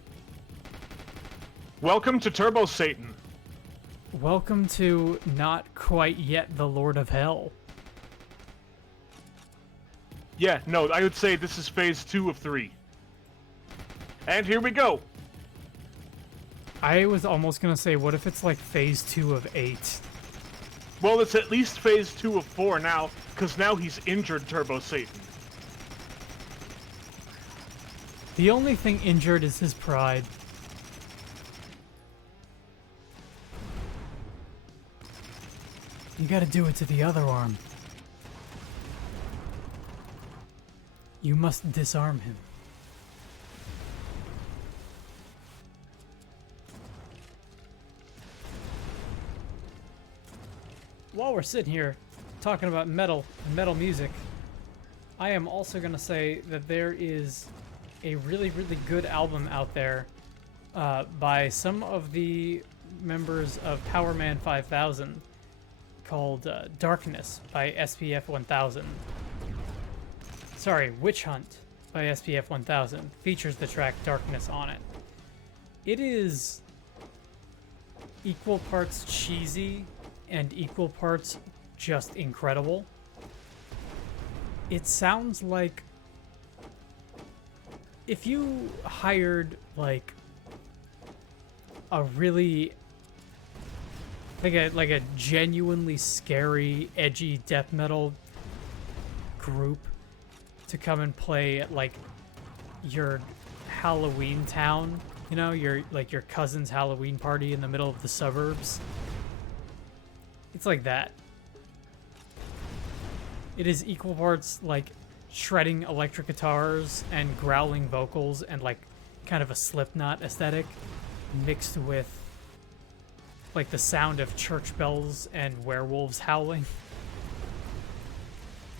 Welcome to Turbo Satan. Welcome to not quite yet the Lord of Hell. Yeah, no, I would say this is phase 2 of 3. And here we go. I was almost gonna say, what if it's like phase 2 of 8? Well, it's at least phase 2 of 4 now, because now he's injured Turbo Satan. The only thing injured is his pride. You gotta do it to the other arm. You must disarm him. While we're sitting here talking about metal and metal music, I am also going to say that there is a really, really good album out there by some of the members of Power Man 5000 called Darkness by SPF 1000. Sorry, Witch Hunt by SPF 1000 features the track Darkness on it. It is equal parts cheesy and equal parts just incredible. It sounds like if you hired like a really like a genuinely scary, edgy death metal group to come and play at like your Halloween town, you know, your cousin's Halloween party in the middle of the suburbs. It's like that. It is equal parts like shredding electric guitars and growling vocals and like kind of a Slipknot aesthetic mixed with like the sound of church bells and werewolves howling.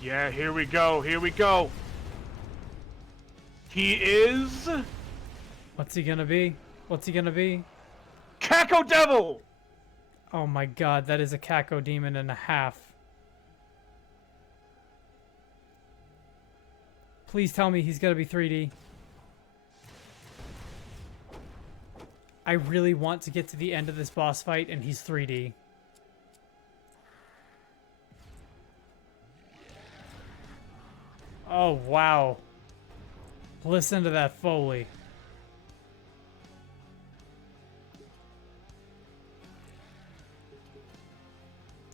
Yeah, here we go. Here we go. He is What's he gonna be? What's he gonna be? Caco Devil. Oh my god, that is a Caco demon and a half. Please tell me he's gonna be 3D. I really want to get to the end of this boss fight and he's 3D. Oh, wow. Listen to that Foley.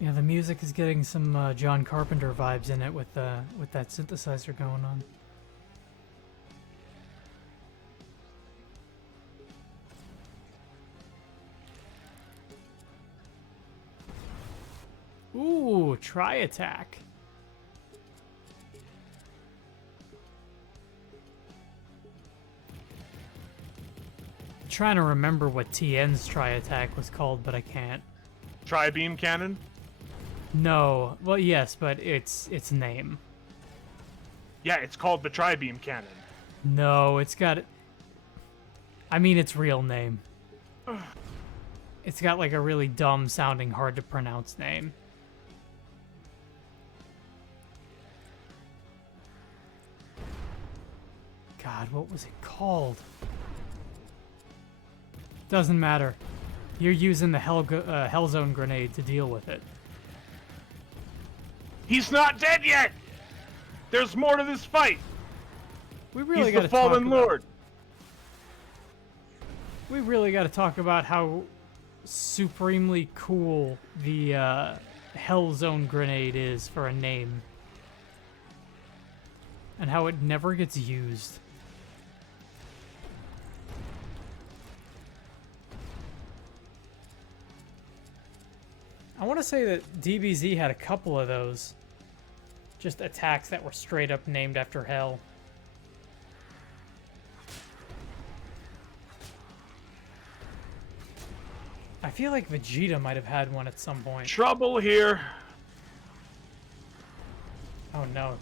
Yeah, the music is getting some John Carpenter vibes in it with that synthesizer going on. Ooh, try attack. I'm trying to remember what TN's try attack was called, but I can't. Tri-beam cannon. No, well, yes, but its name. Yeah, it's called the Tri-beam cannon. No, it's got. I mean, its real name. It's got like a really dumb sounding, hard to pronounce name. God, what was it called? Doesn't matter. You're using the Hellzone grenade to deal with it. He's not dead yet. There's more to this fight. We really He's got the to talk fallen lord. We really got to talk about how supremely cool the Hellzone grenade is for a name. And how it never gets used. I want to say that DBZ had a couple of those. Just attacks that were straight up named after hell. I feel like Vegeta might have had one at some point. Trouble here. Oh no.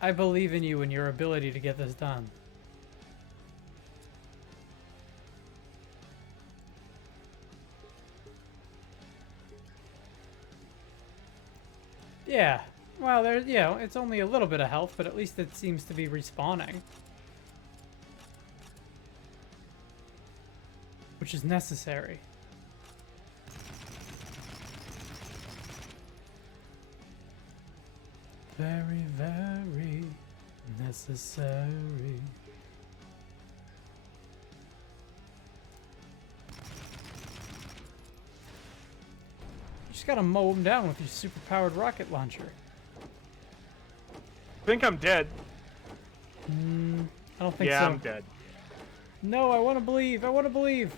I believe in you and your ability to get this done. Yeah. Well, there's, it's only a little bit of health, but at least it seems to be respawning. Which is necessary. Very, very necessary. You just gotta mow him down with your super-powered rocket launcher. I think I'm dead. I don't think so. Yeah, I'm dead. No, I want to believe. I want to believe.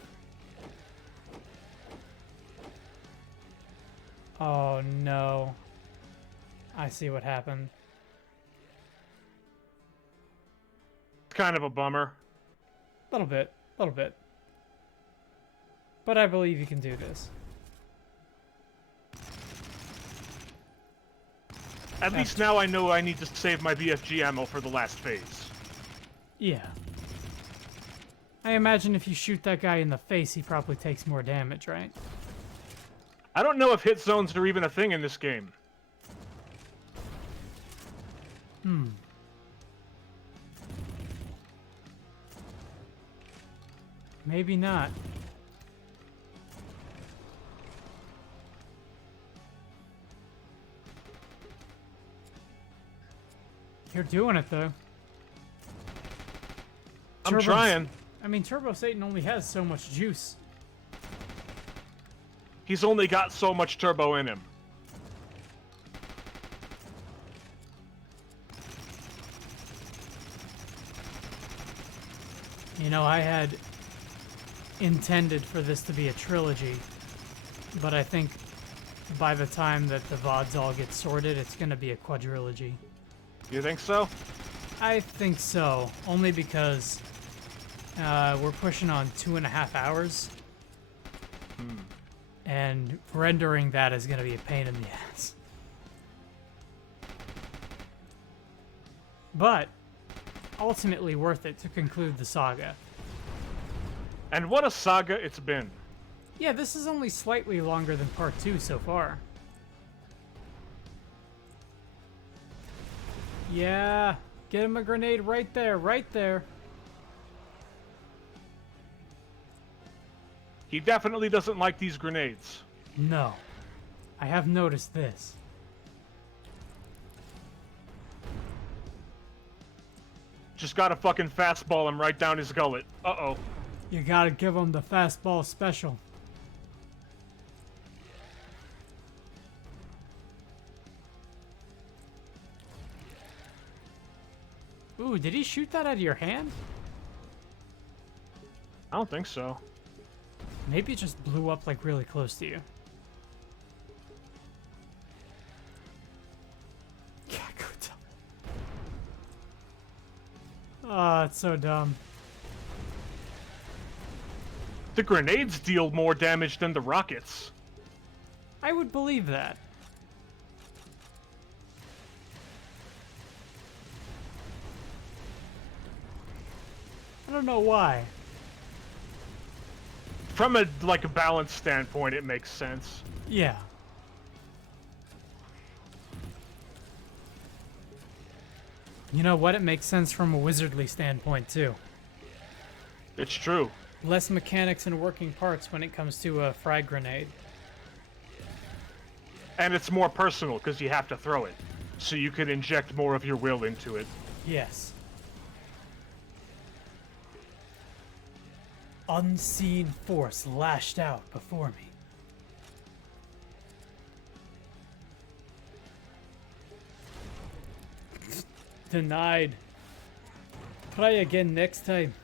Oh, no. I see what happened. It's kind of a bummer. Little bit. Little bit. But I believe you can do this. At least now I know I need to save my BFG ammo for the last phase. Yeah. I imagine if you shoot that guy in the face, he probably takes more damage, right? I don't know if hit zones are even a thing in this game. Maybe not. You're doing it, though. I'm trying. I mean, Turbo Satan only has so much juice. He's only got so much turbo in him. You know, I had intended for this to be a trilogy, but I think by the time that the VODs all get sorted, it's going to be a quadrilogy. You think so? I think so, only because we're pushing on 2.5 hours, and rendering that is going to be a pain in the ass. But ultimately worth it to conclude the saga. And what a saga it's been. Yeah, this is only slightly longer than part 2 so far. Yeah, get him a grenade right there, right there. He definitely doesn't like these grenades. No, I have noticed this. Just gotta fucking fastball him right down his gullet. Uh-oh. You gotta give him the fastball special. Ooh, did he shoot that out of your hand? I don't think so. Maybe it just blew up like really close to you. Kakuto. Oh, it's so dumb. The grenades deal more damage than the rockets. I would believe that. I don't know why. From a balance standpoint, it makes sense. Yeah. You know what? It makes sense from a wizardly standpoint, too. It's true. Less mechanics and working parts when it comes to a frag grenade. And it's more personal because you have to throw it. So you can inject more of your will into it. Yes. Unseen force lashed out before me. Denied. Try again next time.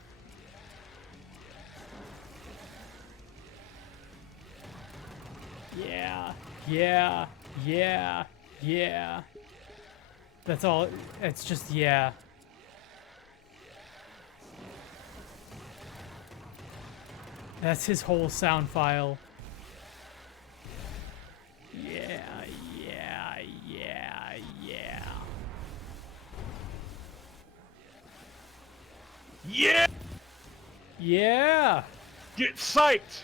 Yeah, yeah, yeah, yeah. That's all. It's just yeah. That's his whole sound file. Yeah, yeah, yeah, yeah. Yeah! Yeah! Get psyched!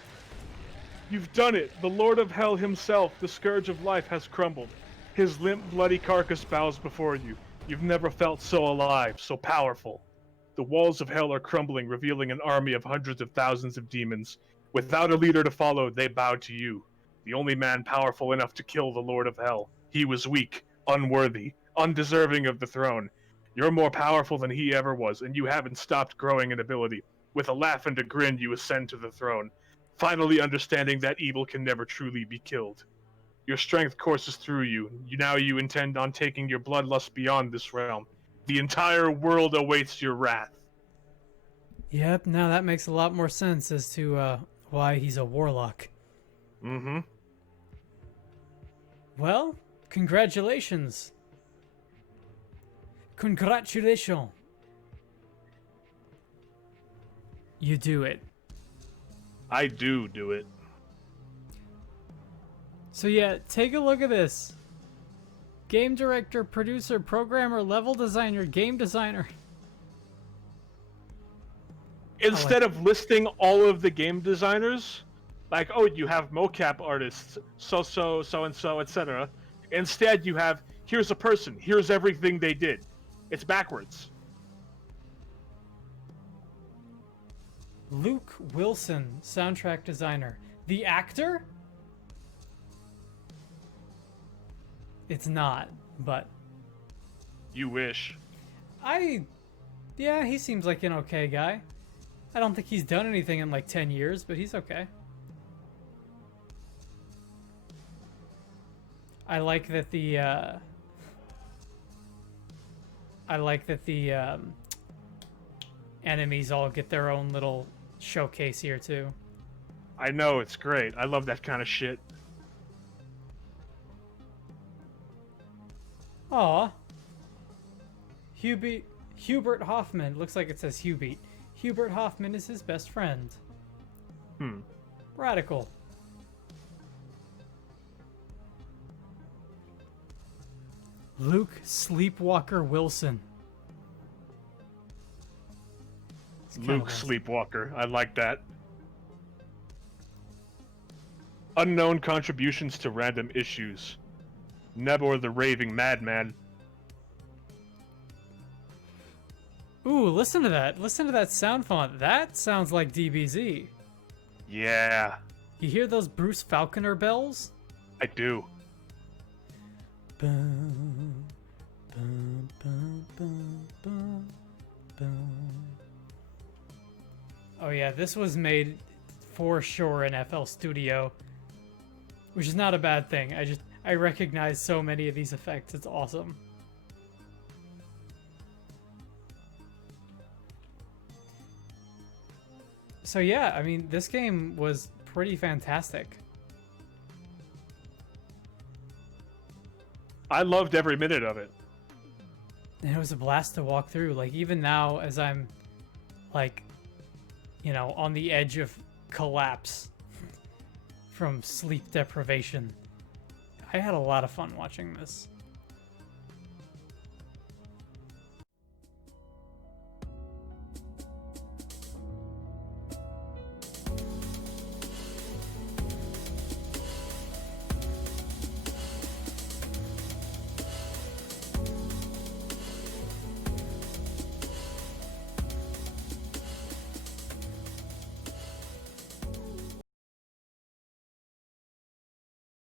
You've done it! The Lord of Hell himself, the Scourge of Life, has crumbled. His limp, bloody carcass bows before you. You've never felt so alive, so powerful. The walls of hell are crumbling, revealing an army of hundreds of thousands of demons. Without a leader to follow, they bow to you. The only man powerful enough to kill the Lord of Hell. He was weak, unworthy, undeserving of the throne. You're more powerful than he ever was, and you haven't stopped growing in ability. With a laugh and a grin, you ascend to the throne, finally understanding that evil can never truly be killed. Your strength courses through you. Now you intend on taking your bloodlust beyond this realm. The entire world awaits your wrath. Yep, now that makes a lot more sense as to why he's a warlock. Mm-hmm. Well, congratulations. Congratulations. You do it. I do it. So yeah, take a look at this. Game director, producer, programmer, level designer, game designer. Instead of listing all of the game designers, like, oh, you have mocap artists, so-and-so, etc. Instead, you have, here's a person, here's everything they did. It's backwards. Luke Wilson, soundtrack designer. The actor? It's not, but... You wish. Yeah, he seems like an okay guy. I don't think he's done anything in like 10 years, but he's okay. I like that the enemies all get their own little showcase here too. I know, it's great. I love that kind of shit. Aw. Hubert Hoffman. Looks like it says Hubert. Hubert Hoffman is his best friend. Radical. Luke Sleepwalker Wilson. It's kinda Luke nice. Sleepwalker. I like that. Unknown contributions to random issues. Nebor the Raving Madman. Ooh, listen to that. Listen to that sound font. That sounds like DBZ. Yeah, You hear those Bruce Falconer bells? I do. Bum, bum, bum, bum, bum, bum. Oh yeah, this was made for sure in FL Studio, which is not a bad thing. I recognize so many of these effects. It's awesome. So yeah, I mean, this game was pretty fantastic. I loved every minute of it. And it was a blast to walk through. Like, even now, as I'm, like, you know, on the edge of collapse from sleep deprivation, I had a lot of fun watching this.